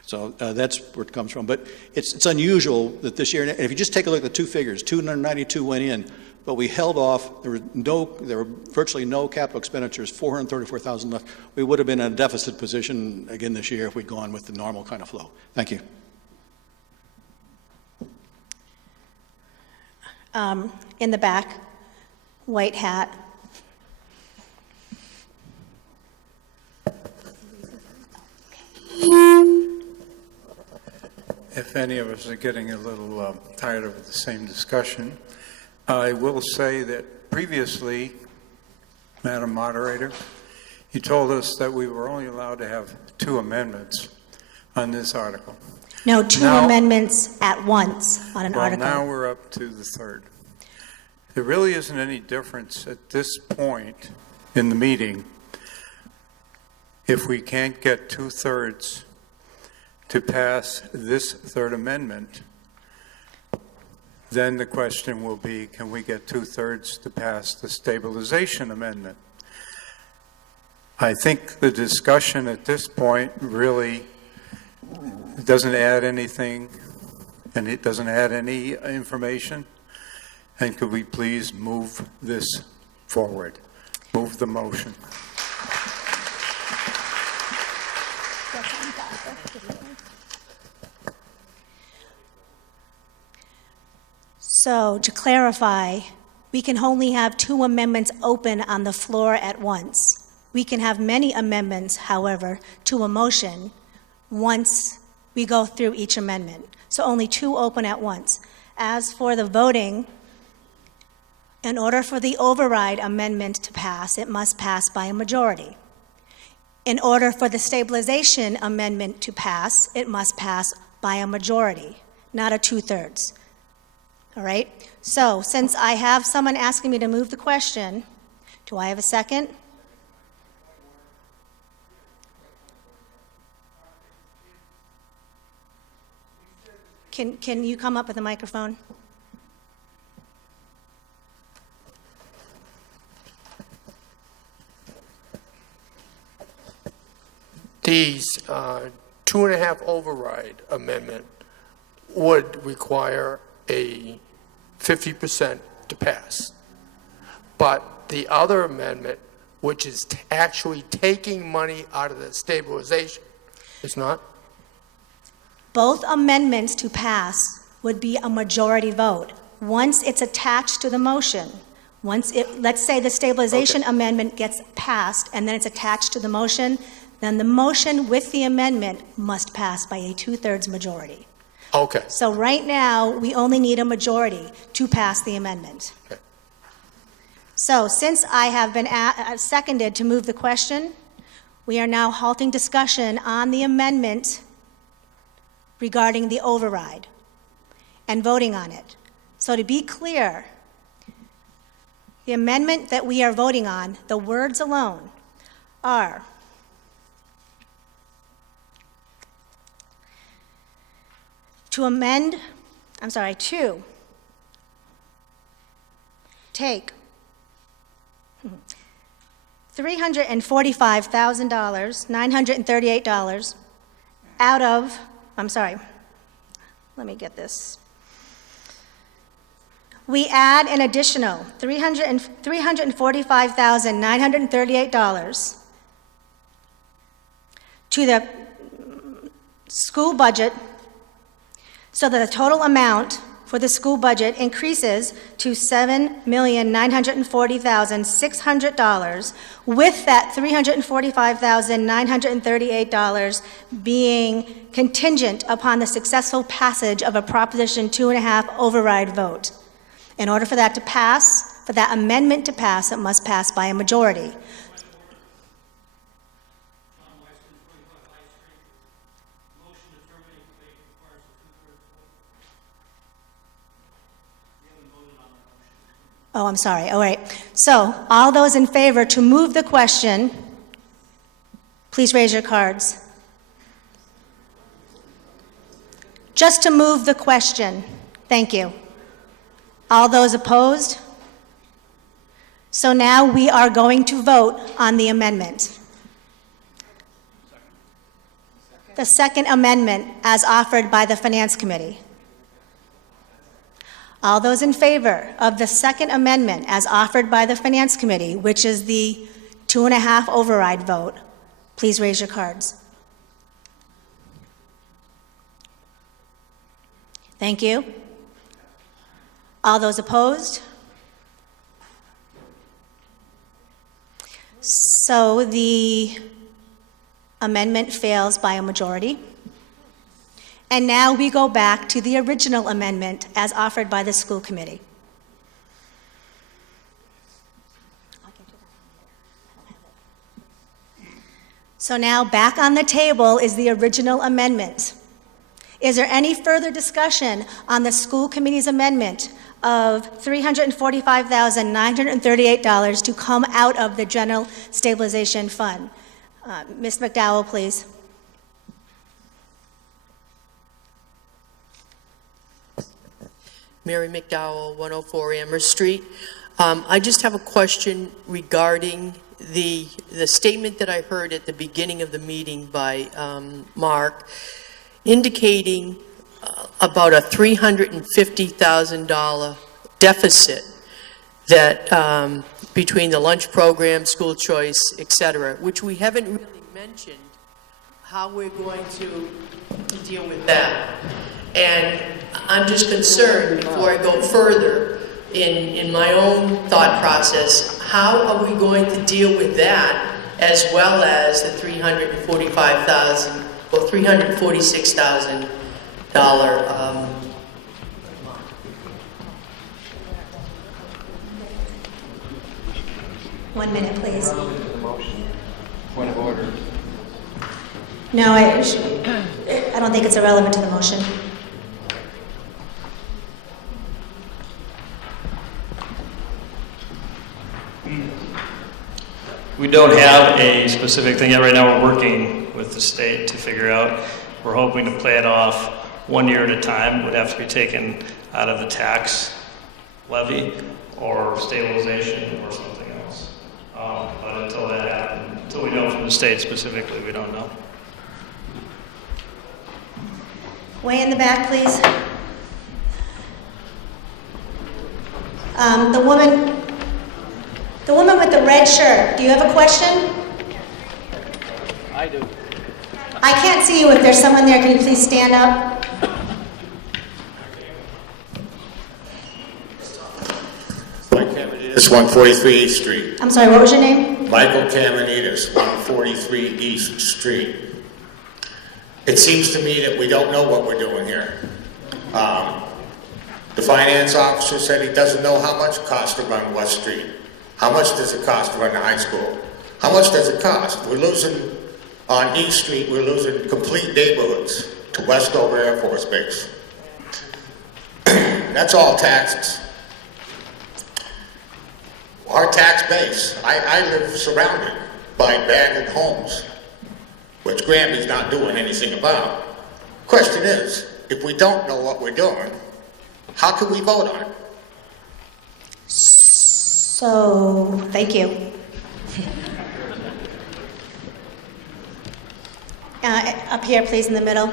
So that's where it comes from. But it's unusual that this year, and if you just take a look at the two figures, 292 went in, but we held off. There were virtually no capital expenditures, 434,000 left. We would have been in a deficit position again this year if we'd gone with the normal kind of flow. Thank you. In the back, white hat. If any of us are getting a little tired of the same discussion, I will say that previously, Madam Moderator, you told us that we were only allowed to have 2 amendments on this article. No, 2 amendments at once on an article. Well, now we're up to the 3rd. There really isn't any difference at this point in the meeting if we can't get 2/3 to pass this 3rd amendment. Then the question will be, can we get 2/3 to pass the stabilization amendment? I think the discussion at this point really doesn't add anything, and it doesn't add any information. And could we please move this forward? Move the motion. So to clarify, we can only have 2 amendments open on the floor at once. We can have many amendments, however, to a motion once we go through each amendment. So only 2 open at once. As for the voting, in order for the override amendment to pass, it must pass by a majority. In order for the stabilization amendment to pass, it must pass by a majority, not a 2/3. All right? So since I have someone asking me to move the question, do I have a second? Can you come up with a microphone? These 2.5 override amendment would require a 50% to pass. But the other amendment, which is actually taking money out of the stabilization, is not? Both amendments to pass would be a majority vote. Once it's attached to the motion, let's say the stabilization amendment gets passed and then it's attached to the motion, then the motion with the amendment must pass by a 2/3 majority. Okay. So right now, we only need a majority to pass the amendment. Okay. So since I have been seconded to move the question, we are now halting discussion on the amendment regarding the override and voting on it. So to be clear, the amendment that we are voting on, the words alone, are to take $345,000, $938 out of, let me get this. We add an additional $345,938 to the school budget so that the total amount for the school budget increases to $7,940,600, with that $345,938 being contingent upon the successful passage of a Proposition 2.5 override vote. In order for that to pass, for that amendment to pass, it must pass by a majority. Oh, I'm sorry. All right. So, all those in favor to move the question, please raise your cards. Just to move the question. Thank you. All those opposed? So now we are going to vote on the amendment. The second amendment as offered by the Finance Committee. All those in favor of the second amendment as offered by the Finance Committee, which is the 2.5 override vote, please raise your cards. Thank you. All those opposed? So the amendment fails by a majority. And now we go back to the original amendment as offered by the school committee. So now back on the table is the original amendment. Is there any further discussion on the school committee's amendment of $345,938 to come out of the General Stabilization Fund? Ms. McDowell, please. Mary McDowell, 104 Amherst Street. I just have a question regarding the statement that I heard at the beginning of the meeting by Mark, indicating about a $350,000 deficit that between the lunch program, school choice, et cetera, which we haven't really mentioned how we're going to deal with that. And I'm just concerned, before I go further in my own thought process, how are we going to deal with that, as well as the $345,000 or $346,000 1 minute, please. Point of order. No, I don't think it's irrelevant to the motion. We don't have a specific thing yet. Right now we're working with the state to figure out. We're hoping to play it off 1 year at a time. It would have to be taken out of the tax levy or stabilization or something else. But until that happens, until we know from the state specifically, we don't know. Way in the back, please. The woman with the red shirt, do you have a question? I do. I can't see you. If there's someone there, can you please stand up? It's 143 East Street. I'm sorry, what was your name? Michael Kamenides, 143 East Street. It seems to me that we don't know what we're doing here. The finance officer said he doesn't know how much it costs to run West Street. How much does it cost to run the high school? How much does it cost? We're losing, on East Street, we're losing complete neighborhoods to Westover Air Force Base. That's all taxes. Our tax base, I live surrounded by abandoned homes, which Granby's not doing anything about. Question is, if we don't know what we're doing, how can we vote on it? So, thank you. Up here, please, in the middle.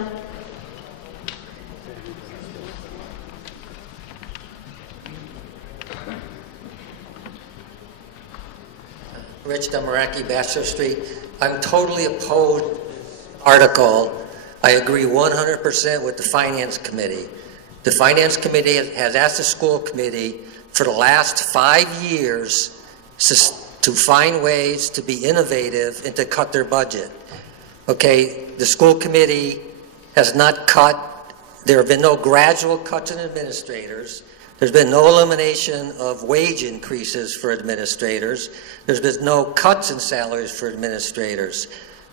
Rich Demaraki, Bachelor Street. I'm totally opposed to this article I agree 100% with the Finance Committee. The Finance Committee has asked the school committee for the last 5 years to find ways to be innovative and to cut their budget. Okay, the school committee has not cut, there have been no gradual cuts in administrators. There's been no elimination of wage increases for administrators. There's been no cuts in salaries for administrators.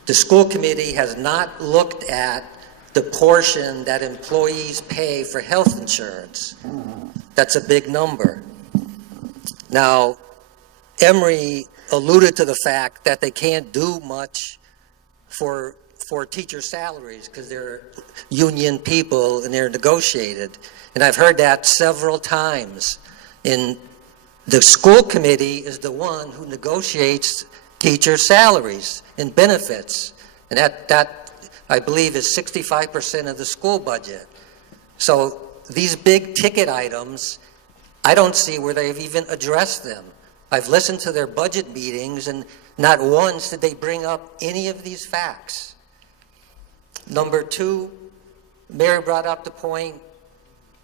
The school committee has not looked at the portion that employees pay for health insurance. That's a big number. Now, Emory alluded to the fact that they can't do much for teacher salaries because they're union people and they're negotiated. And I've heard that several times. And the school committee is the one who negotiates teacher salaries and benefits. And that I believe, is 65% of the school budget. So these big ticket items, I don't see where they've even addressed them. I've listened to their budget meetings, and not once did they bring up any of these facts. Number two, Mary brought up the point,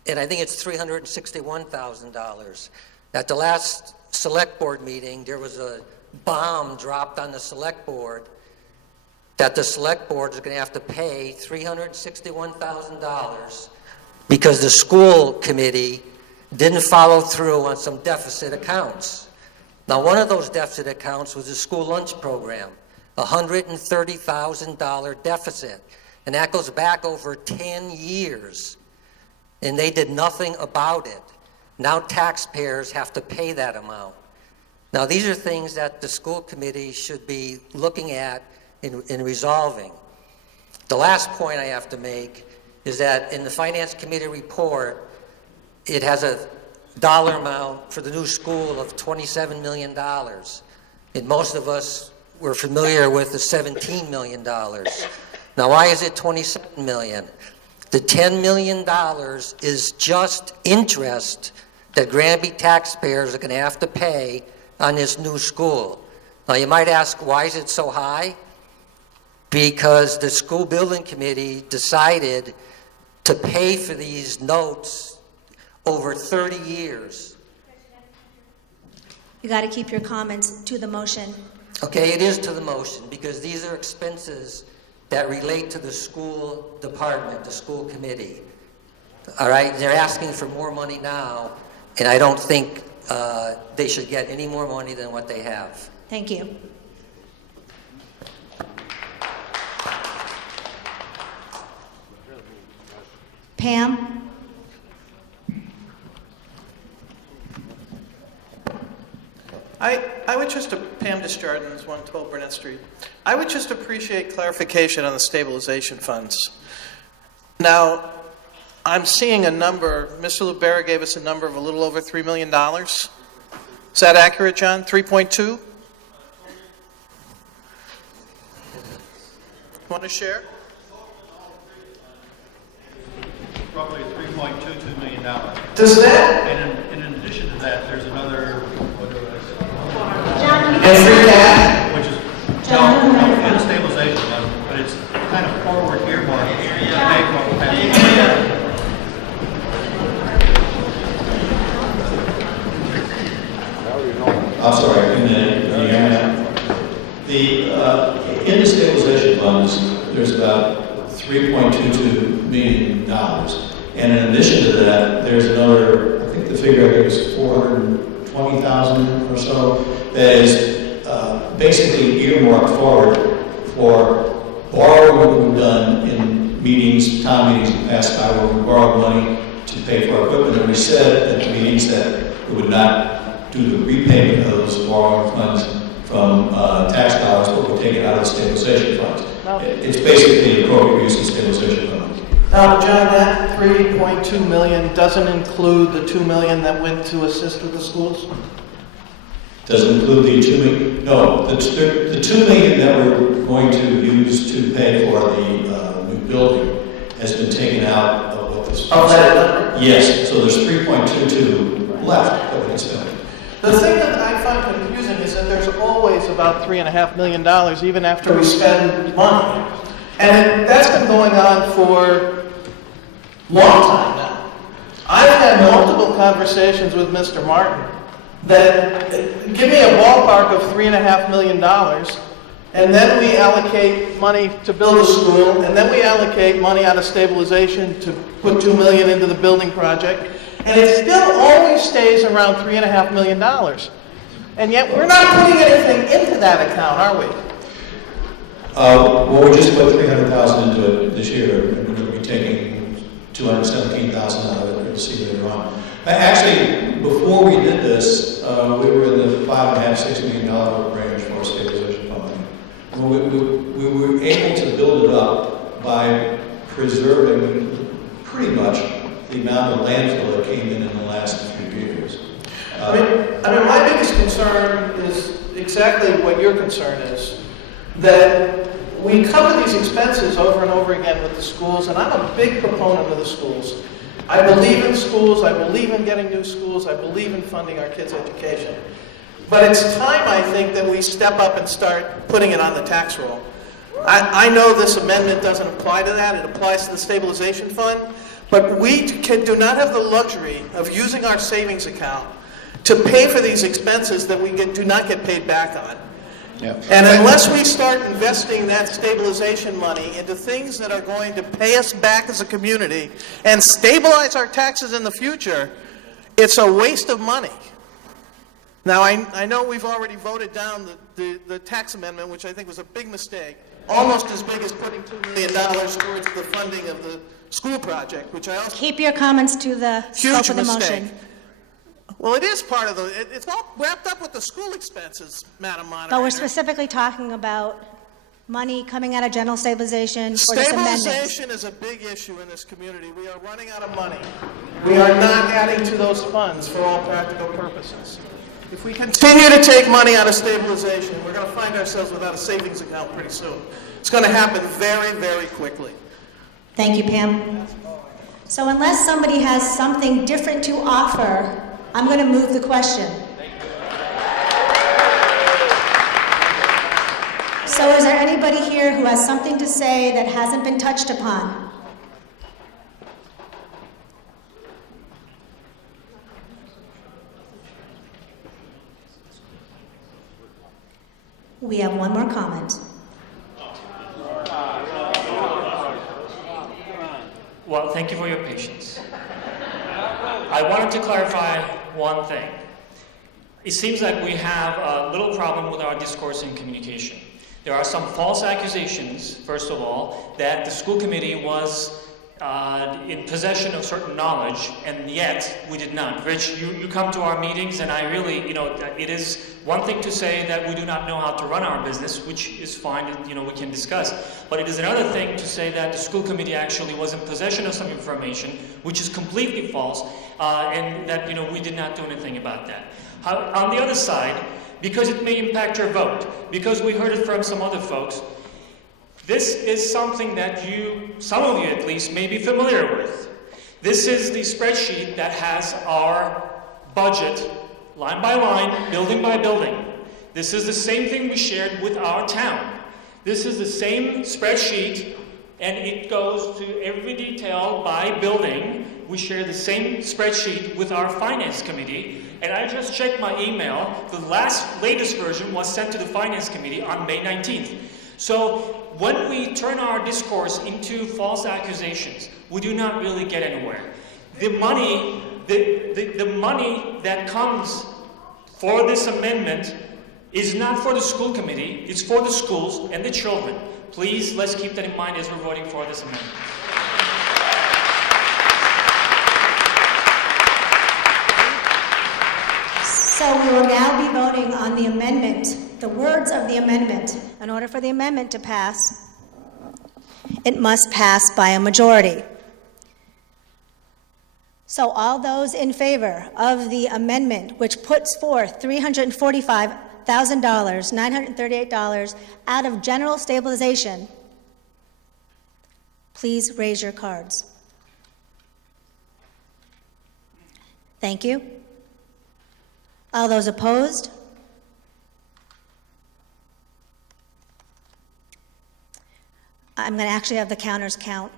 and I think it's $361,000. At the last select board meeting, there was a bomb dropped on the select board that the select board is going to have to pay $361,000 because the school committee didn't follow through on some deficit accounts. Now, one of those deficit accounts was the school lunch program, $130,000 deficit, and that goes back over 10 years, and they did nothing about it. Now taxpayers have to pay that amount. Now, these are things that the school committee should be looking at in resolving. The last point I have to make is that in the Finance Committee report, it has a dollar amount for the new school of $27 million. And most of us were familiar with the $17 million. Now, why is it $27 million? The $10 million is just interest that Granby taxpayers are going to have to pay on this new school. Now, you might ask, why is it so high? Because the school building committee decided to pay for these notes over 30 years. You got to keep your comments to the motion. Okay, it is to the motion because these are expenses that relate to the school department, the school committee. All right, they're asking for more money now, and I don't think they should get any more money than what they have. Thank you. Pam? I would just, Pam Desjardins, 112 Burnett Street. I would just appreciate clarification on the stabilization funds. Now, I'm seeing a number, Mr. Lubera gave us a number of a little over $3 million. Is that accurate, John? 3.2? Want to share? Roughly $3.22 million. Does that? And in addition to that, there's another, what it was? Every cash? Which is, no, in the stabilization fund, but it's kind of forward earmarked to pay for what we have. I'm sorry, in the stabilization funds, there's about $3.22 million. And in addition to that, there's another, I think the figure I think is 420,000 or so, that is basically earmarked forward for borrowing we've done in meetings, town meetings in the past time, where we borrowed money to pay for our equipment. And we said at the meetings that we would not do the repayment of those borrowing funds from tax dollars, but we take it out of the stabilization funds. It's basically appropriate use of stabilization funds. Now, John, that 3.2 million doesn't include the 2 million that went to assist with the schools? Doesn't include the 2 million? No, the 2 million that we're going to use to pay for the new building has been taken out of what this. Of that number? Yes, so there's 3.22 left that we can spend. The thing that I find confusing is that there's always about $3.5 million even after we spend money. And that's been going on for a long time now. I've had multiple conversations with Mr. Martin that give me a ballpark of $3.5 million, and then we allocate money to build a school, and then we allocate money out of stabilization to put $2 million into the building project, and it still always stays around $3.5 million. And yet we're not putting anything into that account, are we? Well, we just put 300,000 into it this year, and we're going to be taking 217,000 out of it. You'll see later on. Actually, before we did this, we were in the $5.5–6 million range for stabilization funding. We were able to build it up by preserving pretty much the amount of landfill that came in the last few years. I mean, my biggest concern is exactly what your concern is, that we cover these expenses over and over again with the schools, and I'm a big proponent of the schools. I believe in schools, I believe in getting new schools, I believe in funding our kids' education. But it's time, I think, that we step up and start putting it on the tax roll. I know this amendment doesn't apply to that, it applies to the stabilization fund, but we do not have the luxury of using our savings account to pay for these expenses that we do not get paid back on. Yeah. And unless we start investing that stabilization money into things that are going to pay us back as a community and stabilize our taxes in the future, it's a waste of money. Now, I know we've already voted down the tax amendment, which I think was a big mistake, almost as big as putting $2 million towards the funding of the school project, which I also... Keep your comments to the scope of the motion. Well, it is part of it's all wrapped up with the school expenses, Madam Moderator. But we're specifically talking about money coming out of general stabilization for this amendment. Stabilization is a big issue in this community. We are running out of money. We are not adding to those funds for all practical purposes. If we continue to take money out of stabilization, we're going to find ourselves without a savings account pretty soon. It's going to happen very, very quickly. Thank you, Pam. So unless somebody has something different to offer, I'm going to move the question. So is there anybody here who has something to say that hasn't been touched upon? We have one more comment. Well, thank you for your patience. I wanted to clarify one thing. It seems like we have a little problem with our discourse and communication. There are some false accusations, first of all, that the school committee was in possession of certain knowledge, and yet we did not. Rich, you come to our meetings, and I really, it is one thing to say that we do not know how to run our business, which is fine, we can discuss. But it is another thing to say that the school committee actually was in possession of some information, which is completely false, and that, we did not do anything about that. On the other side, because it may impact your vote, because we heard it from some other folks, this is something that some of you at least, may be familiar with. This is the spreadsheet that has our budget, line by line, building by building. This is the same thing we shared with our town. This is the same spreadsheet, and it goes to every detail by building. We share the same spreadsheet with our finance committee, and I just checked my email. The latest version was sent to the finance committee on May 19th. So when we turn our discourse into false accusations, we do not really get anywhere. The money that comes for this amendment is not for the school committee, it's for the schools and the children. Please, let's keep that in mind as we're voting for this amendment. So we will now be voting on the amendment, the words of the amendment. In order for the amendment to pass, it must pass by a majority. So all those in favor of the amendment, which puts forth $345,938 out of general stabilization, please raise your cards. Thank you. All those opposed? I'm going to actually have the counters count.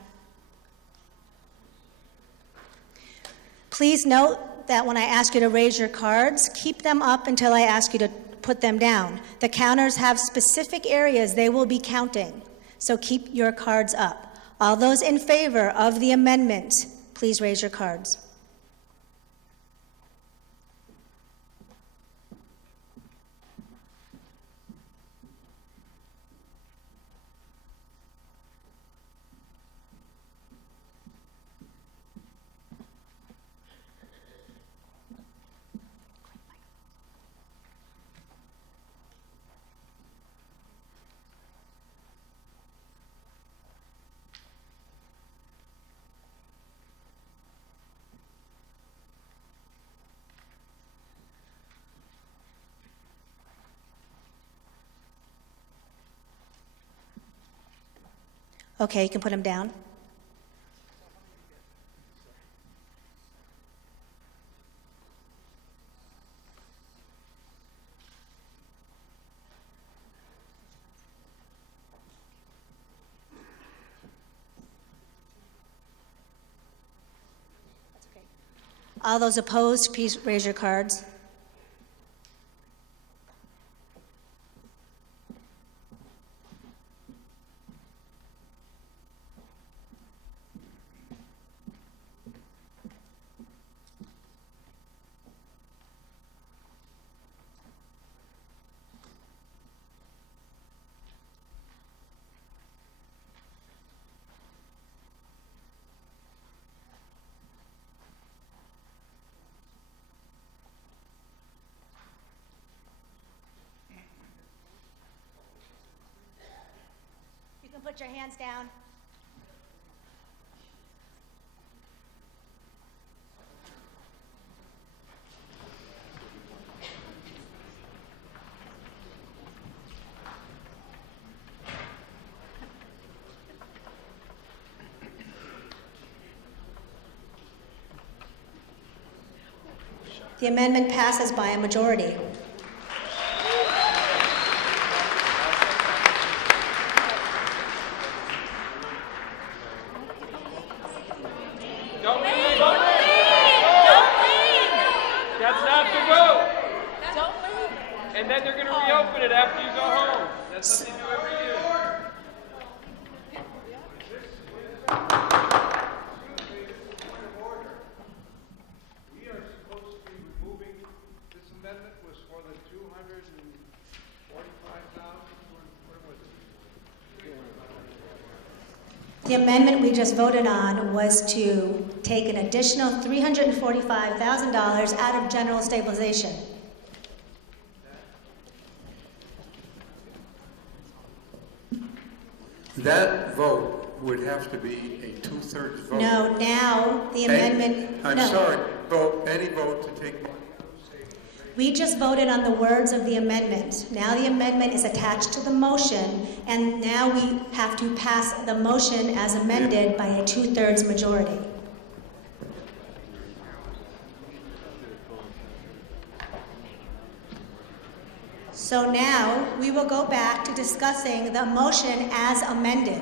Please note that when I ask you to raise your cards, keep them up until I ask you to put them down. The counters have specific areas they will be counting, so keep your cards up. All those in favor of the amendment, please raise your cards. Okay, you can put them down. All those opposed, please raise your cards. You can put your hands down. The amendment passes by a majority. Don't leave! Don't leave! Don't leave! That's not the vote! Don't leave! And then they're going to reopen it after you go home. That's what they do every year. We are supposed to be removing, this amendment was for the 245,000, where was it? The amendment we just voted on was to take an additional $345,000 out of general stabilization. That vote would have to be a two-thirds vote. No, now the amendment, I'm no. sorry, any vote to take money. We just voted on the words of the amendment. Now the amendment is attached to the motion, and now we have to pass the motion as amended by a two-thirds majority. So now we will go back to discussing the motion as amended.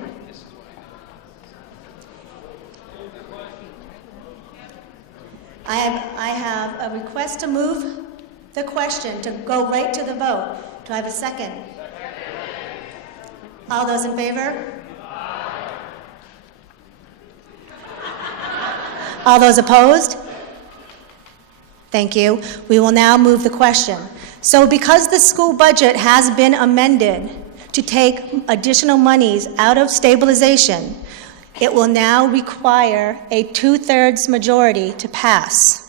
I have a request to move the question to go right to the vote. Do I have a second? All those in favor? All those opposed? Thank you. We will now move the question. So because the school budget has been amended to take additional monies out of stabilization, it will now require a two-thirds majority to pass.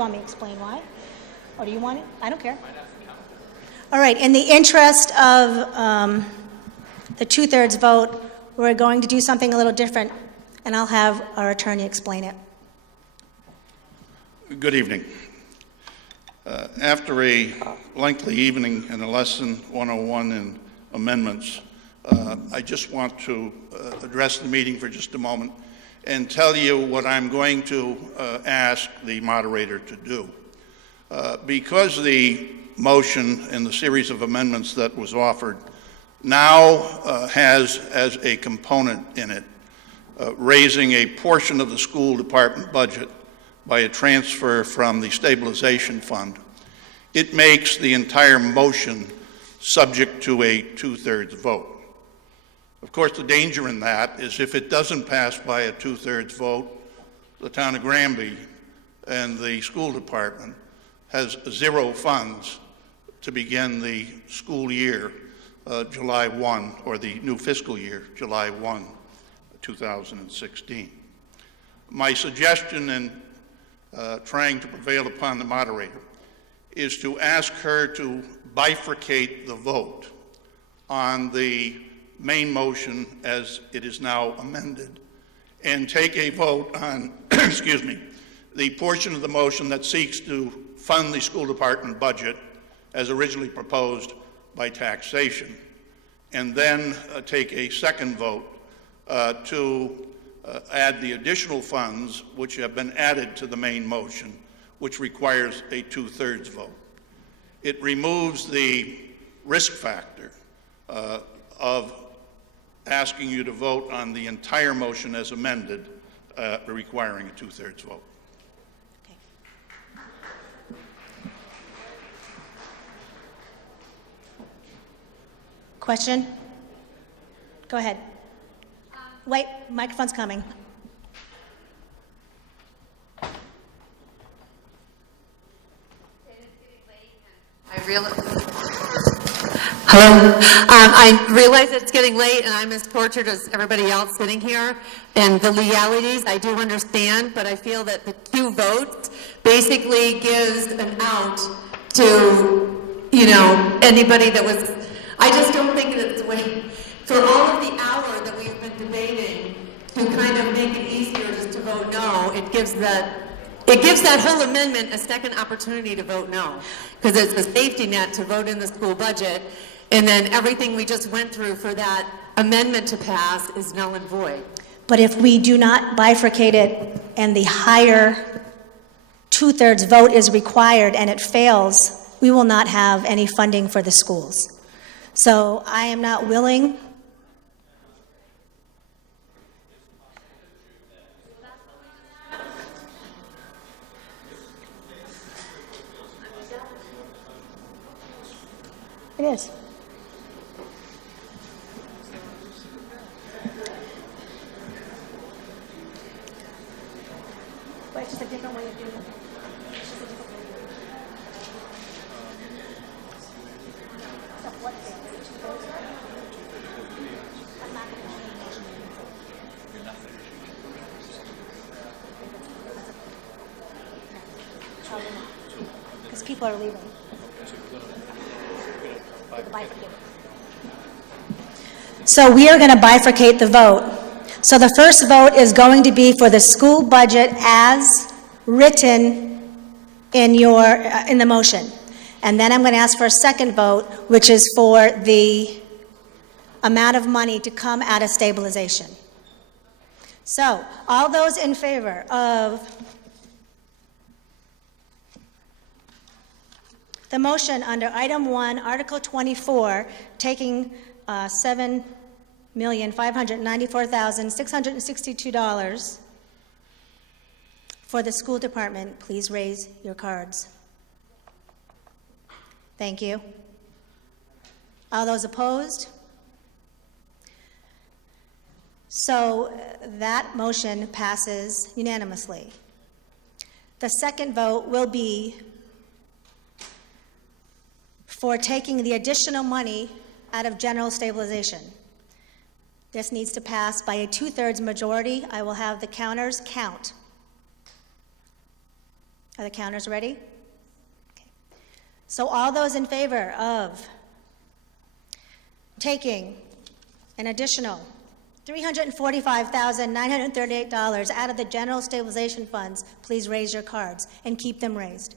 you want me to explain why? Or do you want it? I don't care. All right, in the interest of the 2/3 vote, we're going to do something a little different, and I'll have our attorney explain it. Good evening. After a lengthy evening in the lesson 101 in amendments, I just want to address the meeting for just a moment and tell you what I'm going to ask the moderator to do. Because the motion and the series of amendments that was offered now has as a component in it raising a portion of the school department budget by a transfer from the stabilization fund, it makes the entire motion subject to a 2/3 vote. Of course, the danger in that is if it doesn't pass by a 2/3 vote, the town of Granby and the school department has zero funds to begin the school year, July 1, or the new fiscal year, July 1, 2016. My suggestion in trying to prevail upon the moderator is to ask her to bifurcate the vote on the main motion as it is now amended and take a vote on, excuse me, the portion of the motion that seeks to fund the school department budget as originally proposed by taxation, and then take a second vote to add the additional funds which have been added to the main motion, which requires a 2/3 vote. It removes the risk factor of asking you to vote on the entire motion as amended, requiring a 2/3 vote. Okay. Question? Go ahead. Wait, microphone's coming. Hello. I realize it's getting late, and I'm as tortured as everybody else sitting here. And the legalities, I do understand, but I feel that the 2 votes basically gives an out to, anybody that was. I just don't think that it's the way. For all of the hour that we've been debating, to kind of make it easier just to vote no, it gives that whole amendment a second opportunity to vote no, because it's a safety net to vote in the school budget, and then everything we just went through for that amendment to pass is null and void. But if we do not bifurcate it and the higher 2/3 vote is required and it fails, we will not have any funding for the schools. So I am not willing. It is. But it's just a different way of doing it. It's just a different way of doing it. So what is it? I'm not going to change it. Because people are leaving. So we are going to bifurcate the vote. So the first vote is going to be for the school budget as written in the motion. And then I'm going to ask for a second vote, which is for the amount of money to come out of stabilization. So all those in favor of the motion under item 1, Article 24, taking $7,594,662 for the school department, please raise your cards. Thank you. All those opposed? So that motion passes unanimously. The second vote will be for taking the additional money out of general stabilization. This needs to pass by a 2/3 majority. I will have the counters count. Are the counters ready? Okay. So all those in favor of taking an additional $345,938 out of the general stabilization funds, please raise your cards and keep them raised.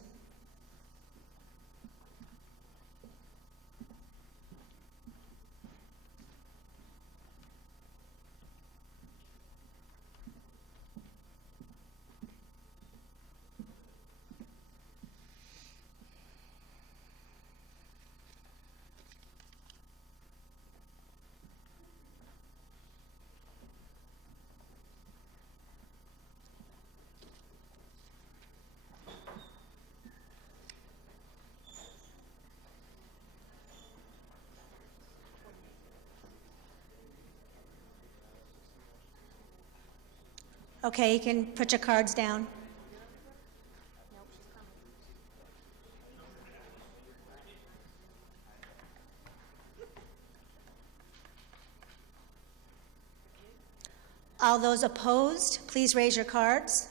Okay, you can put your cards down. All those opposed, please raise your cards.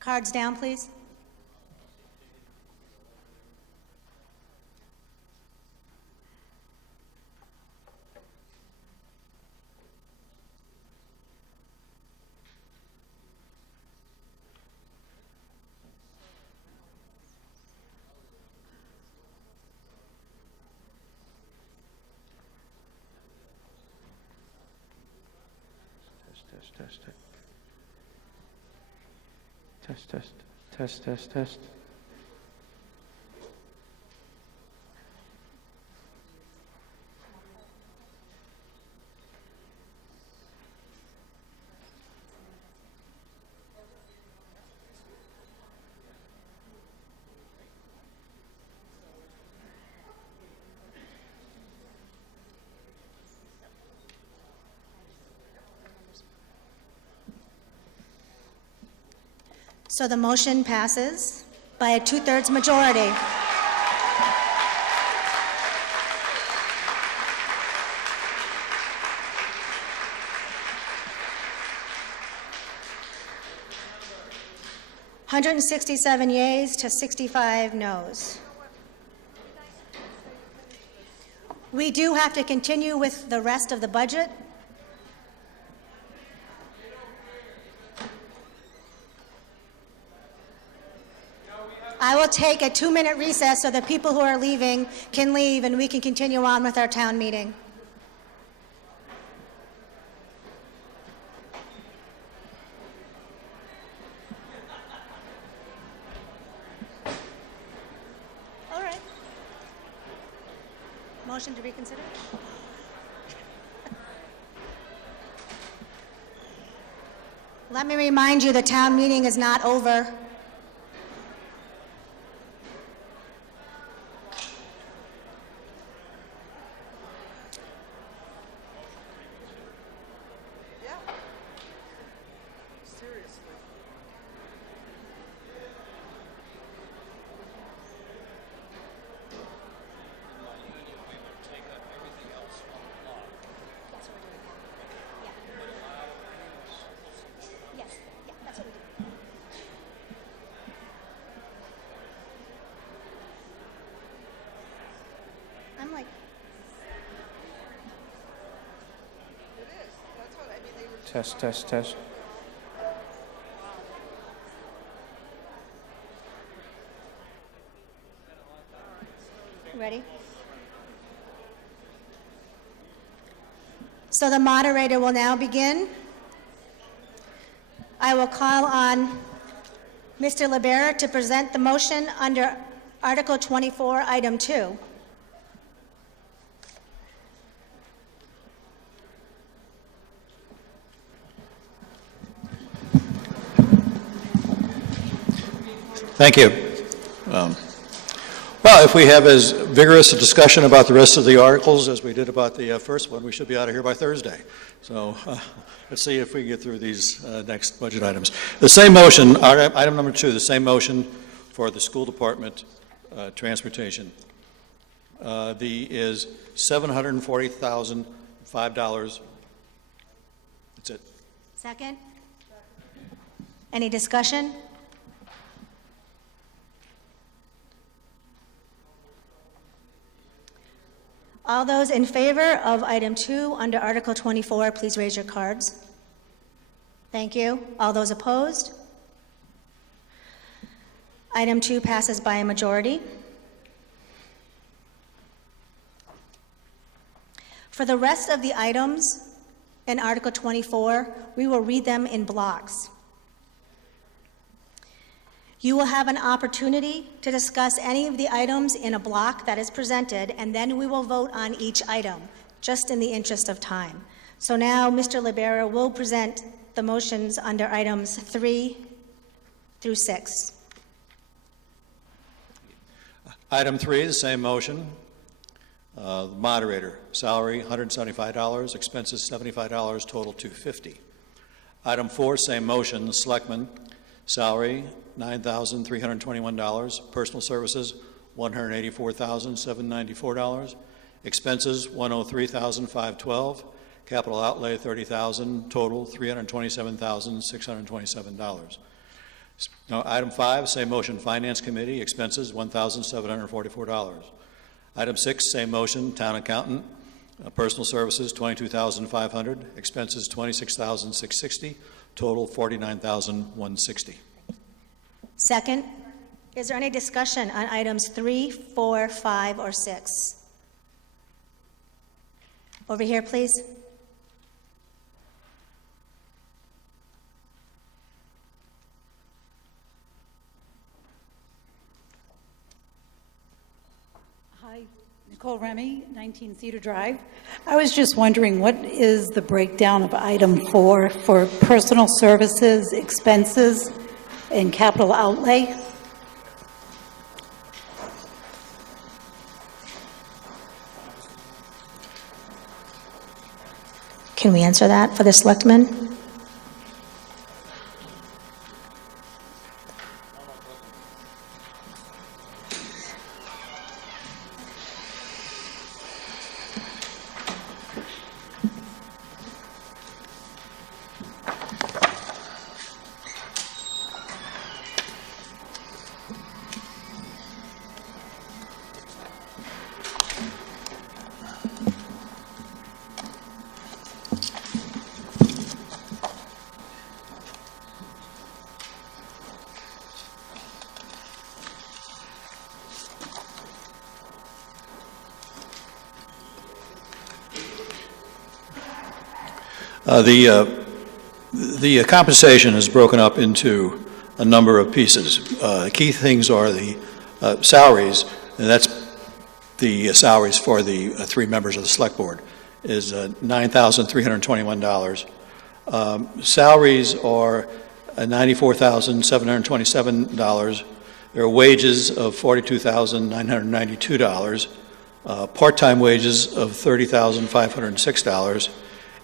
Cards down, please. Test it. Test. So the motion passes by a 2/3 majority. $167 yeas to 65 noes. We do have to continue with the rest of the budget. I will take a 2-minute recess so the people who are leaving can leave and we can continue on with our town meeting. All right. Motion to reconsider? Let me remind you, the town meeting is not over. I'm like, Test. ready? So the moderator will now begin. I will call on Mr. Libera to present the motion under Article 24, Item 2. Thank you. Well, if we have as vigorous a discussion about the rest of the articles as we did about the first one, we should be out of here by Thursday. So let's see if we can get through these next budget items. The same motion, item number 2, the same motion for the school department transportation. Is $740,005. That's it. Second? Any discussion? All those in favor of item 2 under Article 24, please raise your cards. Thank you. All those opposed? Item 2 passes by a majority. For the rest of the items in Article 24, we will read them in blocks. You will have an opportunity to discuss any of the items in a block that is presented, and then we will vote on each item, just in the interest of time. So now Mr. Libera will present the motions under items 3 through 6. Item 3, the same motion. The moderator, salary $175, expenses $75, total $250. Item 4, same motion. The selectman, salary $9,321, personal services $184,794, expenses $103,512, capital outlay $30,000, total $327,627. Now, item 5, same motion, finance committee, expenses $1,744. Item 6, same motion, town accountant, personal services $22,500, expenses $26,660, total $49,160. Second, is there any discussion on items 3, 4, 5, or 6? Over here, please. Hi, Nicole Remy, 19 Cedar Drive. I was just wondering, what is the breakdown of item 4 for personal services, expenses, and capital outlay? Can we answer that for the selectmen? The compensation is broken up into a number of pieces. Key things are the salaries, and that's the salaries for the 3 members of the select board, is $9,321. Salaries are $94,727. There are wages of $42,992, part-time wages of $30,506,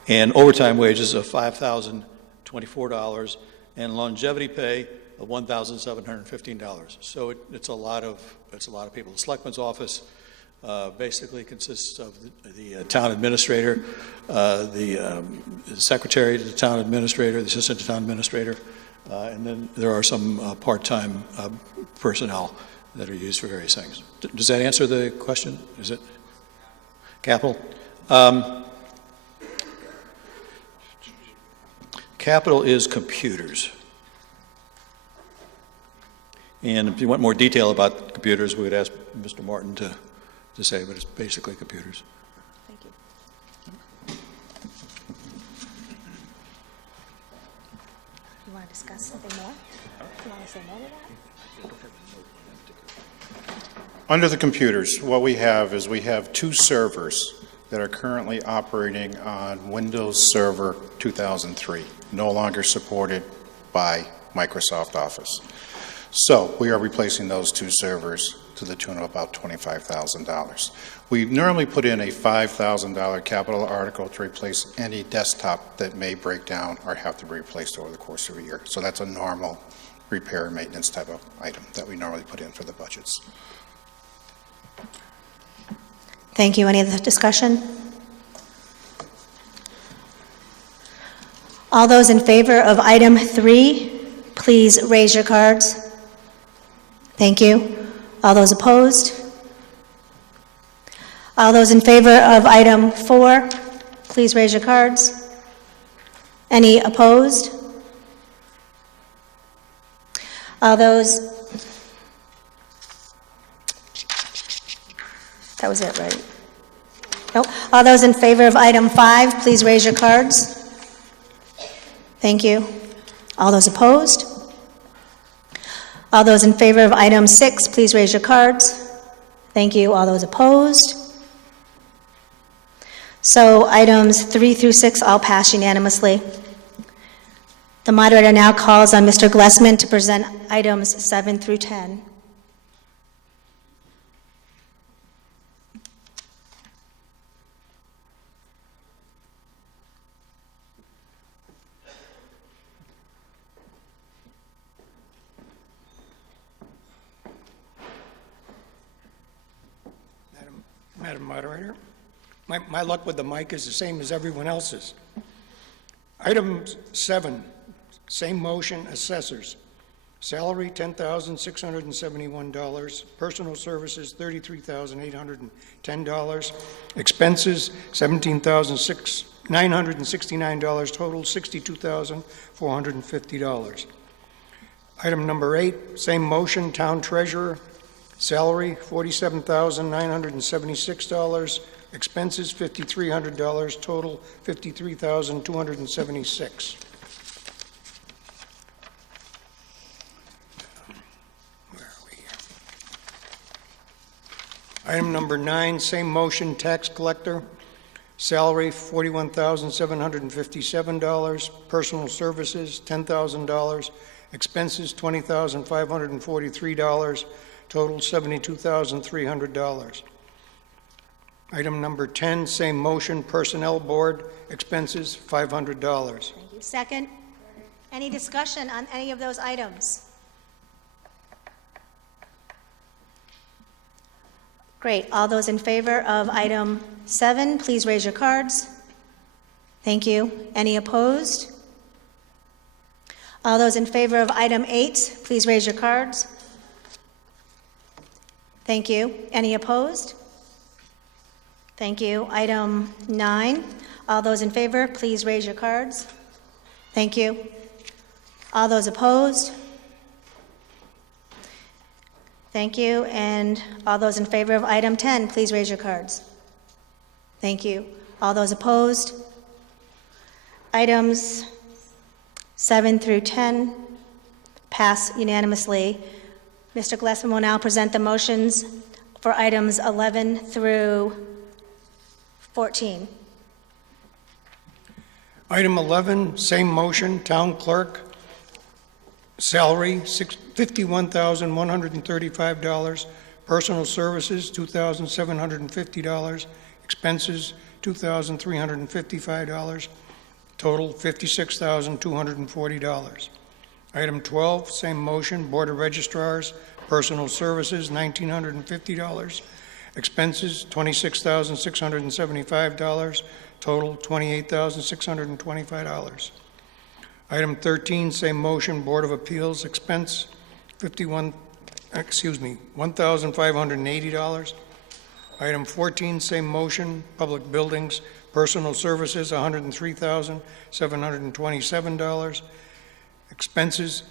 and overtime wages of $5,024, and longevity pay of $1,715. So it's a lot of people. The selectman's office basically consists of the town administrator, the secretary to the town administrator, the assistant to town administrator, and then there are some part-time personnel that are used for various things. Does that answer the question? Is it capital? Capital is computers. And if you want more detail about computers, we would ask Mr. Martin to say, but it's basically computers. Thank you. You want to discuss something more? You want to say more to that? Under the computers, what we have is we have 2 servers that are currently operating on Windows Server 2003, no longer supported by Microsoft Office. So we are replacing those two servers to the tune of about $25,000. We normally put in a $5,000 capital article to replace any desktop that may break down or have to be replaced over the course of a year. So that's a normal repair and maintenance type of item that we normally put in for the budgets. Thank you. Any other discussion? All those in favor of item 3, please raise your cards. Thank you. All those opposed? All those in favor of item 4, please raise your cards. Any opposed? All those, that was it, right? Nope. All those in favor of item 5, please raise your cards. Thank you. All those opposed? All those in favor of item 6, please raise your cards. Thank you. All those opposed? So items 3 through 6 all pass unanimously. The moderator now calls on Mr. Glessman to present items 7 through 10. Madam Moderator, my luck with the mic is the same as everyone else's. Item 7, same motion, assessors. Salary, $10,671. Personal services, $33,810. Expenses, $17,969. Total, $62,450. Item number 8, same motion, town treasurer. Salary, $47,976. Expenses, $5,300. Total, $53,276. Where are we here? Item number 9, same motion, tax collector. Salary, $41,757. Personal services, $10,000. Expenses, $20,543. Total, $72,300. Item number 10, same motion, personnel board, expenses, $500. Thank you. Second, any discussion on any of those items? Great. All those in favor of item 7, please raise your cards. Thank you. Any opposed? All those in favor of item 8, please raise your cards. Thank you. Any opposed? Thank you. Item 9, all those in favor, please raise your cards. Thank you. All those opposed? Thank you. And all those in favor of item 10, please raise your cards. Thank you. All those opposed? Items 7 through 10 pass unanimously. Mr. Glessman will now present the motions for items 11 through 14. Item 11, same motion, town clerk. Salary, $51,135. Personal services, $2,750. Expenses, $2,355. Total, $56,240. Item 12, same motion, Board of Registrars, personal services, $1,950. Expenses, $26,675. Total, $28,625. Item 13, same motion, Board of Appeals, expense, $1,580. Item 14, same motion, Public Buildings, personal services, $103,727. Expenses,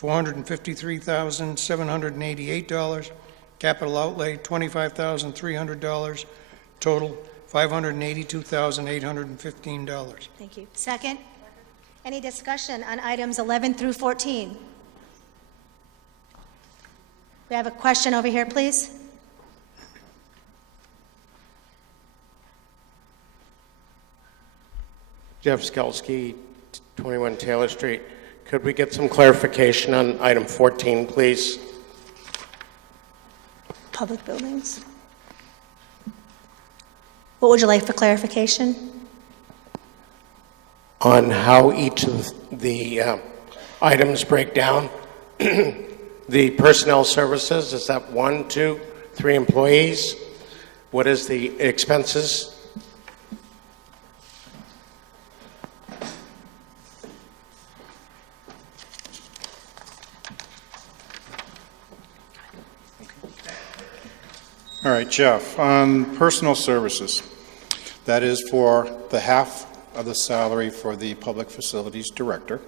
$453,788. Capital outlay, $25,300. Total, $582,815. Thank you. Second, any discussion on items 11 through 14? We have a question over here, please. Jeff Skelski, 21 Taylor Street. Could we get some clarification on item 14, please? Public buildings. What would you like for clarification? On how each of the items break down. The personnel services, is that 1, 2, 3 employees? What is the expenses? All right, Jeff, on personal services, that is for the half of the salary for the public facilities director.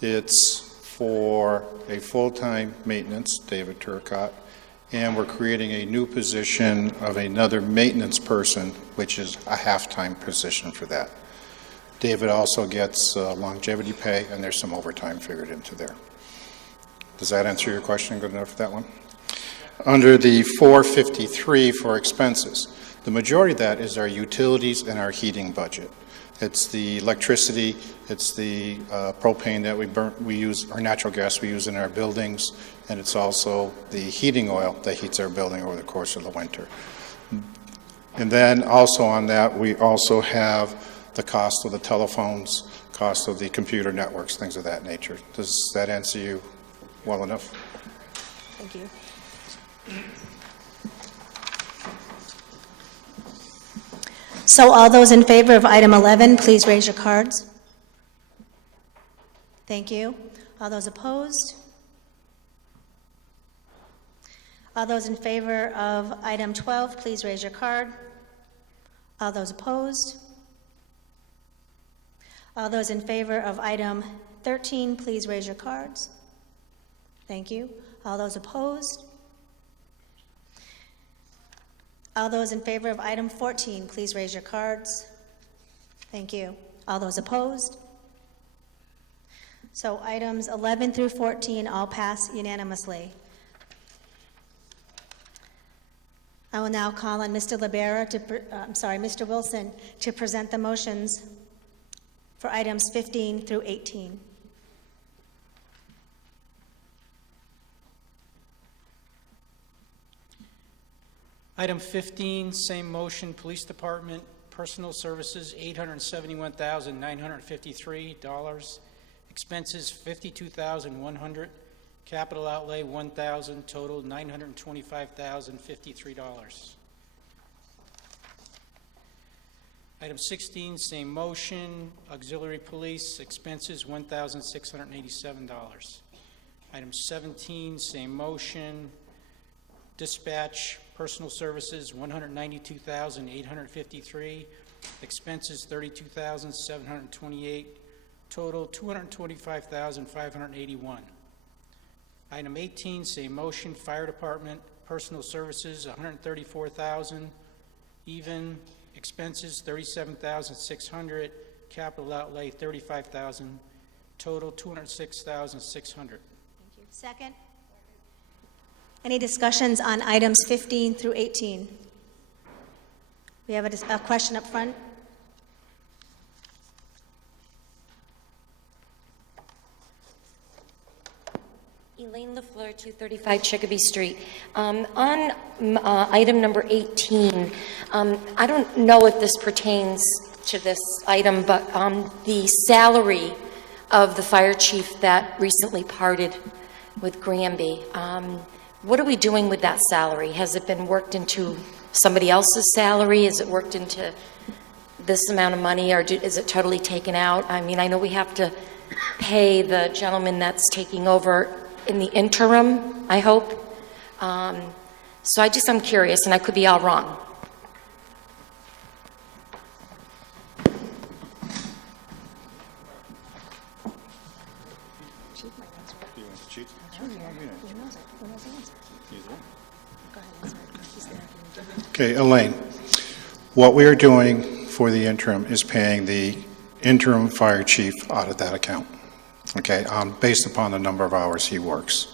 It's for a full-time maintenance, David Turcott, and we're creating a new position of another maintenance person, which is a half-time position for that. David also gets longevity pay, and there's some overtime figured into there. Does that answer your question good enough for that one? Under the 453 for expenses, the majority of that is our utilities and our heating budget. It's the electricity, it's the propane that we use, or natural gas we use in our buildings, and it's also the heating oil that heats our building over the course of the winter. And then also on that, we also have the cost of the telephones, cost of the computer networks, things of that nature. Does that answer you well enough? Thank you. So all those in favor of item 11, please raise your cards. Thank you. All those opposed? All those in favor of item 12, please raise your card. All those opposed? All those in favor of item 13, please raise your cards. Thank you. All those opposed? All those in favor of item 14, please raise your cards. Thank you. All those opposed? So items 11 through 14 all pass unanimously. I will now call on Mr. Mr. Wilson to present the motions for items 15 through 18. Item 15, same motion, Police Department, Personal Services, $871,953. Expenses, $52,100. Capital outlay, $1,000. Total, $925,053. Item 16, same motion, Auxiliary Police, expenses, $1,687. Item 17, same motion, Dispatch, Personal Services, $192,853. Expenses, $32,728. Total, $225,581. Item 18, same motion, Fire Department, Personal Services, $134,000. Even. Expenses, $37,600. Capital outlay, $35,000. Total, $206,600. Thank you. Second. Any discussions on items 15 through 18? We have a question up front. Elaine LaFleur, 235 Chicopee Street. On item number 18, I don't know if this pertains to this item, but the salary of the fire chief that recently parted with Granby, what are we doing with that salary? Has it been worked into somebody else's salary? Is it worked into this amount of money, or is it totally taken out? I mean, I know we have to pay the gentleman that's taking over in the interim, I hope. So I'm curious, and I could be all wrong. Okay, Elaine, what we are doing for the interim is paying the interim fire chief out of that account, okay, based upon the number of hours he works.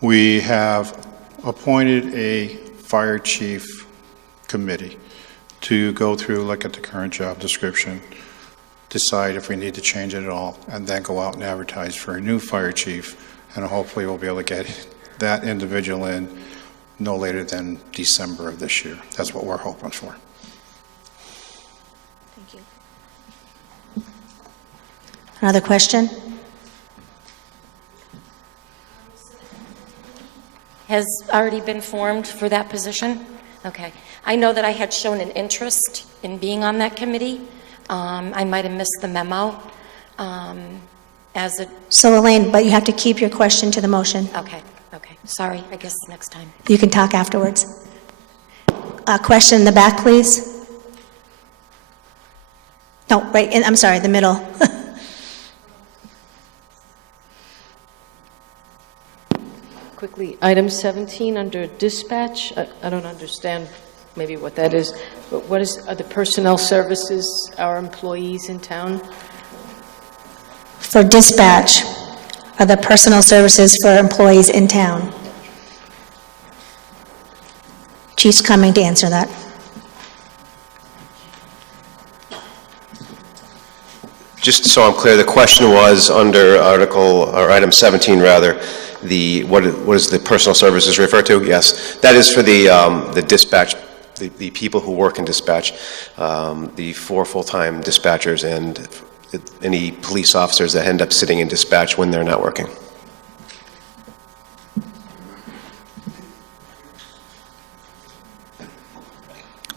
We have appointed a fire chief committee to go through, look at the current job description, decide if we need to change it at all, and then go out and advertise for a new fire chief, and hopefully we'll be able to get that individual in no later than December of this year. That's what we're hoping for. Thank you. Another question? Has already been formed for that position? Okay. I know that I had shown an interest in being on that committee. I might have missed the memo. So Elaine, but you have to keep your question to the motion. Okay. Sorry, I guess next time. You can talk afterwards. Question in the back, please. No, right, I'm sorry, the middle. Quickly, item 17 under dispatch. I don't understand maybe what that is, but are the personnel services, our employees in town? For dispatch, are the personal services for employees in town? Chief's coming to answer that. Just so I'm clear, the question was under item 17 rather, what is the personal services referred to? Yes, that is for the dispatch, the people who work in dispatch, the 4 full-time dispatchers and any police officers that end up sitting in dispatch when they're not working.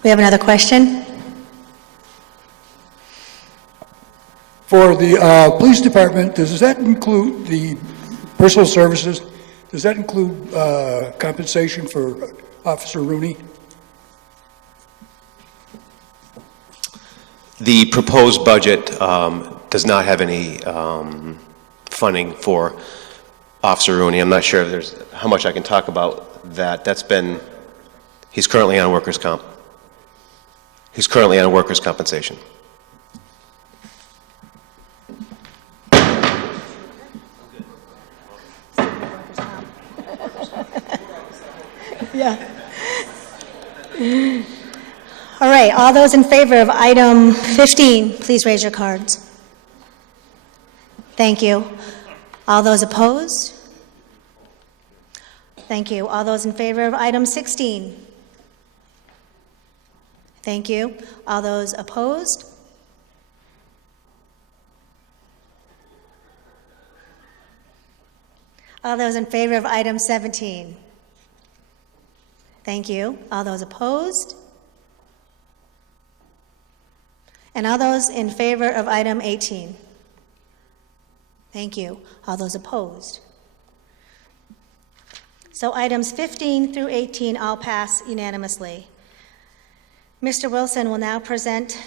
We have another question? For the police department, does that include the personal services? Does that include compensation for Officer Rooney? The proposed budget does not have any funding for Officer Rooney. I'm not sure if there's how much I can talk about that. He's currently on workers' comp. He's currently on workers' compensation. Yeah. All right, all those in favor of item 15, please raise your cards. Thank you. All those opposed? Thank you. All those in favor of item 16? Thank you. All those opposed? All those in favor of item 17? Thank you. All those opposed? And all those in favor of item 18? Thank you. All those opposed? So items 15 through 18 all pass unanimously. Mr. Wilson will now present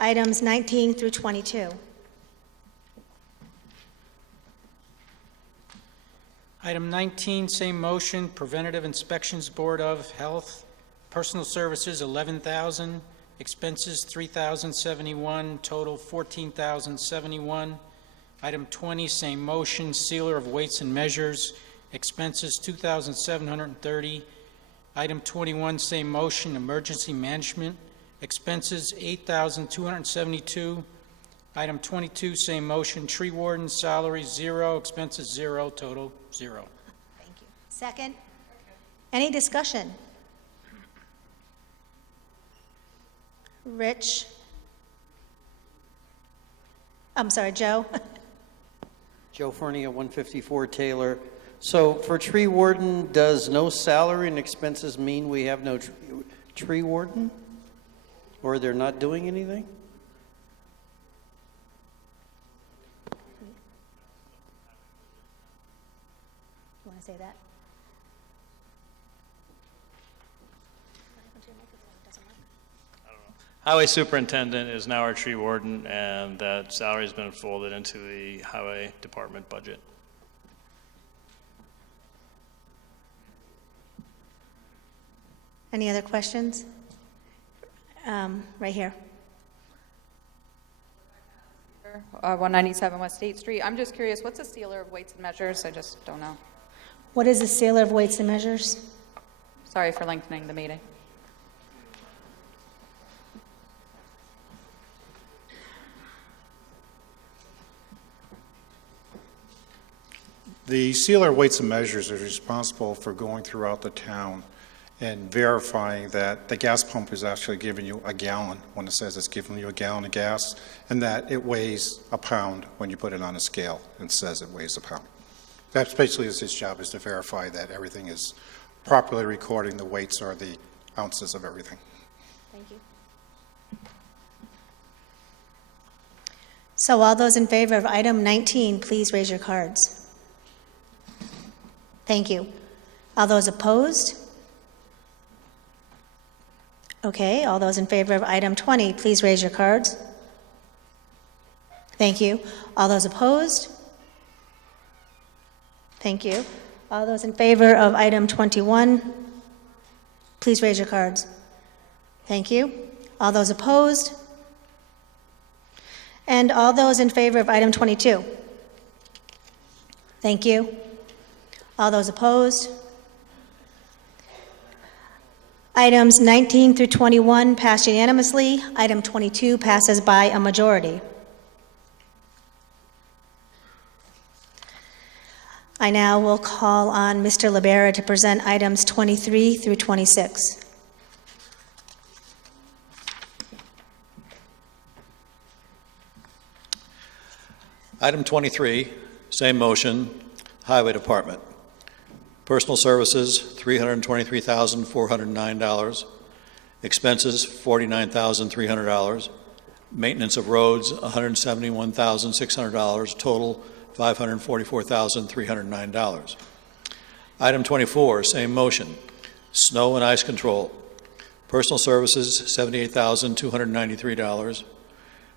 items 19 through 22. Item 19, same motion, Preventative Inspections Board of Health, Personal Services, $11,000, expenses, $3,071, total, $14,071. Item 20, same motion, Sealer of Weights and Measures, expenses, $2,730. Item 21, same motion, Emergency Management, expenses, $8,272. Item 22, same motion, Tree Warden, salary, 0, expenses, 0, total, 0. Thank you. Second? Any discussion? Rich? I'm sorry, Joe? Joe Fernie at 154 Taylor. So for tree warden, does no salary and expenses mean we have no tree warden? Or they're not doing anything? You want to say that? Highway superintendent is now our tree warden, and that salary has been folded into the highway department budget. Any other questions? Right here. 197 West State Street. I'm just curious, what's a sealer of weights and measures? I just don't know. What is a sealer of weights and measures? Sorry for lengthening the meeting. The sealer of weights and measures is responsible for going throughout the town and verifying that the gas pump is actually giving you a gallon when it says it's giving you a gallon of gas, and that it weighs a pound when you put it on a scale and says it weighs a pound. That's basically his job, is to verify that everything is properly recording the weights or the ounces of everything. Thank you. So all those in favor of item 19, please raise your cards. Thank you. All those opposed? Okay, all those in favor of item 20, please raise your cards. Thank you. All those opposed? Thank you. All those in favor of item 21, please raise your cards. Thank you. All those opposed? And all those in favor of item 22? Thank you. All those opposed? Items 19 through 21 pass unanimously. Item 22 passes by a majority. I now will call on Mr. Libera to present items 23 through 26. Item 23, same motion, Highway Department. Personal services, $323,409. Expenses, $49,300. Maintenance of roads, $171,600. Total, $544,309. Item 24, same motion, snow and ice control. Personal services, $78,293.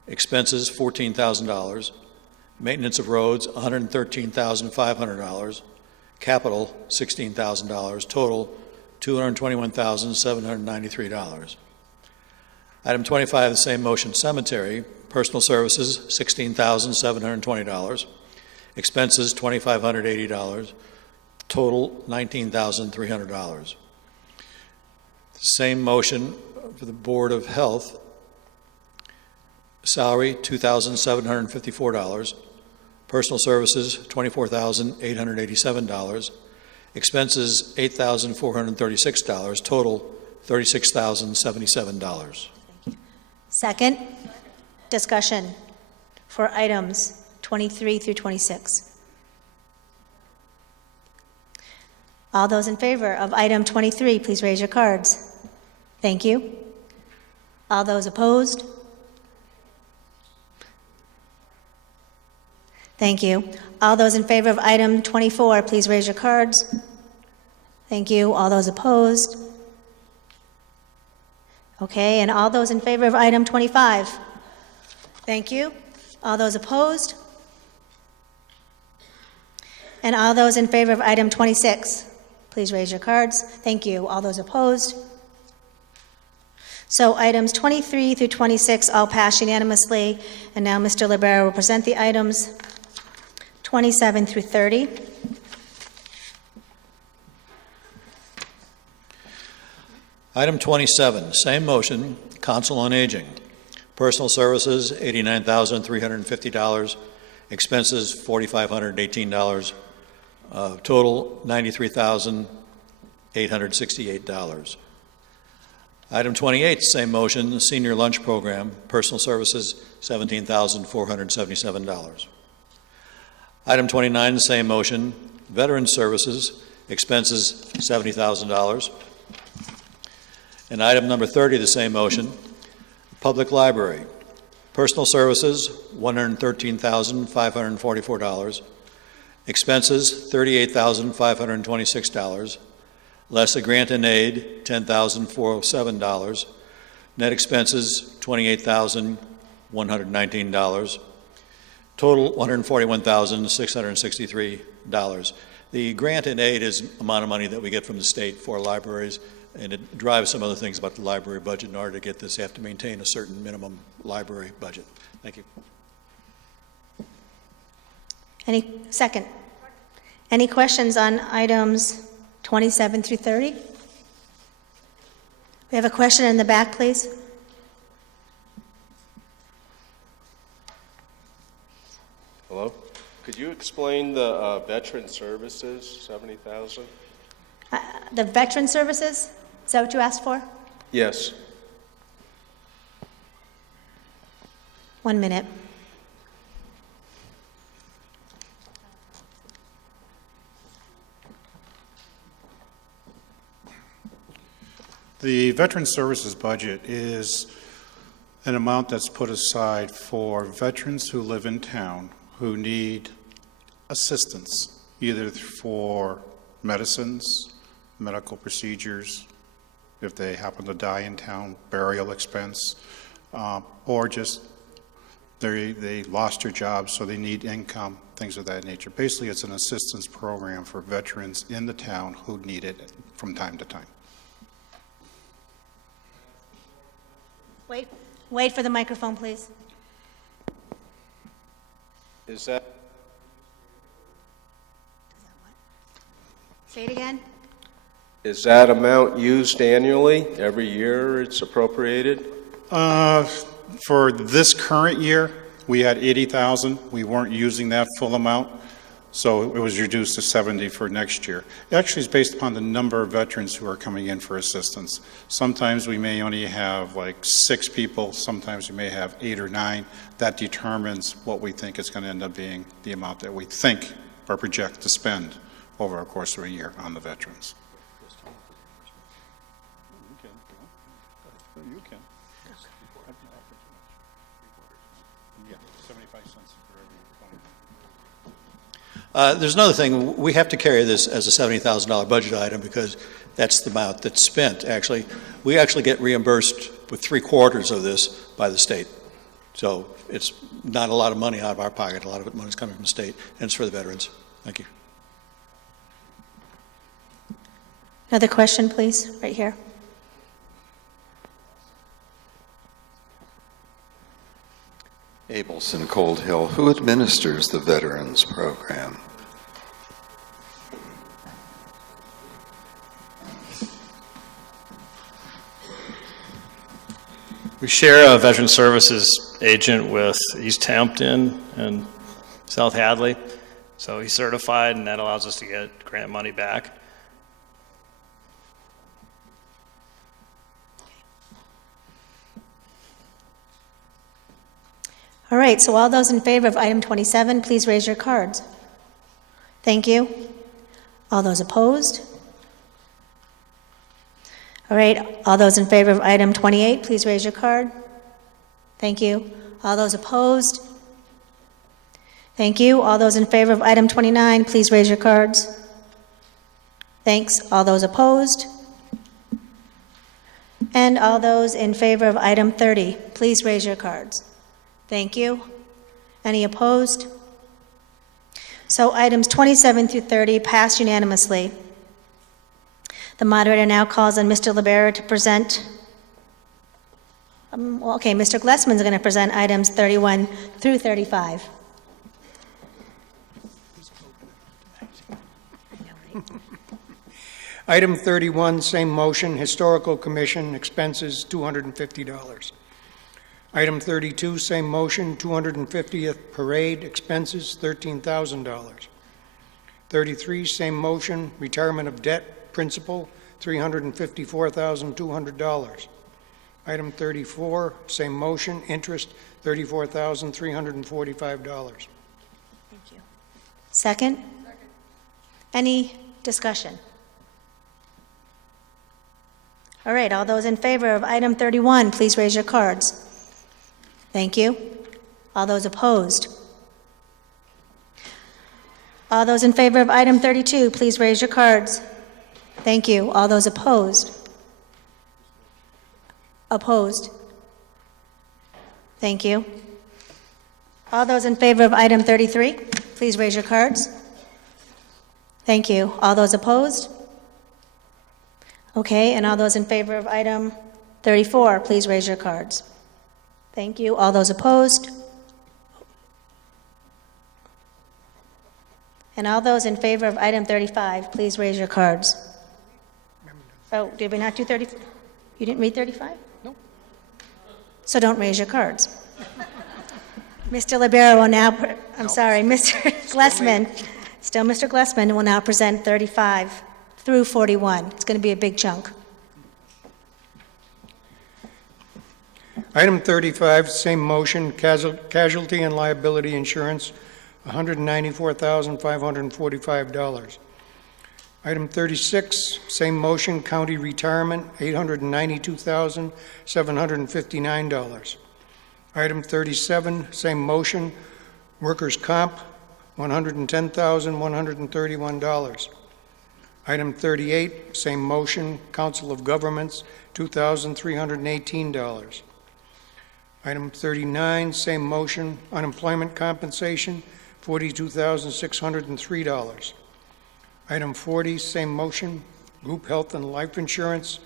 Expenses, $14,000. Maintenance of roads, $113,500. Capital, $16,000. Total, $221,793. Item 25, the same motion, cemetery. Personal services, $16,720. Expenses, $2,580. Total, $19,300. Same motion for the Board of Health. Salary, $2,754. Personal services, $24,887. Expenses, $8,436. Total, $36,077. Second, discussion for items 23 through 26. All those in favor of item 23, please raise your cards. Thank you. All those opposed? Thank you. All those in favor of item 24, please raise your cards. Thank you. All those opposed? Okay, and all those in favor of item 25? Thank you. All those opposed? And all those in favor of item 26? Please raise your cards. Thank you. All those opposed? So items 23 through 26 all pass unanimously, and now Mr. Libera will present the items 27 through 30. Item 27, same motion, Council on Aging. Personal services, $89,350. Expenses, $4,518. Total, $93,868. Item 28, same motion, Senior Lunch Program. Personal services, $17,477. Item 29, same motion, Veteran Services. Expenses, $70,000. And item number 30, the same motion, Public Library. Personal services, $113,544. Expenses, $38,526. Less a grant and aid, $10,407. Net expenses, $28,119. Total, $141,663. The grant and aid is the amount of money that we get from the state for libraries, and it drives some other things about the library budget. In order to get this, you have to maintain a certain minimum library budget. Thank you. Second. Any questions on items 27 through 30? We have a question in the back, please. Hello? Could you explain the veteran services, 70,000? The veteran services, is that what you asked for? Yes. 1 minute. The Veteran Services budget is an amount that's put aside for veterans who live in town who need assistance, either for medicines, medical procedures, if they happen to die in town, burial expense, or just they lost their jobs, so they need income, things of that nature. Basically, it's an assistance program for veterans in the town who need it from time to time. Wait for the microphone, please. Is that? Say it again. Is that amount used annually? Every year it's appropriated? For this current year, we had 80,000. We weren't using that full amount, so it was reduced to 70 for next year. It actually is based upon the number of veterans who are coming in for assistance. Sometimes we may only have like 6 people, sometimes we may have 8 or 9. That determines what we think is going to end up being the amount that we think or project to spend over a course of a year on the veterans. You can. Yeah, 75 cents for every 20. There's another thing. We have to carry this as a $70,000 budget item because that's the amount that's spent, actually. We actually get reimbursed with 3/4 of this by the state. So it's not a lot of money out of our pocket. A lot of money is coming from the state, and it's for the veterans. Thank you. Another question, please, right here. Abelson Cold Hill, who administers the Veterans Program? We share a veteran services agent with East Hampton and South Hadley. So he's certified, and that allows us to get grant money back. All right, so all those in favor of item 27, please raise your cards. Thank you. All those opposed? All right, all those in favor of item 28, please raise your card. Thank you. All those opposed? Thank you. All those in favor of item 29, please raise your cards. Thanks. All those opposed? And all those in favor of item 30, please raise your cards. Thank you. Any opposed? So items 27 through 30 pass unanimously. The moderator now calls on Mr. Libera to present. Mr. Glessman's going to present items 31 through 35. Item 31, same motion, Historical Commission, expenses $250. Item 32, same motion, 250th Parade, expenses $13,000. 33, same motion, Retirement of Debt Principal, $354,200. Item 34, same motion, Interest, $34,345. Thank you. Second? Any discussion? All right, all those in favor of item 31, please raise your cards. Thank you. All those opposed? All those in favor of item 32, please raise your cards. Thank you. All those opposed? Opposed? Thank you. All those in favor of item 33, please raise your cards. Thank you. All those opposed? Okay, and all those in favor of item 34, please raise your cards. Thank you. All those opposed? And all those in favor of item 35, please raise your cards. Oh, did we not do 30? You didn't read 35? No. So don't raise your cards. Mr. Libero will now, Mr. Glessman, still Mr. Glessman will now present 35 through 41. It's going to be a big chunk. Item 35, same motion, casualty and liability insurance, $194,545. Item 36, same motion, county retirement, $892,759. Item 37, same motion, workers' comp, $110,131. Item 38, same motion, council of governments, $2,318. Item 39, same motion, unemployment compensation, $42,603. Item 40, same motion, group health and life insurance,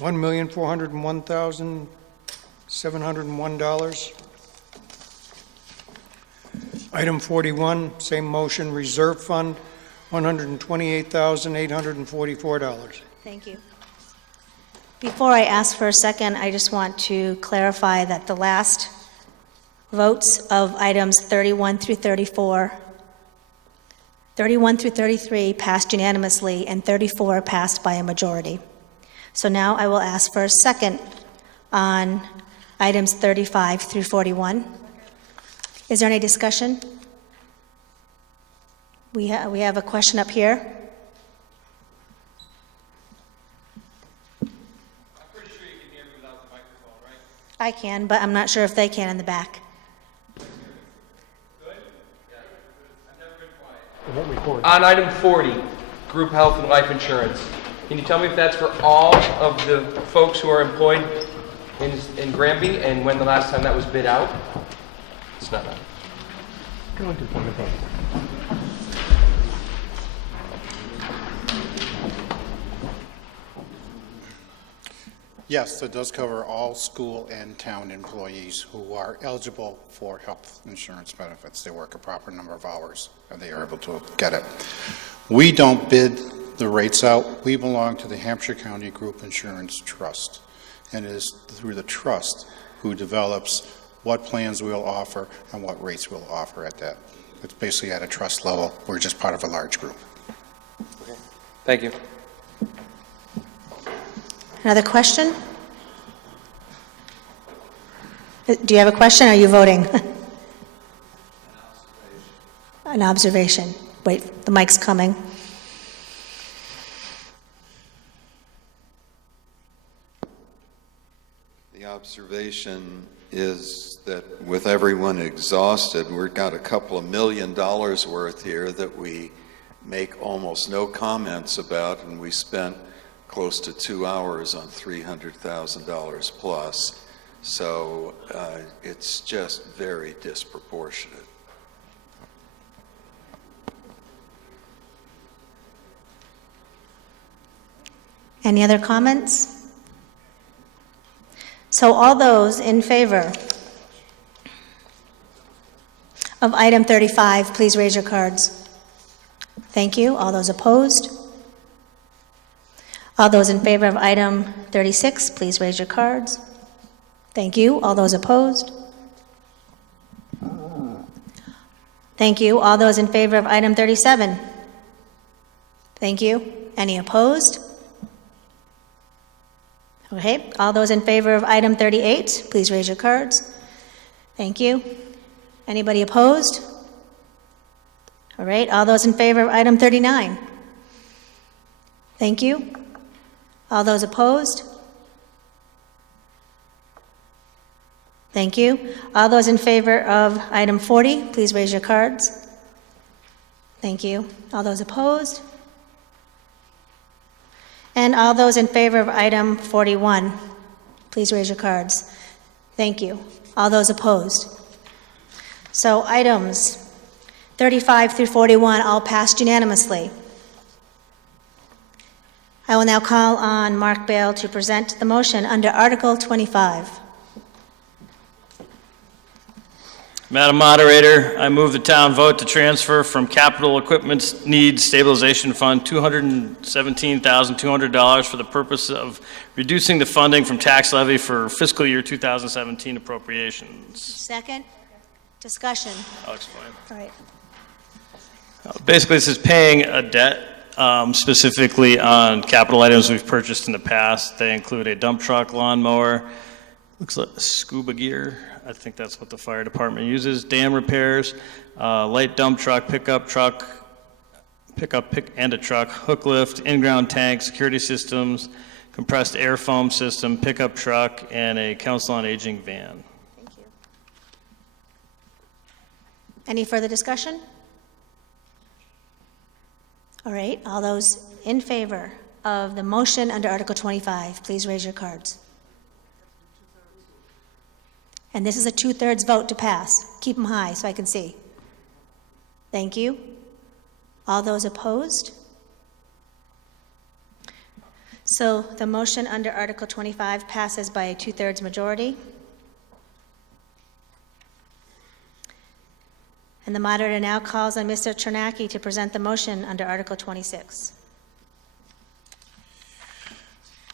$1,401,701. Item 41, same motion, reserve fund, $128,844. Thank you. Before I ask for a second, I just want to clarify that the last votes of items 31 through 34, 31 through 33 passed unanimously, and 34 passed by a majority. So now I will ask for a second on items 35 through 41. Is there any discussion? We have a question up here. I can, but I'm not sure if they can in the back. On item 40, group health and life insurance, can you tell me if that's for all of the folks who are employed in Granby and when the last time that was bid out? It's not that. Go into point of vote. Yes, it does cover all school and town employees who are eligible for health insurance benefits. They work a proper number of hours and they are able to get it. We don't bid the rates out. We belong to the Hampshire County Group Insurance Trust, and it is through the trust who develops what plans we'll offer and what rates we'll offer at that. It's basically at a trust level. We're just part of a large group. Okay. Thank you. Another question? Do you have a question, or are you voting? An observation. Wait, the mic's coming. The observation is that with everyone exhausted, we've got a couple of $1 million worth here that we make almost no comments about, and we spent close to 2 hours on $300,000 plus. So it's just very disproportionate. Any other comments? So all those in favor of item 35, please raise your cards. Thank you. All those opposed? All those in favor of item 36, please raise your cards. Thank you. All those opposed? Thank you. All those in favor of item 37? Thank you. Any opposed? Okay. All those in favor of item 38, please raise your cards. Thank you. Anybody opposed? All right. All those in favor of item 39? Thank you. All those opposed? Thank you. All those in favor of item 40, please raise your cards. Thank you. All those opposed? And all those in favor of item 41, please raise your cards. Thank you. All those opposed? So items 35 through 41 all passed unanimously. I will now call on Mark Bale to present the motion under Article 25. Madam Moderator, I move the town vote to transfer from Capital Equipment Needs Stabilization Fund $217,200 for the purpose of reducing the funding from tax levy for fiscal year 2017 appropriations. Second. Discussion. I'll explain. All right. Basically, this is paying a debt, specifically on capital items we've purchased in the past. They include a dump truck, lawnmower, looks like scuba gear. I think that's what the fire department uses. Dam repairs, light dump truck, pickup and a truck, hook lift, in-ground tank, security systems, compressed air foam system, pickup truck, and a council on aging van. Thank you. Any further discussion? All right, all those in favor of the motion under Article 25, please raise your cards. And this is a 2/3 vote to pass. Keep them high so I can see. Thank you. All those opposed? So the motion under Article 25 passes by a 2/3 majority. And the moderator now calls on Mr. Chernacki to present the motion under Article 26.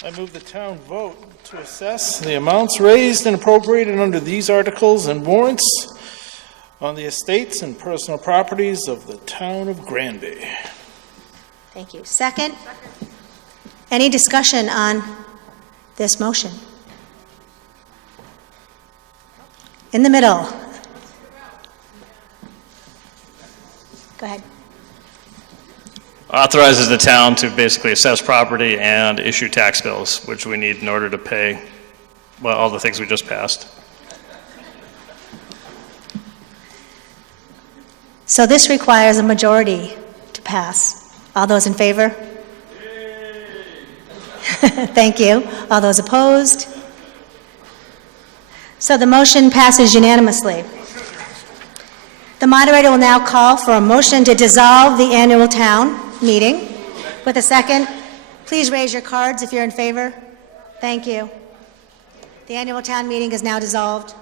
I move the town vote to assess the amounts raised and appropriated under these articles and warrants on the estates and personal properties of the town of Granby. Thank you. Second? Any discussion on this motion? In the middle. Go ahead. Authorizes the town to basically assess property and issue tax bills, which we need in order to pay, well, all the things we just passed. So this requires a majority to pass. All those in favor? Thank you. All those opposed? So the motion passes unanimously. The moderator will now call for a motion to dissolve the annual town meeting. With a second, please raise your cards if you're in favor. Thank you. The annual town meeting is now dissolved.